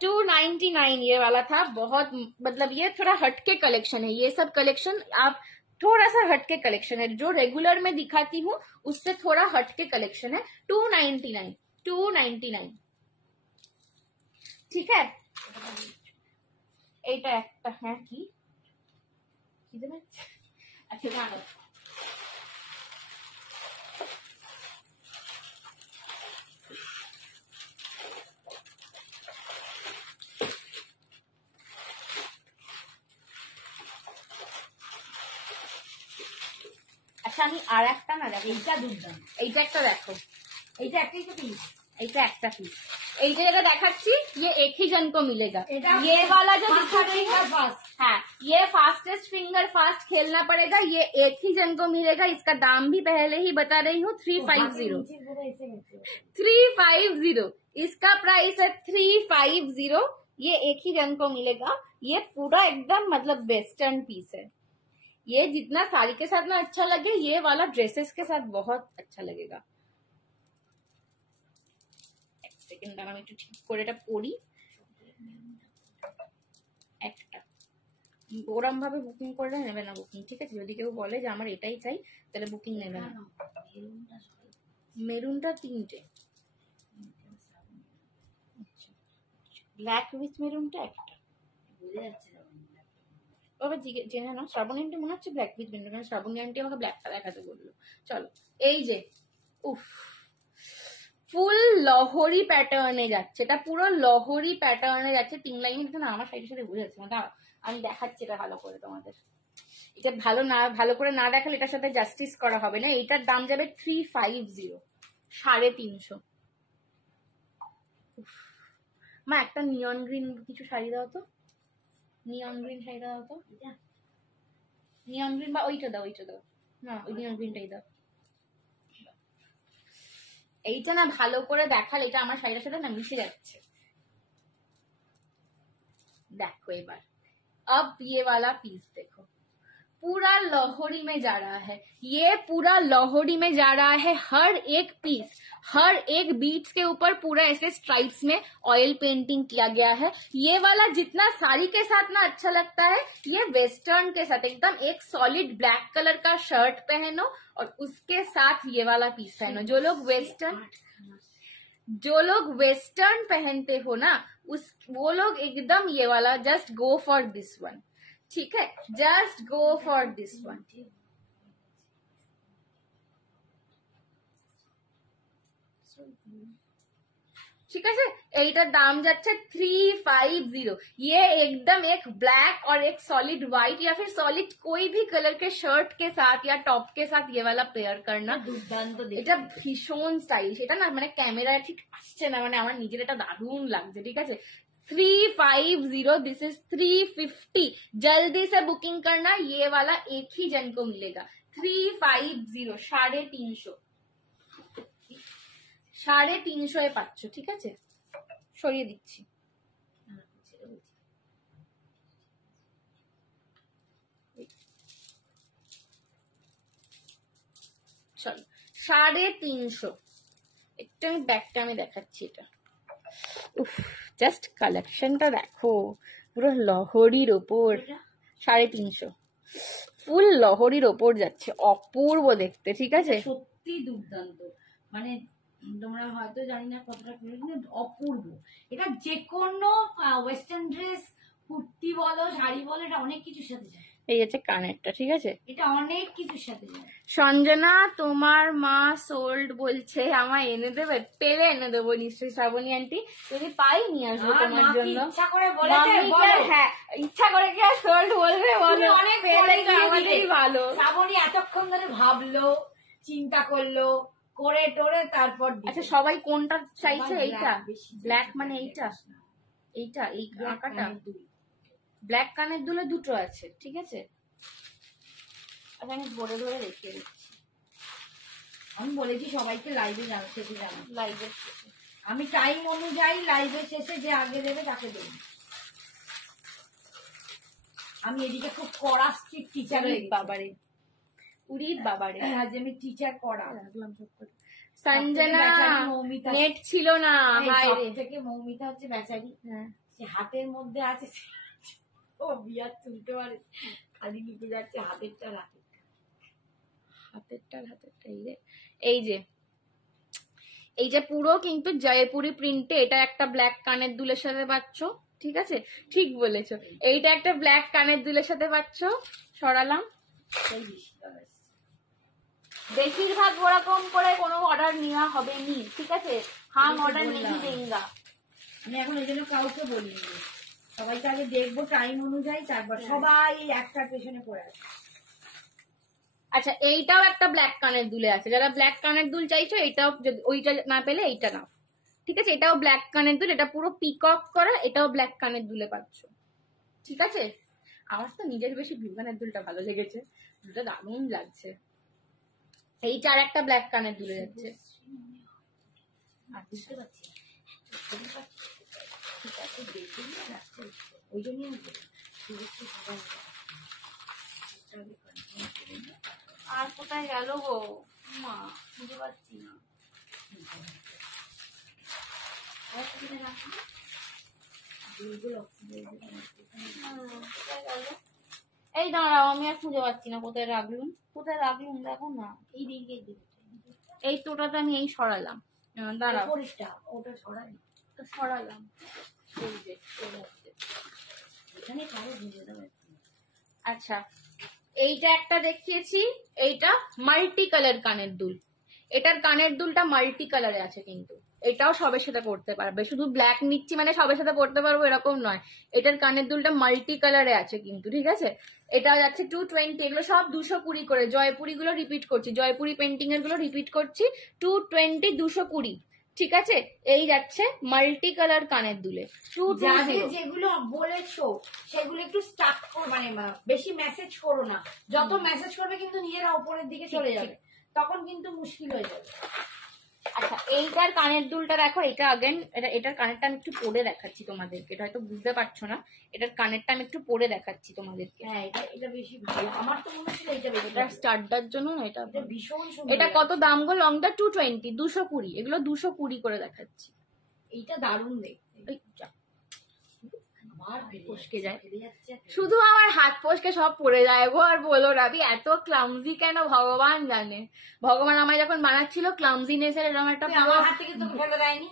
299 ये वाला था, बहुत मतलब ये थोड़ा हटके कलेक्शन है, ये सब कलेक्शन आप थोड़ा सा हटके कलेक्शन है, जो रेगुलर में दिखाती हूँ उससे थोड़ा हटके कलेक्शन है। 299, 299, ठीक है? এইটা একটা, হ্যাঁ কি দেবে? আচ্ছা জানো, আচ্ছা আমি আর একটা না দেখো, এইটা দুর্দান্ত, এইটা একটা দেখো, এইটা একটাই তো পিস, এইটা একটা পিস, এইটা যেটা দেখাচ্ছি ये एक ही जन को मिलेगा। এটা ये वाला जो दिखा रही है, ফার্স্ট, हाँ ये फास्टेस्ट फिंगर फास्ट खेलना पड़ेगा, ये एक ही जन को मिलेगा। इसका दाम भी पहले ही बता रही हूँ, 350, 350, इसका प्राइस है 350। ये एक ही जन को मिलेगा, ये पूरा एकदम मतलब वेस्टर्न पीस है। ये जितना साड़ी के साथ ना अच्छा लगे, ये वाला ड्रेसेस के साथ बहुत अच्छा लगेगा। एक सेकंड আমি একটু ঠিক করে এটা পরি। একটা ওরম ভাবে বুকিং করে নেবে না বুকিং, ঠিক আছে? যদি কেউ বলে যে আমার এটাই চাই, তাহলে বুকিং নেবে না। মেরুনটা 3টে, ব্ল্যাক উইথ মেরুনটা একটা, বুঝে যাচ্ছে না। বাবা জেনে না, শ্রাবণী আন্টি মনে হচ্ছে ব্ল্যাক উইথ মেরুন, কারণ শ্রাবণী আন্টি আমাকে ব্ল্যাকটা দেখাতে বললো। চলো, এই যে উফ, ফুল লহরি প্যাটার্নে যাচ্ছে, এটা পুরো লহরি প্যাটার্নে যাচ্ছে। 3 লাইন না, আমার সাইডের সাথে বুঝে যাচ্ছে না, দাঁড়াও আমি দেখাচ্ছি এটা ভালো করে তোমাদের। এটা ভালো করে না দেখালে এটার সাথে জাস্টিস করা হবে না। এটার দাম যাবে 350, 350। মা একটা নিয়ন গ্রিন কিছু শাড়ি দাও তো, নিয়ন গ্রিন শাড়ি দাও তো, নিয়ন গ্রিন বা ওইটা দাও, ওইটা দাও না, ওই নিয়ন গ্রিনটাই দাও। এইটা না ভালো করে দেখালে এটা আমার শাড়িটার সাথে না মিশে যাচ্ছে। দেখো এবার अब ये वाला पीस देखो, पूरा लाहौरी में जा रहा है, ये पूरा लाहौरी में जा रहा है। हर एक पीस, हर एक बीट्स के ऊपर पूरा ऐसे स्ट्राइप्स में ऑयल पेंटिंग किया गया है। ये वाला जितना साड़ी के साथ ना अच्छा लगता है, ये वेस्टर्न के साथ एकदम एक सॉलिड ब्लैक कलर का शर्ट पहनो और उसके साथ ये वाला पीस पहनो। जो लोग वेस्टर्न पहनते हो ना, वो लोग एकदम ये वाला just go for this one, ठीक है, just go for this one. ঠিক আছে, এইটার দাম যাচ্ছে 350। ये एकदम एक ब्लैक और एक सॉलिड व्हाइट या फिर सॉलिड कोई भी कलर के शर्ट के साथ या टॉप के साथ ये वाला पेयर करना দুর্দান্ত দেখতে। এটা ভীষণ স্টাইলিশ। এটা না মানে ক্যামেরায় ঠিক আসছে না, মানে আমার নিজের এটা দারুণ লাগছে। ঠিক আছে, 350, दिस इज 350। जल्दी से बुकिंग करना, ये वाला एक ही जन को मिलेगा। 350, 350, 350 পাচ্ছ। ঠিক আছে, সরিয়ে দিচ্ছি। চলো 350। একটু আমি ব্যাগটা আমি দেখাচ্ছি। এটা উফ, জাস্ট কালেকশনটা দেখো, পুরো লহরির ওপর। 350 ফুল লহরির ওপর যাচ্ছে, অপূর্ব দেখতে। ঠিক আছে, সত্যি দুর্দান্ত, মানে তোমরা হয়তো জানি না কতটা কিন্তু অপূর্ব। এটা যে কোনো ওয়েস্টার্ন ড্রেস, কুর্তি বলো, শাড়ি বলো, এটা অনেক কিছুর সাথে যায়। এই হচ্ছে কানেরটা। ঠিক আছে, এটা অনেক কিছুর সাথে যায়। সঞ্জনা তোমার মা সোল্ড বলছে, আমায় এনে দেবে? পেলে এনে দেবো নিশ্চয়ই শ্রাবণী আন্টি, যদি পাই নিয়ে আসবো আর তোমার মা কি জন্য। ইচ্ছা করে বলেছে? মাম্মিকে, বলো। হ্যাঁ, ইচ্ছা করে কি আর সোল্ড বলবে? বলো, অনেক পেলে বলে তো দিয়ে আমাদেরই দিলে। ভালো। শ্রাবণী এতক্ষণ ধরে ভাবলো, চিন্তা করলো, করে টোরে তারপর দিল। আচ্ছা, সবাই কোনটা চাইছে? সবাই এইটা black বেশি ব্ল্যাক, চাইছে, মানে black এইটা, চাইছে না। এইটা, এই Black আঁকাটা কানের দুল। ব্ল্যাক কানের দুলে দুটো আছে। ঠিক আছে, আচ্ছা আমি ধরে ধরে দেখিয়ে দিচ্ছি। আমি বলেছি সবাইকে লাইভে শেষে জানো, লাইভে আমি টাইম অনুযায়ী লাইভের শেষে যে আগে দেবে তাকে দেবো। আমি এদিকে খুব কড়া স্ট্রিক্ট টিচার হয়ে গেছি। বাবারে, উরি বাবারে, আজ আমি টিচার কড়া। সঞ্জনা বেচারি মৌমিতা, নেট ছিল না। হায় রে। থেকে মৌমিতা হচ্ছে বেচারি, হ্যাঁ, সে হাতের মধ্যে আছে, ও বিয়ার তুলতে পারে, খালি নিতে যাচ্ছে হাতেরটা হাতেরটা এই যে পুরো কিন্তু জয়পুরি প্রিন্টে। এটা একটা ব্ল্যাক কানের দুলের সাথে পাচ্ছ। ঠিক আছে, ঠিক বলেছো, এইটা একটা ব্ল্যাক কানের দুলের সাথে পাচ্ছ। সরালাম। বেশিরভাগ ওরকম করে কোনো অর্ডার নেওয়া হবে নি। ঠিক আছে, হাম অর্ডার नहीं देंगे। আমি এখন এই জন্য কাউকে বলিনি, সবাইকে আগে দেখবো টাইম অনুযায়ী, তারপর সবাই একটার পেছনে পড়ে আছে। আচ্ছা, এইটাও একটা ব্ল্যাক কানের দুলে আছে। যারা ব্ল্যাক কানের দুল চাইছো, এইটাও যদি ওইটা না পেলে এইটা নাও। ঠিক আছে, এটাও ব্ল্যাক কানের দুল, এটা পুরো পিকক করা, এটাও ব্ল্যাক কানের দুলে পাচ্ছ। ঠিক আছে, আমার তো নিজের বেশি ব্লু কানের দুলটা ভালো লেগেছে, দুটো দারুণ লাগছে। এইটা আর একটা ব্ল্যাক কানের দুলে যাচ্ছে। আর বুঝতে পারছি ঠিক আছে, দেখে নিয়ে রাখতে, ওই জন্যই আমি বলি আর কোথায় গেল গো মা, বুঝতে পারছি না। এই দাঁড়াও, আমি আর খুঁজে পাচ্ছি না কোথায় রাখলুম। দেখো না, এই দিকে এই তোটাতে আমি এই সরালাম। দাঁড়াও, ওটা সরাই, তো সরালাম। এই যে এর মধ্যে। এখানে কারো ভেজে দেবে। আচ্ছা, এইটা একটা দেখিয়েছি, এইটা মাল্টি কালার কানের দুল। এটার কানের দুলটা মাল্টি কালারে আছে, কিন্তু এটাও সবের সাথে পড়তে পারবে। শুধু ব্ল্যাক নিচ্ছি মানে সবের সাথে পড়তে পারবো এরকম নয়, এটার কানের দুলটা মাল্টি কালারে আছে কিন্তু। ঠিক আছে, এটা যাচ্ছে 220। এগুলো সব 220 করে। জয়পুরি গুলো রিপিট করছি, জয়পুরি পেন্টিং এর গুলো রিপিট করছি। 220, 220। ঠিক আছে, এই যাচ্ছে মাল্টি কালার কানের দুলে 220। যেগুলো বলেছো সেগুলো একটু স্টার্ট করো, মানে বেশি মেসেজ করো না। যত মেসেজ করবে কিন্তু নিজেরা উপরের দিকে চলে যাবে, তখন কিন্তু মুশকিল হয়ে যাবে। আচ্ছা এইটার কানের দুলটা দেখো, এটা আগেন এটার কানেরটা আমি একটু পরে দেখাচ্ছি তোমাদেরকে, এটা হয়তো বুঝতে পারছো না, এটার কানেরটা আমি একটু পরে দেখাচ্ছি তোমাদেরকে। হ্যাঁ এটা বেশি ভালো, আমার তো মনে হচ্ছিল এটা বেশি এটা স্টার্টার জন্য না, এটা এটা ভীষণ সুন্দর। এটা কত দাম গো? লংটা 220, 220, এগুলো 220 করে দেখাচ্ছি। এইটা দারুণ দেখতে। এই যা, আমার ফসকে যায়, ফেলে যাচ্ছে। শুধু আমার হাত ফসকে সব পড়ে যায় গো। আর বলো রাবি এত ক্লামজি কেন, ভগবান জানে। ভগবান আমায় যখন বানাচ্ছিল ক্লামজিনেস এর এরকম একটা আমার হাত থেকে তোকে ফেলে দেয়নি?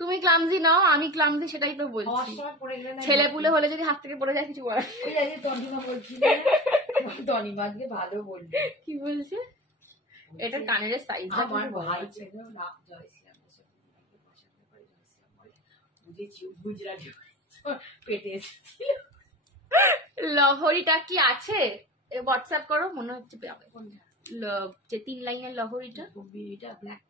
তুমি ক্লামজি নাও, আমি ক্লামজি, সেটাই তো আমার বলছি। সময় পড়ে গেলে না। ছেলে পুলে হলে যদি হাত থেকে পড়ে যায় কিছু বলার। ওই যে তনিমা বলছি না, তনিমা আজকে ভালো বলবে। কি বলছে? এটা কানের সাইজটা আমার ভাই ছিল না, জয়শ্রীরাম বুঝেছি, গুজরাটি পেটে এসেছিল। লহরিটা কি আছে? হোয়াটসঅ্যাপ করো, মনে হচ্ছে পাবে। যে 3 লাইনের লহরিটা, বিড়িটা ব্ল্যাক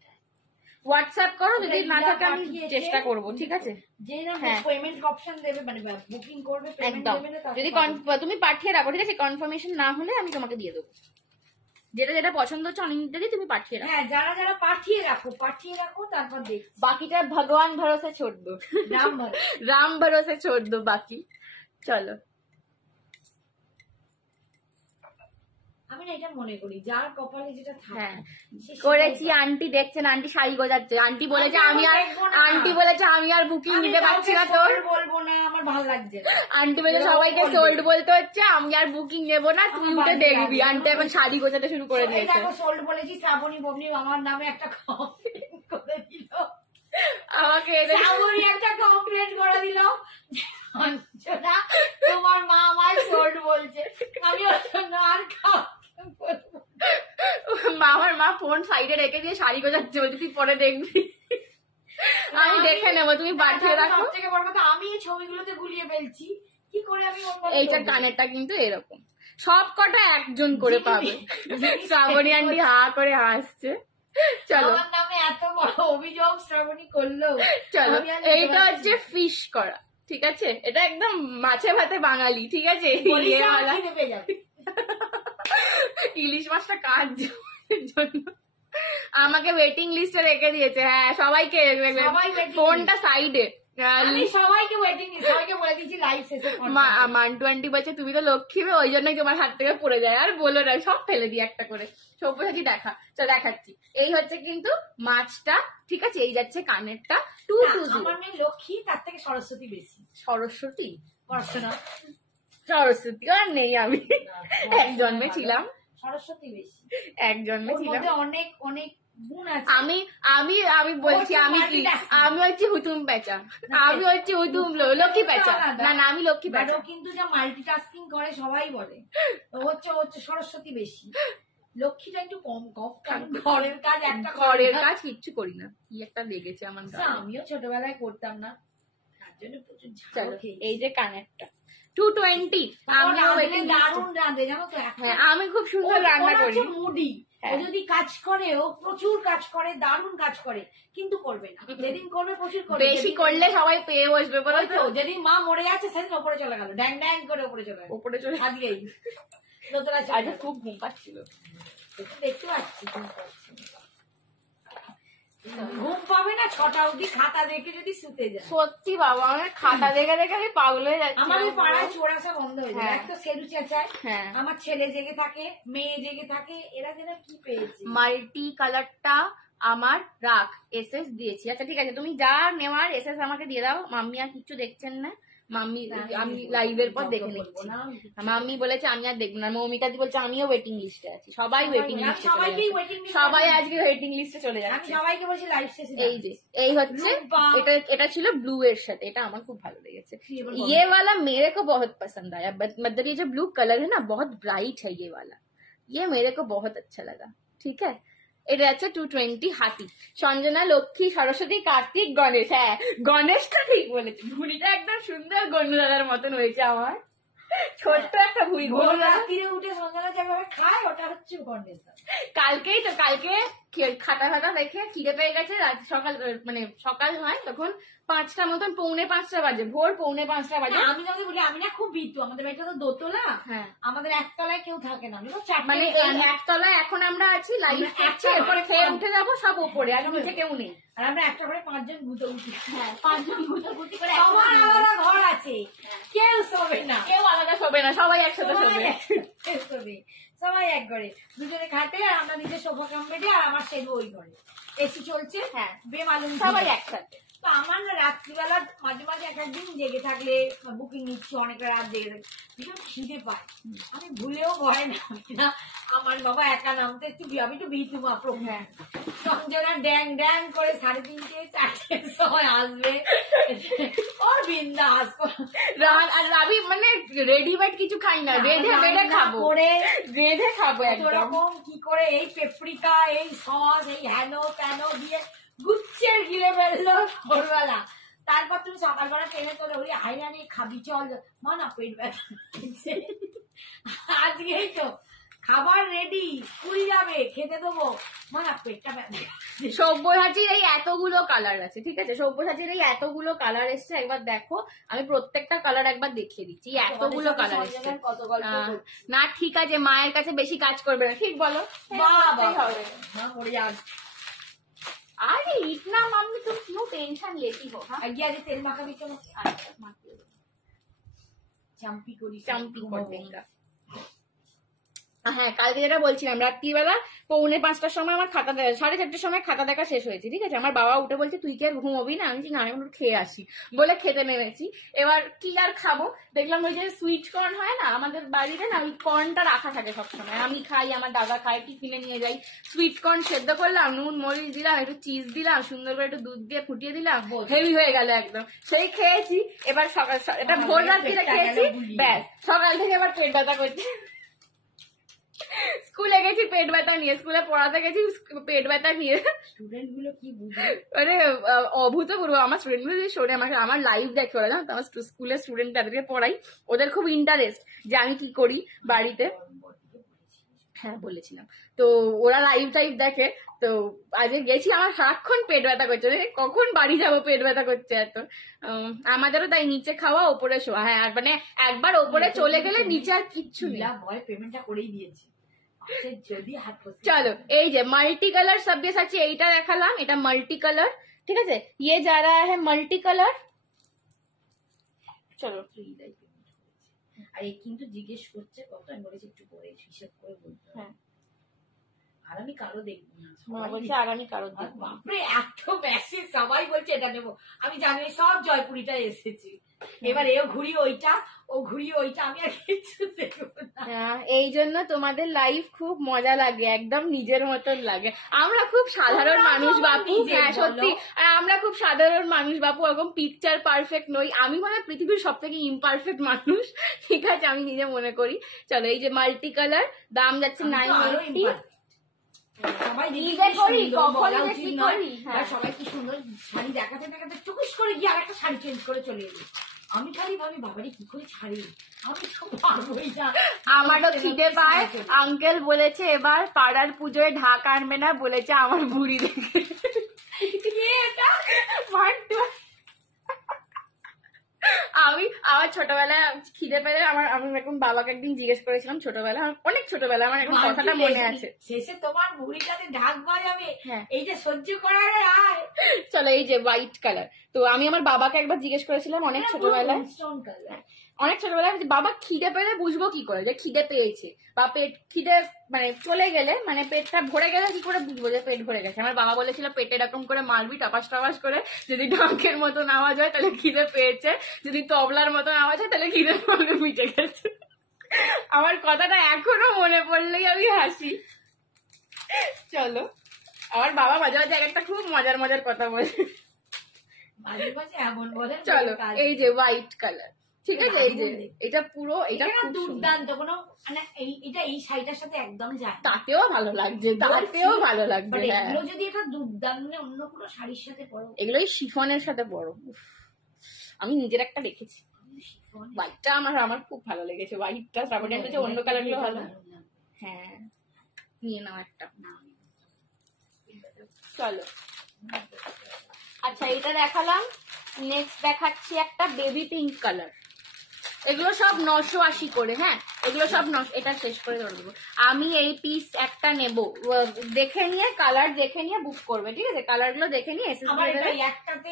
হোয়াটসঅ্যাপ করো, যদি না থাকে আমি চেষ্টা করব, ঠিক আছে? যে না হ্যাঁ। পেমেন্ট অপশন দেবে, মানে বুকিং করবে, পেমেন্ট একদম, দেবে না, যদি তুমি পাঠিয়ে রাখো, ঠিক আছে? কনফার্মেশন না হলে আমি তোমাকে দিয়ে দেবো। যেটা যেটা পছন্দ হচ্ছে অনিন্দিতা দি তুমি পাঠিয়ে রাখো। হ্যাঁ যারা যারা পাঠিয়ে রাখো তারপর দেখছি। বাকিটা ভগবান ভরসে ছোড় দো, রাম বল। রাম ভরসে ছোড় দো বাকি। চলো, আমি না এটা মনে করি যার কপালে যেটা থাকে হ্যাঁ সে করেছি। সেটাই আন্টি দেখছেন, আন্টি শাড়ি গোজাচ্ছে, আন্টি বলেছে আমি আমি আর দেখবো না। আন্টি বলেছে আমি আর বুকিং আমি নিতে পারছি না কাউকে তোর। sold বলবো না, আমার ভালো লাগছে না। আন্টি বলেছে সবাইকে সোল্ড বলতে হচ্ছে, আমি আর বুকিং নেবো না, তুই আমার উঠে ভালো দেখবি। লাগে। আন্টি এখন শাড়ি গোজাতে শুরু করে এই দিয়েছে। দেখো সোল্ড বলেছি, শ্রাবণী ববনি আমার নামে একটা কমপ্লেন করে দিল। আমাকে শ্রাবণী একটা কমপ্লেন করে দিল, অঞ্জনা তোমার মা আমায় সোল্ড বলছে। আমি ওর জন্য আর কাউকে বলবো না। আমার মা ফোন সাইডে রেখে দিয়ে শাড়ি গোজাচ্ছে, বলছে তুই পরে দেখবি। আমি দেখে নেবো, তুমি পাঠিয়ে রাখো। সব থেকে বড় কথা, আমি এই ছবিগুলোতে গুলিয়ে ফেলছি, কি করে আমি ওর মতো এইটার করবো? কানেরটা কিন্তু এরকম, সব কটা একজন করে পাবে। শ্রাবণী আন্টি হা করে হাসছে। চলো আমার নামে এত বড় অভিযোগ শ্রাবণী করলো। চলো, আমি আর নিতে এইটা পারছি হচ্ছে না। ফিশ করা, ঠিক আছে? এটা একদম মাছে ভাতে বাঙালি, ঠিক আছে? বলিস না, আমার ইয়েওয়ালা। খিদে পেয়ে যাবে। ইলিশ মাছটা কার জন্য আমাকে ওয়েটিং লিস্টে রেখে দিয়েছে। হ্যাঁ সবাইকে, সবাই waiting ফোনটা সাইডে। আমি সবাইকে ওয়েটিং, সবাইকে বলে দিয়েছি লাইভ শেষে মান্টু আন্টি বলছে তুমি তো লক্ষ্মী মেয়ে, ওই জন্যই তোমার হাত থেকে পড়ে যায়। আর বলো না, সব ফেলে দিই একটা করে। সব্যসাচী দেখা, চল দেখাচ্ছি। এই হচ্ছে কিন্তু মাছটা, ঠিক আছে? এই যাচ্ছে কানেরটা 220। আমার মেয়ে লক্ষ্মী, তার থেকে সরস্বতী বেশি। সরস্বতী, পড়াশোনা সরস্বতী আর নেই আমি, এক জন্মে ছিলাম, সরস্বতী বেশি। এক জন্মে ওর ছিলাম। মধ্যে অনেক অনেক গুণ আছে। আমি আমি আমি বলছি, আমি কি, আমি হচ্ছি হুতুম পেঁচা, আমি হচ্ছি হুতুম লক্ষ্মী পেঁচা। না না, আমি লক্ষ্মী বাট পেঁচা। ও কিন্তু যা মাল্টিটাস্কিং করে সবাই বলে, ও হচ্ছে সরস্বতী বেশি। লক্ষ্মীটা একটু কম কম, কারণ ঘরের কাজ একটা ঘরের কাজ কিচ্ছু করি না, কি একটা লেগেছে আমার গায়ে। আমিও ছোটবেলায় করতাম না, তার জন্য প্রচুর ঝাল চলো, খেয়েছি। এই যে কানেরটা 220। আমিও waiting list এ- দারুণ রাঁধে জানো তো এখন। হ্যাঁ আমি খুব সুন্দর রান্না করি। মুডি, ও হ্যাঁ। যদি কাজ করে, ও প্রচুর কাজ করে, দারুণ কাজ করে, কিন্তু করবে না। যেদিন করবে প্রচুর করবে, বেশি যেদিন- করলে সবাই পেয়ে বসবে বলো ওই তো। তো, যেদিন মা মরে যাচ্ছে সেদিন ওপরে চলে গেল, ড্যাং ড্যাং করে ওপরে চলে গেল। উপরে চলে আজকেই দোতলায় চলে আজ গেল। খুব ঘুম পাচ্ছিল। দেখতে পাচ্ছি ঘুম পাবে না 6টা অবধি খাতা দেখে যদি শুতে যায়। সত্যি বাবা, আমার খাতা দেখে দেখে আমি পাগল হয়ে যাচ্ছি। আমাদের পাড়ায় চোর আসা বন্ধ হয়ে যায়, হ্যাঁ। এক তো সেরু চেঁচায়, হ্যাঁ। আমার ছেলে জেগে থাকে, মেয়ে জেগে থাকে, এরা যেন কি পেয়েছে। মাল্টি কালারটা আমার রাখ, এসএস দিয়েছি। আচ্ছা ঠিক আছে, তুমি যা নেওয়ার এসএস আমাকে দিয়ে দাও। মাম্মি আর কিচ্ছু দেখছেন না, মাম্মি আমি লাইভের পর দেখে নিচ্ছি। মাম্মি বলেছে আমি আর দেখবো না, মৌমিতা দি বলছে আমিও ওয়েটিং লিস্টে আছি। সবাই ওয়েটিং আমি লিস্টে, সবাইকেই waiting list সবাই করে আজকে ওয়েটিং লিস্টে চলে আমি যাচ্ছে। সবাইকে বলছি লাইভ শেষে এই যে এই হচ্ছে, বাহ। এটা এটা ছিল ব্লু এর সাথে, এটা আমার খুব ভালো লেগেছে। এবার ये वाला मेरे को बहुत पसंद आया, मतलब ये जो ब्लू कलर है ना बहुत ब्राइट है, ये वाला ये मेरे को बहुत अच्छा लगा। ठीक है, এটা আছে 220 হাতি। সঞ্জনা, লক্ষ্মী, সরস্বতী, কার্তিক, গণেশ। হ্যাঁ গণেশটা ঠিক বলেছে, ভুড়িটা একদম সুন্দর গন্ডদাদার মতন হয়েছে আমার, ছোট্ট একটা ভুড়ি। ভোর গন্ডদাদা রাত্রিরে উঠে সন্ধ্যাবেলা যেভাবে খায় ওটা হচ্ছে কন্ডেন্সার। কালকেই তো, কালকে খাতা খাতা দেখে খিদে পেয়ে গেছে, সকাল মানে সকাল হয় তখন 5টা মতন, 4:45 বাজে, ভোর 4:45 বাজে। আমি তোমাকে বলি আমি না খুব ভীতু, আমাদের বাড়িটা তো দোতলা, হ্যাঁ আমাদের একতলায় কেউ থাকে না, আমি তো মানে এই একতলায় এখন আমরা আছি, লাইভ করছে, এরপরে খেয়ে উঠে যাবো সব উপরে, আর নিচে কেউ নেই। আর আমরা একটা ঘরে 5 জন গুটোগুটি, হ্যাঁ 5 জন গুটাগুটি করে সবার আলাদা ঘর আছে, কেউ শোবে না, কেউ আলাদা শোবে না, সবাই একসাথে সবাই শোবে। একসাথে শোবে, সবাই এক ঘরে, দুজনে খাটে, আর আমরা নিজে সোফা কাম বেডে, আর আমার সেই ওই ঘরে এসি চলছে, হ্যাঁ বেমালুম সবাই একসাথে। তো আমার না রাত্রিবেলা মাঝে মাঝে এক একদিন জেগে থাকলে বুকিং নিচ্ছি, অনেক রাত জেগে থাকলে ভীষণ খিদে পায়, আমি ভুলেও ভয় না আমার বাবা একা নামতে একটু আমি একটু ভীতু মাত্র, হ্যাঁ সঞ্জনা ড্যাং ড্যাং করে 3:30 4টের সময় আসবে, ওর বিন্দাস আর রাবি মানে রেডিমেড কিছু খাই না, রেধে বেড়ে খাবো, করে রেধে খাবো একদম। ওরকম কি করে এই পেপরিকা এই সস এই হেনো তেনো দিয়ে গুচ্ছের গিলে ফেললো ভোরবেলা, তারপর তুমি সকালবেলা ট্রেনে তোলে ওই হাইরানি খাবি চল, না পেট ব্যথা করছে। আজকেই তো খাবার রেডি, স্কুল যাবে, খেতে দেবো, না পেটটা ব্যথা। সব্যসাচীর এই এতগুলো কালার আছে, ঠিক আছে, সব্যসাচীর এই এতগুলো কালার এসছে, একবার দেখো, আমি প্রত্যেকটা কালার একবার দেখিয়ে দিচ্ছি, এতগুলো কালার এসছে। কত গল্প না ঠিক আছে, মায়ের কাছে বেশি কাজ করবে না, ঠিক বলো, করতেই হবে। না মরে যাস। अरे इतना मम्मी तुम क्यों टेंशन लेती हो? हाँ আজকে আজ তেল মাখাবি তো, চাম্পি করি, চাম্পি করে দেঙ্গা। হ্যাঁ কালকে যেটা বলছিলাম, রাত্রিবেলা 4:45টার সময় আমার খাতা 4:30টার সময় খাতা দেখা শেষ হয়েছে, ঠিক আছে, আমার বাবা উঠে বলছে তুই কি আর ঘুমোবি না, আমি না আমি একটু খেয়ে আসি বলে খেতে নেমেছি। এবার কি আর খাবো, দেখলাম ওই যে সুইট কর্ন হয় না আমাদের বাড়িতে না, ওই কর্নটা রাখা থাকে সবসময়, আমি খাই, আমার দাদা খায়, টিফিনে নিয়ে যাই, সুইট কর্ন সেদ্ধ করলাম, নুন মরিচ দিলাম, একটু চিজ দিলাম, সুন্দর করে একটু দুধ দিয়ে ফুটিয়ে দিলাম, হেভি হয়ে গেল একদম, সেই খেয়েছি। এবার সকাল এটা ভোর রাত্রিরে খেয়েছি, ব্যাস সকাল থেকে এবার পেট ব্যথা করছে। স্কুলে গেছি পেট ব্যথা নিয়ে, স্কুলে পড়াতে গেছি পেট ব্যথা নিয়ে। স্টুডেন্ট গুলো কি বুঝে, আরে অভূতপূর্ব, আমার স্টুডেন্ট গুলো যে শোনে আমার লাইভ দেখে ওরা, জানো তো, আমার স্কুলের স্টুডেন্ট তাদেরকে পড়াই, ওদের খুব ইন্টারেস্ট যে আমি কি করি বাড়িতে। হ্যাঁ বলেছিলাম, তো ওরা লাইভ টাইভ দেখে, তো আজকে গেছি, আমার সারাক্ষণ পেট ব্যথা করছে, কখন বাড়ি যাবো, পেট ব্যথা করছে এত। আমাদেরও তাই, নিচে খাওয়া ওপরে শোয়া, হ্যাঁ মানে একবার ওপরে চলে গেলে নিচে আর কিচ্ছু নেই। ভয় পেমেন্টটা করেই দিয়েছি, যদি হাত চলো এই যে মাল্টি কালার সব্যসাচী, এইটা দেখালাম, এটা মাল্টি কালার, ঠিক আছে, ইয়ে যা রা হ্যাঁ মাল্টি কালার। চলো আর এই কিন্তু জিজ্ঞেস করছে কত, আমি বলেছি একটু পরে হিসেব করে বলতে, হ্যাঁ আর আমি কারো দেখবো না, বলছে আগামী কারোর দেখবো। বাপরে এত মেসেজ, সবাই বলছে এটা নেবো, আমি জানি সব জয়পুরিটা এসেছি, এবার এও ঘুরি ওইটা, ও ঘুরি ওইটা, আমি আর কিছু দেখবো না। এই জন্য তোমাদের লাইফ খুব মজা লাগে, একদম নিজের মতন লাগে, আমরা খুব সাধারণ মানুষ বাপু, হ্যাঁ সত্যি, আর আমরা খুব সাধারণ মানুষ বাপু, এরকম পিকচার পারফেক্ট নই, আমি মনে হয় পৃথিবীর সব থেকে ইমপারফেক্ট মানুষ, ঠিক আছে, আমি নিজে মনে করি। চলো এই যে মাল্টি কালার, দাম যাচ্ছে 980। সবাই সবাই কি সুন্দর শাড়ি দেখাতে দেখাতে টুকুস করে গিয়ে আরেকটা শাড়ি চেঞ্জ করে চলে এলি, আমি খালি ভাবি বাবারি কি করে ছাড়ি, আমি তো পারবোই না। আমারও খিদে পায়, আঙ্কেল বলেছে এবার পাড়ার পুজোয় ঢাক আনবে না, বলেছে আমার বুড়ি দেখে। আমি আমার ছোটবেলায় খিদে পেলে আমি এরকম বাবাকে একদিন জিজ্ঞেস করেছিলাম, অনেক ছোটবেলা, আমার এখন কথাটা মনে আছে, শেষে তোমার বুড়িটাতে ঢাক বাজাবে, হ্যাঁ এইটা সহ্য করার আয়। চলো এই যে হোয়াইট কালার, তো আমি আমার বাবাকে একবার জিজ্ঞেস করেছিলাম অনেক ছোটবেলায়, বাবা খিদে পেলে বুঝবো কি করে যে খিদে পেয়েছে, বা খিদে মানে চলে গেলে, মানে পেটটা ভরে গেলে কি করে বুঝবো যে পেট ভরে গেছে। আমার বাবা বলেছিল পেটে এরকম করে মারবি টপাস টপাস করে, যদি ঢাকের মতন আওয়াজ হয় তাহলে খিদে পেয়েছে, যদি তবলার মতন আওয়াজ হয় তাহলে খিদে মিটে গেছে। আমার কথাটা এখনো মনে পড়লেই আমি হাসি। চলো, আমার বাবা মাঝে মাঝে একটা খুব মজার মজার কথা বলে। চলো এই যে হোয়াইট কালার, ঠিক আছে, এই যে এটা পুরো, এটা খুব দুর্দান্ত, কোনো মানে এটা এই শাড়িটার সাথে একদম যায়, তাতেও ভালো লাগছে, তাতেও ভালো লাগছে। এগুলো যদি এটা দুর্দান্ত অন্য কোনো শাড়ির সাথে পরো, এগুলো শিফনের সাথে পরো, আমি নিজের একটা দেখেছি, হোয়াইটটা আমার খুব ভালো লেগেছে, হোয়াইটটা শ্রাবণী অন্য কালার গুলো ভালো। হ্যাঁ নিয়ে নাও একটা, চলো আচ্ছা এটা দেখালাম, নেক্সট দেখাচ্ছি একটা বেবি পিঙ্ক কালার। এগুলো সব 980 করে। হ্যাঁ এগুলো সব এটা শেষ করে দেবো। আমি এই পিস একটা নেব, দেখে নিয়ে কালার দেখে নিয়ে বুক করবে, ঠিক আছে? কালার গুলো দেখে নিয়ে একটাতে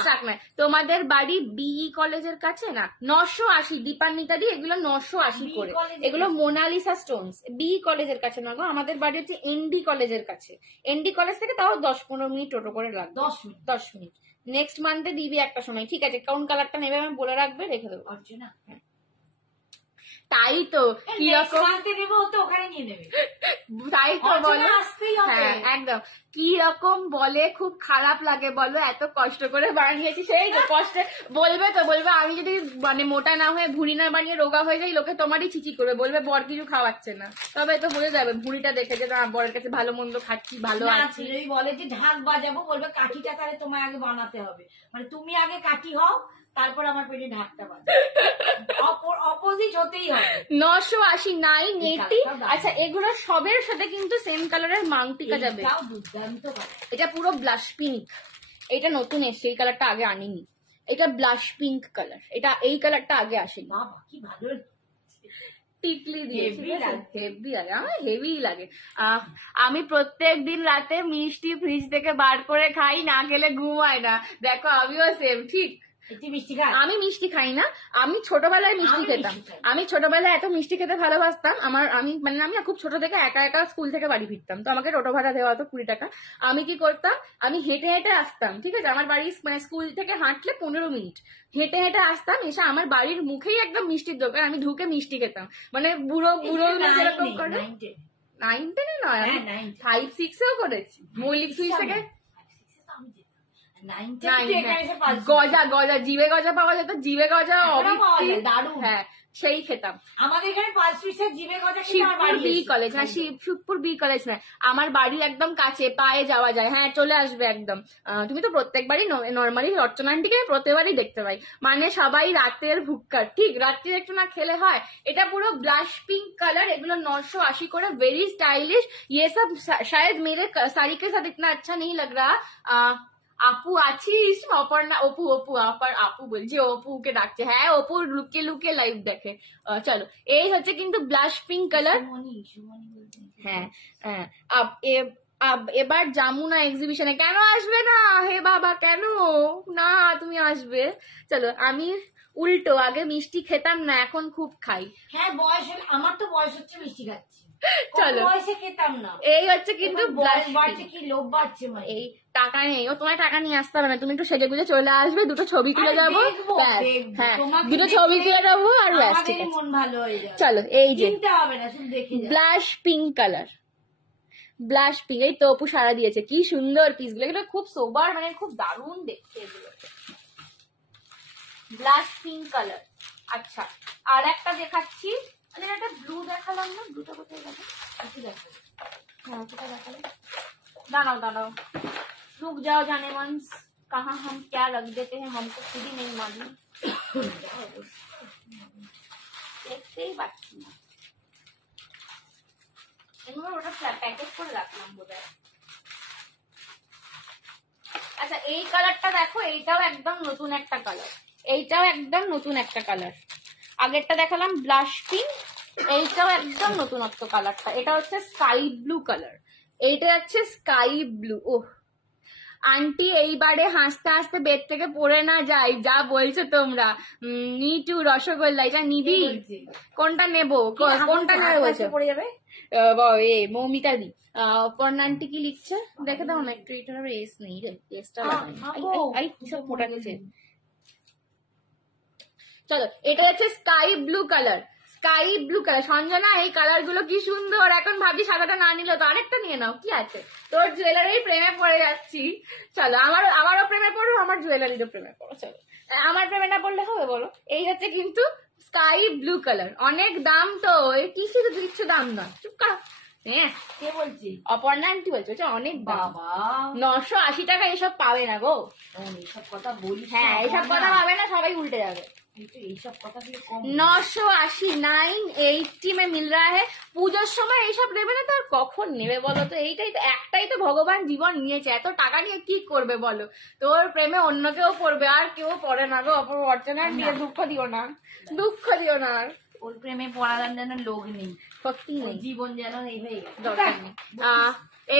স্টাক নয়। তোমাদের বাড়ি বিই কলেজের কাছে না 980, দীপান্বিতা দি এগুলো 980 করে। এগুলো মোনালিসা স্টোনস, বিই কলেজের কাছে না গো, আমাদের বাড়ি হচ্ছে এনডি কলেজের কাছে। এনডি কলেজ থেকে তাও 10-15 মিনিট টোটো করে লাগবে। 10 মিনিট। নেক্সট মান্থে দিবি একটা সময়, ঠিক আছে? কোন কালারটা নেবে আমি বলে রাখবে, রেখে দেবো। তাই তো কিরকম, তাই তো বলো। হ্যাঁ একদম কি রকম বলে, খুব খারাপ লাগে বলো, এত কষ্ট করে বানিয়েছি। সেই তো কষ্টে বলবে তো, বলবে আমি যদি মানে মোটা না হয়ে ভুঁড়ি না বানিয়ে রোগা হয়ে যাই, লোকে তোমারই চিচি করবে, বলবে বর কিছু খাওয়াচ্ছে না। তবে তো বোঝা যাবে ভুঁড়িটা দেখে যে না বরের কাছে ভালো মন্দ খাচ্ছি, ভালো আছি। বলে যে ঢাক বাজাবো, বলবে কাঠিটা তাহলে তোমায় আগে বানাতে হবে, মানে তুমি আগে কাঠি হও তারপর আমার পেটে ঢাকটা বাজে। অপোজিট হতেই হবে। 980 980। আচ্ছা এগুলো সবের সাথে কিন্তু সেম কালারের মাংটিকা যাবে। এটা পুরো ব্লাশ পিঙ্ক, এটা নতুন এসছে, এই কালারটা আগে আনিনি। এটা ব্লাশ পিঙ্ক কালার, এটা এই কালারটা আগে আসেনি। কি ভালো টিকলি দিয়ে হেভি লাগে, আমার হেভি লাগে। আমি প্রত্যেক দিন রাতে মিষ্টি ফ্রিজ থেকে বার করে খাই, না খেলে ঘুমায় না। দেখো আমিও সেম, ঠিক। আমি মিষ্টি খাই না, আমি ছোটবেলায় মিষ্টি খেতাম। আমি ছোটবেলায় এত মিষ্টি খেতে ভালোবাসতাম। আমি খুব ছোট থেকে একা একা স্কুল থেকে বাড়ি ফিরতাম, তো আমাকে টোটো ভাড়া দেওয়া হতো 20 টাকা। আমি কি করতাম, আমি হেঁটে হেঁটে আসতাম, ঠিক আছে? আমার বাড়ি মানে স্কুল থেকে হাঁটলে 15 মিনিট, হেঁটে হেঁটে আসতাম, এসে আমার বাড়ির মুখেই একদম মিষ্টির দোকান, আমি ঢুকে মিষ্টি খেতাম। মানে বুড়ো যেরকম করে। 9 10 নয়, 5 6 করেছি। মৌলিক সুইচ থেকে গজা জিবে গজা পাওয়া যেত, জিবে গজা দারুণ। হ্যাঁ সেই খেতাম। আমাদের এখানে জিবে গজা শিবপুর বি কলেজ। হ্যাঁ শিবপুর বি কলেজ না, আমার বাড়ি একদম কাছে, পায়ে যাওয়া যায়। হ্যাঁ চলে আসবে একদম। তুমি তো প্রত্যেকবারই নর্মালি রচনা আন্টিকে প্রত্যেকবারই দেখতে পাই, মানে সবাই রাতের ভুক্কার, ঠিক? রাত্রে একটু না খেলে হয়। এটা পুরো ব্লাশ পিঙ্ক কালার, এগুলো 980 করে, वेरी स्टाइलिश। ये सब शायद मेरे साड़ी के साथ इतना अच्छा नहीं लग रहा। আপু আছিস? অপর্ণা, অপু আপু বলছি, অপুকে ডাকছে। হ্যাঁ অপু লুকিয়ে লুকিয়ে লাইভ দেখে। চলো এই হচ্ছে কিন্তু ব্লাশ পিঙ্ক কালার। হ্যাঁ হ্যাঁ এবার জামুনা এক্সিবিশনে কেন আসবে না? হে বাবা কেন না তুমি আসবে? চলো আমি উল্টো, আগে মিষ্টি খেতাম না, এখন খুব খাই। হ্যাঁ বয়স, আমার তো বয়স হচ্ছে মিষ্টি খাচ্ছি, চলো বয়সে খেতাম না। এই হচ্ছে কিন্তু কি লোভ বাড়ছে, এই টাকা নেই, ও তোমার টাকা নিয়ে আসতে হবে না, তুমি একটু সেজে গুজে চলে আসবে, দুটো ছবি তুলে যাবো। হ্যাঁ দুটো ছবি তুলে যাবো আর ব্যাস, ঠিক আছে? মন ভালো হয়ে যাবে। চলো এই যে হবে না, শুধু দেখে blush pink colour, blush pink. এই তো অপু সারা দিয়েছে, কি সুন্দর পিসগুলো, এগুলো খুব সোবার, মানে খুব দারুণ দেখতে এগুলো। Blush pink colour. আচ্ছা আর একটা দেখাচ্ছি, একটা ব্লু দেখালাম না, ব্লুটা কোথায় গেল? হ্যাঁ কোথায় দেখালাম, दाड़ाओ रुक जाओ जाने मंस, कहाँ हम क्या रख देते हैं हमको खुद ही नहीं मालूम। देखते ही पाচ্ছি না, এগুলো ওটা প্যাকেট করে রাখলাম বোধহয়। আচ্ছা এই কালারটা দেখো, এইটাও একদম নতুন একটা কালার, এইটাও একদম নতুন একটা কালার। আগেরটা দেখালাম ব্লাশ পিঙ্ক, এইটাও একদম নতুনত্ব কালারটা। এটা হচ্ছে স্কাই ব্লু কালার, এইটা হচ্ছে স্কাই ব্লু। ওহ আন্টি এইবারে হাসতে হাসতে বেড থেকে পড়ে না যাই, যা বলছো তোমরা। নিটু রসগোল্লা, এটা নিবি? কোনটা নেবো, কোনটা নেবে বলছো? পড়ে যাবে মৌমিতা দি। পর্ণা আন্টি কি লিখছে দেখে দাও না একটু, এটার এস নেই রে, এসটা সব মোটা গেছে। চলো এটা হচ্ছে sky blue colour, sky blue colour. Sanjana এই কালার গুলো কি সুন্দর, এখন ভাবছি সাদাটা না নিলে তো আরেকটা নিয়ে নাও, কি আছে? তোর জুয়েলারির প্রেমে পড়ে যাচ্ছি। চলো আমারও প্রেমে পড়ো, আমার জুয়েলারিরও প্রেমে পড়ো। চলো আমার প্রেমে না পড়লে হবে বলো? এই হচ্ছে কিন্তু স্কাই ব্লু কালার, অনেক দাম তো, কিছু দাম না, চুপ কর। হ্যাঁ কে বলছি? অপর্ণা আন্টি বলছে, অনেক বাবা 980 টাকা এসব পাবে না গো। এইসব কথা বলি, হ্যাঁ এইসব কথা পাবে না, সবাই উল্টে যাবে। এইসব কথা দিয়ে কম 980 980 में मिल रहा है। পুজোর সময় এইসব নেবে না তো আর কখন নেবে বলো তো? এইটাই তো, একটাই তো ভগবান জীবন নিয়েছে, এত টাকা নিয়ে কি করবে বলো? তোর প্রেমে অন্য কেউ পড়বে, আর কেউ পড়ে না গো অপর অর্চনার নিয়ে। দুঃখ দিও না, দুঃখ দিও না। আর ওর প্রেমে পড়ার যেন লোক নেই, সত্যি ওর নেই, জীবন যেন এই হয়ে গেল। দরকার নেই।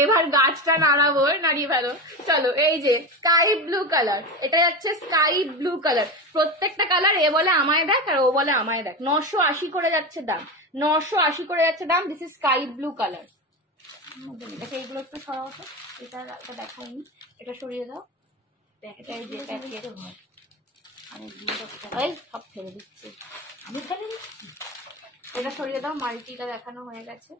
এবার গাছটা নাড়াবো, নাড়িয়ে ফেলো। চলো, এই যে স্কাই ব্লু কালার, এটা যাচ্ছে স্কাই ব্লু কালার। প্রত্যেকটা কালার এ বলে আমায় দেখ আর ও বলে আমায় দেখ। 980 করে যাচ্ছে দাম, 980 করে যাচ্ছে দাম। This is sky blue colour. দেখো এইগুলো একটু সরাও তো, এটা দেখাইনি, এটা সরিয়ে দাও। এটা এই যে প্যাকেট, এই সব ফেলে দিচ্ছে, আমি ফেলে দিচ্ছি। এটা সরিয়ে দাও। মাল্টিটা দেখানো হয়ে গেছে।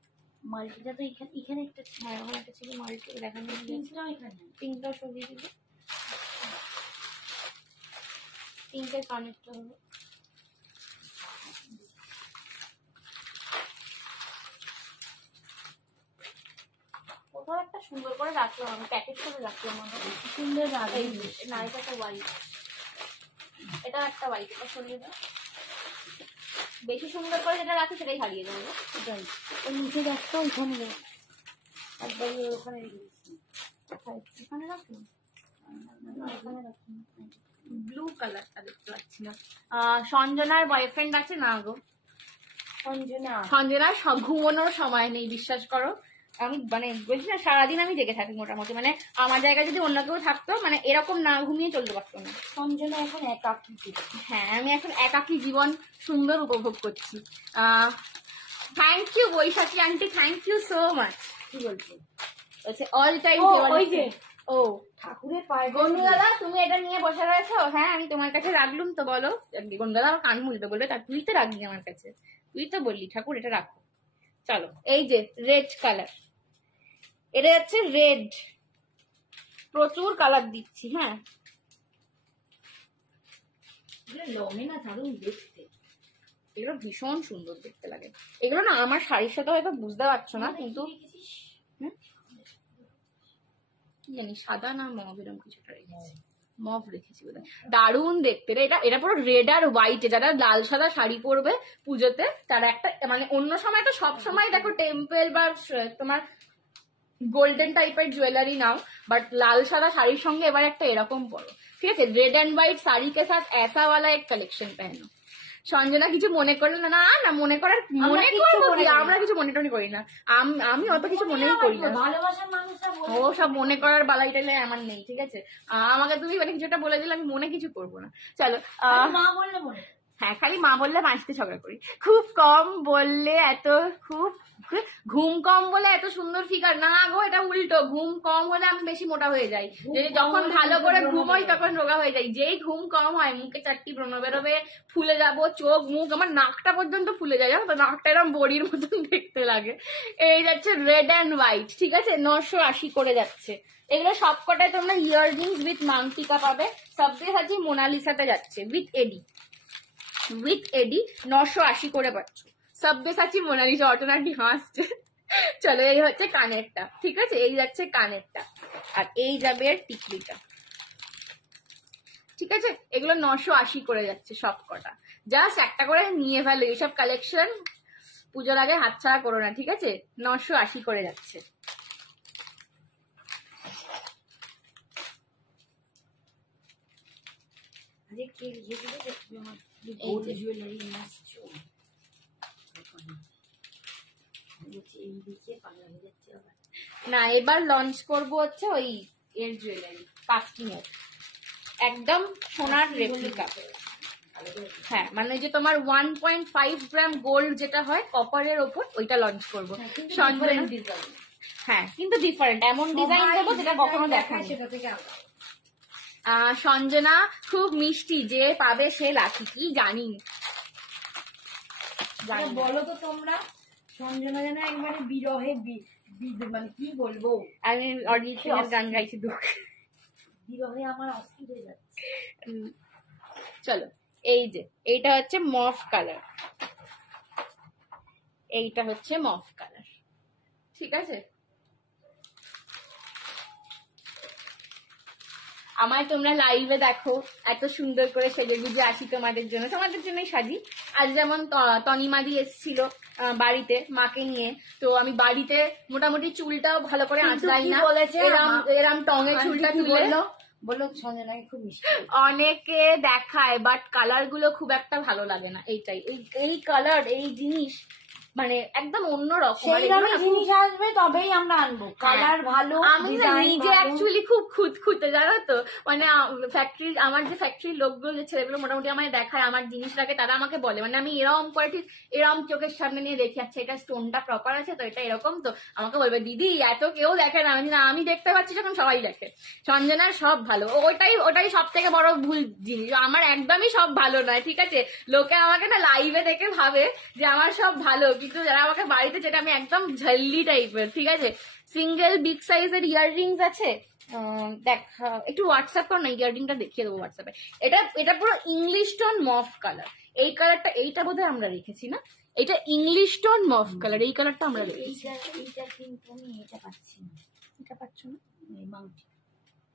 মাল্টিটা তো এখানে একটা হ্যাঁ, ওখানে একটা ছিল মাল্টি, দেখানো হয়ে গেছে। তিনটাও এখানে। পিঙ্কটা সরিয়ে দিল, পিঙ্কের কানেরটা হলো। কোথাও একটা সুন্দর করে রাখলাম আমি, প্যাকেট করে রাখলাম আমরা, সুন্দর লাগে। না এটা তো হোয়াইট, এটা একটা হোয়াইট, এটা সরিয়ে দাও। বেশি সুন্দর করে যেটা রাখি সেটাই হারিয়ে যাবে। এটাই ওই নিচে একটা ওইখানে দেখ, একবার ওখানে রেখে দিচ্ছি। এখানে রাখলাম, এখানে রাখলাম। ব্লু কালারটা দেখতে পাচ্ছি না। সঞ্জনার বয়ফ্রেন্ড আছে না গো? সঞ্জনার ঘুমানোর সময় নেই, বিশ্বাস করো। আমি মানে বলছি না, সারাদিন আমি জেগে থাকি মোটামুটি। মানে আমার জায়গায় যদি অন্য কেউ থাকতো, মানে এরকম না ঘুমিয়ে চলতে পারতো না। সঞ্জনা এখন একাকী। হ্যাঁ, আমি এখন একাকী জীবন সুন্দর উপভোগ করছি। Thank you Baishakhi aunty, thank you so much. কি বলছো? বলছে অল টাইম। ওই যে ও ঠাকুরের পায়ে গনু দাদা, তুমি এটা নিয়ে বসে রয়েছো? হ্যাঁ, আমি তোমার কাছে রাখলুম তো, বলো। গনু দাদা আমার কান মুলতে বলবে, তা তুই তো রাখবি আমার কাছে, তুই তো বললি ঠাকুর এটা রাখো। চলো, এই যে রেড কালার, এটা হচ্ছে রেড। প্রচুর কালার দিচ্ছি। হ্যাঁ, লমে না দারুণ দেখতে, এগুলো ভীষণ সুন্দর দেখতে লাগে। এগুলো না আমার শাড়ির সাথে হয়তো বুঝতে পারছো না, কিন্তু কি জানি সাদা না মভ এরকম কিছুটা রেখেছি, মভ রেখেছি বোধহয়। দারুণ দেখতে রে এটা। এটা পুরো রেড আর হোয়াইটে, যারা লাল সাদা শাড়ি পরবে পুজোতে তারা একটা, মানে অন্য সময় তো সব সময় দেখো টেম্পল বা তোমার গোল্ডেন টাইপের জুয়েলারি নাও, বাট লাল সাদা শাড়ির সঙ্গে এবার একটা এরকম পরো, ঠিক আছে? রেড এন্ড হোয়াইট শাড়ি কে সাথ ऐसा वाला एक कलेक्शन पहनो। সঞ্জনা কিছু মনে করলো না? না মনে করার, মনে করবো কি, আমরা কিছু মনে টনে করি না। আমি অত কিছু মনেই করি না। ভালোবাসার মানুষরা ও সব মনে করার বালাই টাইলে আমার নেই, ঠিক আছে? আমাকে তুমি মানে কিছু একটা বলে দিলে আমি মনে কিছু করবো না। চলো, মা বললে মনে, হ্যাঁ, খালি মা বললে বাঁচতে ঝগড়া করি। খুব কম বললে এত, খুব ঘুম কম বলে এত সুন্দর ফিগার না গো, এটা উল্টো। ঘুম কম হলে আমি বেশি মোটা হয়ে যাই, যখন ভালো করে ঘুমোই তখন রোগা হয়ে যাই। যেই ঘুম কম হয় মুখে চারটি ব্রণ বেরোবে, ফুলে যাবো চোখ মুখ, আমার নাকটা পর্যন্ত ফুলে যায়, জানো তো? নাকটা এরকম বড়ির মতন দেখতে লাগে। এই যাচ্ছে রেড অ্যান্ড হোয়াইট, ঠিক আছে? 980 করে যাচ্ছে। এগুলো সবকটায় তোমরা ইয়াররিংস উইথ মাংটিকা পাবে। সবচেয়ে সাথে মোনালিসাতে যাচ্ছে উইথ এডি, 980 করে পাচ্ছ। সব্যসাচী মোনালিসা। অর্চনাটি হাসছে। চলো, এই হচ্ছে কানেরটা, ঠিক আছে? এই যাচ্ছে কানেরটা, আর এই যাবে টিকলিটা, ঠিক আছে? এগুলো 980 করে যাচ্ছে সব কটা। জাস্ট একটা করে নিয়ে ফেলো, এইসব কালেকশন পুজোর আগে হাতছাড়া করো না, ঠিক আছে? 980 করে যাচ্ছে। জুয়েলারি আসছো না, এবার লঞ্চ করব হচ্ছে ওই এর জুয়েলারি, কাস্টিংয়ের একদম সোনার রেপ্লিকা। হ্যাঁ, মানে যে তোমার 1.5 গ্রাম গোল্ড যেটা হয় কপারের ওপর, ওইটা লঞ্চ করবো। হ্যাঁ, কিন্তু ডিফারেন্ট, এমন ডিজাইন দেবো যেটা কখনো দেখায় সেটা থেকে আলাদা। সঞ্জনা খুব মিষ্টি, যে পাবে সে লাকি। কি জানি বলো তো তোমরা, সঞ্জনা যেন একবারে বিরহে মানে কি বলবো, আমি অরিজিৎ সিং এর গান গাইছি, দুঃখ বিরহে আমার অস্থির হয়ে যাচ্ছে। চলো, এই যে এইটা হচ্ছে মফ কালার, এইটা হচ্ছে মফ কালার, ঠিক আছে? আমার তোমরা লাইভে দেখো এত সুন্দর করে সেজে গুজে আসি তোমাদের জন্যই সাজি। আজ যেমন তনিমাদি এসেছিল বাড়িতে মাকে নিয়ে, তো আমি বাড়িতে মোটামুটি চুলটাও ভালো করে আঁচড়াই না, এরম টঙে চুলটা তুলে বললো সঞ্জনাকে খুব মিষ্টি। অনেকে দেখায় বাট কালার গুলো খুব একটা ভালো লাগে না, এইটাই এই কালার এই জিনিস মানে একদম অন্যরকম। সেই দামি জিনিস আসবে তবেই আমরা আনবো, কালার ভালো। আমি নিজে অ্যাকচুয়ালি খুব খুঁতখুঁতে জানো তো, মানে ফ্যাক্টরি আমার যে ফ্যাক্টরির লোকগুলো যে ছেলেগুলো মোটামুটি আমায় দেখায় আমার জিনিস রাখে, তারা আমাকে বলে মানে আমি এরকম করে ঠিক এরকম চোখের সামনে নিয়ে দেখি আচ্ছা এটা স্টোনটা প্রপার আছে তো এটা এরকম, তো আমাকে বলবে দিদি এত কেউ দেখে না। আমি দেখতে পাচ্ছি যখন সবাই দেখে। সঞ্জনার সব ভালো, ওটাই সব থেকে বড় ভুল জিনিস, আমার একদমই সব ভালো নয়, ঠিক আছে? লোকে আমাকে না লাইভে দেখে ভাবে যে আমার সব ভালো, কিন্তু যারা আমাকে বাড়িতে যেটা আমি একদম ঝল্লি টাইপের, ঠিক আছে? সিঙ্গেল বিগ সাইজের ইয়াররিংস আছে, দেখ একটু হোয়াটসঅ্যাপ কর না, ইয়াররিংটা দেখিয়ে দেবো হোয়াটসঅ্যাপে। এটা পুরো ইংলিশ টোন মফ কালার, এই কালারটা এইটা বোধহয় আমরা রেখেছি না, এটা ইংলিশ টোন মফ কালার, এই কালারটা আমরা রেখেছি। এইটা কিন্তু আমি এটা পাচ্ছি না, এটা পাচ্ছ না? মাউন্ট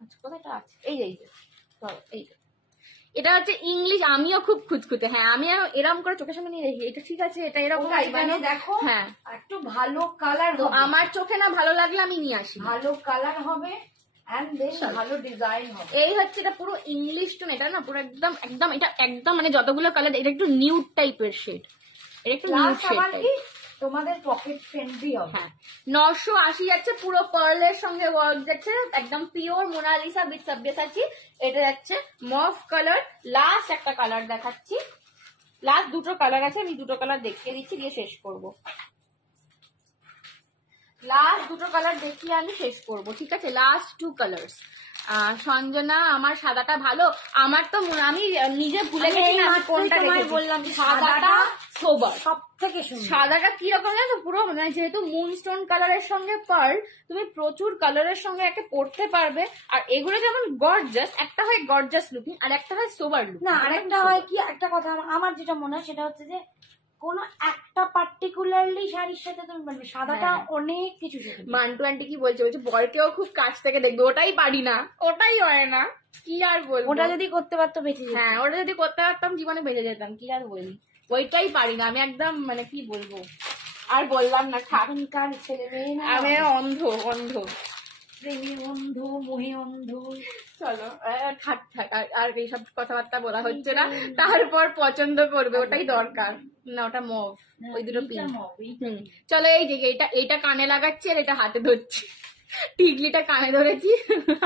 আচ্ছা কোথাটা আছে? এই এটা হচ্ছে ইংলিশ। আমিও খুব খুঁতখুঁতে, হ্যাঁ আমি এরকম করে চোখের সামনে নিয়ে দেখি এটা ঠিক আছে, এটা এরকম মানে দেখো হ্যাঁ একটু ভালো কালার, তো আমার চোখে না ভালো লাগলে আমি নিয়ে আসি, ভালো কালার হবে এন্ড দেন ভালো ডিজাইন হবে। এই হচ্ছে এটা পুরো ইংলিশ টোন, এটা না পুরো একদম এটা একদম মানে যতগুলো কালার এটা একটু নিউড টাইপের শেড, এটা একটু নিউড শেড টাইপ, তোমাদের পকেট ফ্রেন্ডলি হবে। হ্যাঁ 980 যাচ্ছে, পুরো পার্লের সঙ্গে ওয়ার্ক যাচ্ছে, একদম পিওর মোনালিসা উইথ সাব্যসাচী। এটা যাচ্ছে মফ কালার। লাস্ট একটা কালার দেখাচ্ছি, লাস্ট দুটো কালার আছে, আমি দুটো কালার দেখিয়ে দিচ্ছি দিয়ে শেষ করব। লাস্ট দুটো কালার দেখিয়ে আমি শেষ করব, ঠিক আছে? Last two colours. সঞ্জনা আমার সাদাটা ভালো, আমার তো আমি নিজে ভুলে গেছি না কোনটা বললাম, সাদাটা সোবার সব থেকে সুন্দর। সাদাটা কি রকম জানো পুরো, মানে যেহেতু মুনস্টোন কালারের সঙ্গে পার্ল, তুমি প্রচুর কালারের সঙ্গে একটা পড়তে পারবে। আর এগুলো যেমন গর্জাস, একটা হয় গর্জাস লুকিং আর একটা হয় সোবার লুকিং। না আরেকটা হয় কি, একটা কথা আমার যেটা মনে হয় সেটা হচ্ছে যে কোন একটা পার্টিকুলারলি শাড়ির সাথে তুমি বলবে সাদাটা অনেক কিছু। মান্টু আন্টি কি বলছে, বরকেও খুব কাছ থেকে দেখবে, ওটাই পারি না, ওটাই হয় না, কি আর বলবো। ওটা যদি করতে পারতো বেঁচে যেত। হ্যাঁ ওটা যদি করতে পারতাম জীবনে বেঁচে যেতাম, কি আর বলি, ওইটাই পারি না আমি একদম, মানে কি বলবো আর বললাম না, এখনকার ছেলে মেয়ে না আমি অন্ধ প্রেমে অন্ধ, মোহে অন্ধ। চলো থাক আর এইসব কথাবার্তা বলা হচ্ছে না। তারপর পছন্দ করবে, ওটাই দরকার না, ওটা মভ, ওই দুটো পিঙ্ক। চলো এই যে এইটা কানে লাগাচ্ছি আর এটা হাতে ধরছি, টিকলিটা কানে ধরেছি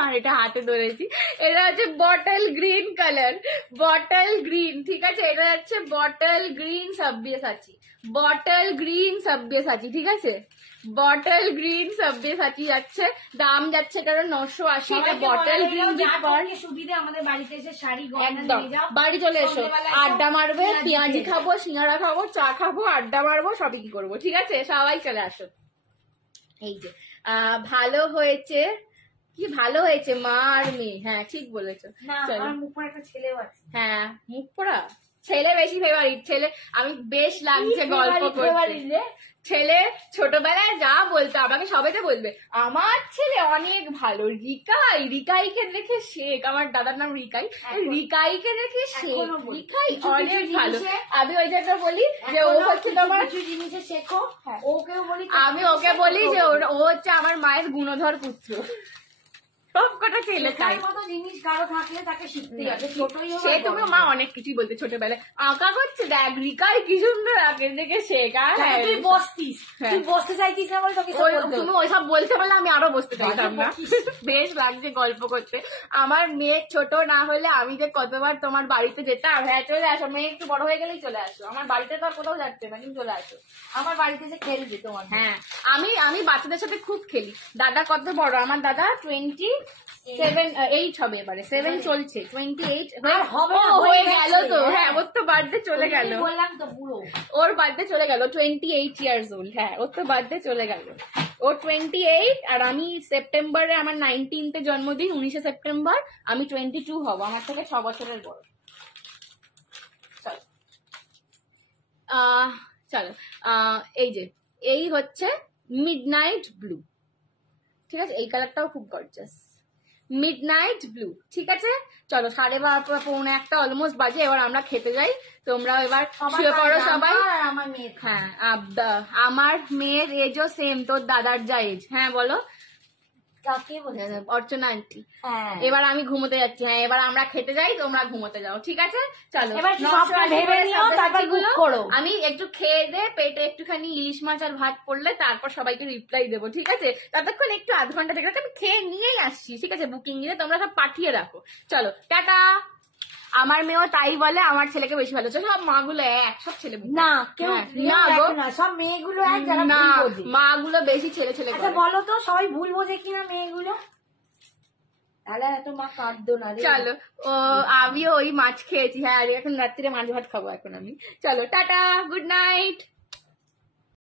আর এটা হাতে ধরেছি। এটা হচ্ছে bottle green colour, bottle green, ঠিক আছে? এটা হচ্ছে bottle green Sabyasachi, bottle green Sabyasachi, ঠিক আছে? বটল গ্রিন সাব্যসাচী যাচ্ছে, দাম যাচ্ছে কারণ 980। এটা বটল গ্রিন সুবিধে, আমাদের বাড়িতে এসে শাড়ি একদম বাড়ি চলে এসো, আড্ডা মারবে, পেঁয়াজি খাবো, সিঙ্গারা খাবো, চা খাবো, আড্ডা মারবো, সবই কি করবো, ঠিক আছে? সবাই চলে আসো। এই যে ভালো হয়েছে, কি ভালো হয়েছে মা আর মেয়ে, হ্যাঁ ঠিক বলেছো। মুখ পড়া একটা ছেলেও আছে, হ্যাঁ মুখ পড়া ছেলে বেশি ফেভারিট, ছেলে আমি বেশ লাগছে গল্প করতে। ছেলে ছোটবেলায় যা বলতো আমাকে সবাইতে বলবে আমার ছেলে অনেক ভালো, রিকাইকে দেখে শেখ, আমার দাদার নাম রিকাইকে দেখে শেখ, রিকাই অনেক ভালো। আমি ওই জন্য বলি যে ও হচ্ছে তোমার জিনিসে শেখো, ওকেও বলি, আমি ওকে বলি যে ও হচ্ছে আমার মায়ের গুণধর পুত্র। সব কটা ছেলে চাই, জিনিস কারো থাকলে তাকে শিখতে হবে, ছোটই সে তুমি মা অনেক কিছুই বলতে, ছোটবেলায় আঁকা করছে দেখ রিকাই কি সুন্দর আঁকে, দেখে শেখা। তুই বসতিস, তুই বসতে চাইতিস না বলে তোকে তুমি ওইসব বলতে পারলে আমি আরো বসতে চাইতাম না। বেশ লাগছে গল্প করতে। আমার মেয়ে ছোট না হলে আমি যে কতবার তোমার বাড়িতে যেতাম, হ্যাঁ চলে আসো, মেয়ে একটু বড় হয়ে গেলেই চলে আসো, আমার বাড়িতে তো আর কোথাও যাচ্ছে না, কিন্তু চলে আসো আমার বাড়িতে যে খেলবি তোমার। হ্যাঁ আমি বাচ্চাদের সাথে খুব খেলি। দাদা কত বড় আমার দাদা? 28 হবে এবারে, 7 চলছে, 28 হয়ে গেল তো। হ্যাঁ ওর তো বার্থডে চলে গেল, বললাম তো পুরো ওর বার্থডে চলে গেল, 28 ইয়ার্স ওল্ড। হ্যাঁ ওর তো বার্থডে চলে গেল, ও 28 আর আমি সেপ্টেম্বরে, আমার 19 জন্মদিন, 19 সেপ্টেম্বর, আমি 22 হব, আমার থেকে 6 বছরের বড়। চলো এই যে এই হচ্ছে মিডনাইট ব্লু, ঠিক আছে? এই কালারটাও খুব গর্জাস, মিডনাইট ব্লু। ঠিক আছে, চলো 12:30 পৌনে একটা অলমোস্ট বাজে, এবার আমরা খেতে যাই। তোমরা এবার শুয়ে পড়ো সবাই। আমার মেয়ে হ্যাঁ, আমার মেয়ের এজও সেম তোর দাদার যা এজ। হ্যাঁ বলো। কাকে বলে? অর্চনা আন্টি। হ্যাঁ, এবার আমি ঘুমোতে যাচ্ছি। হ্যাঁ, এবার আমরা খেতে যাই, তোমরা ঘুমোতে যাও। ঠিক আছে, চলো। এবার সবটা ভেবে নিও, তারপর বুক করো। আমি একটু খেয়ে দে, পেটে একটুখানি ইলিশ মাছ আর ভাত পড়লে তারপর সবাইকে রিপ্লাই দেবো। ঠিক আছে, ততক্ষণ একটু আধ ঘন্টা থেকে আমি খেয়ে নিয়েই আসছি। ঠিক আছে, বুকিং দিয়ে তোমরা সব পাঠিয়ে রাখো। চলো টাটা। আমার মেয়েও তাই বলে, আমার ছেলেকে বেশি ভালো। সব মাগুলো এক, সব ছেলে না কেউ না গো, না, সব মেয়েগুলো এক, যারা না ভুল বোঝে। মাগুলো বেশি ছেলে ছেলে আচ্ছা করে। বলো তো, সবাই ভুল বোঝে কিনা মেয়েগুলো? তাহলে এত মা কাঁদতো না রে। চলো, ও আমিও ওই মাছ খেয়েছি। হ্যাঁ, আর এখন রাত্রিরে মাছ ভাত খাবো এখন আমি। চলো টাটা, গুড নাইট।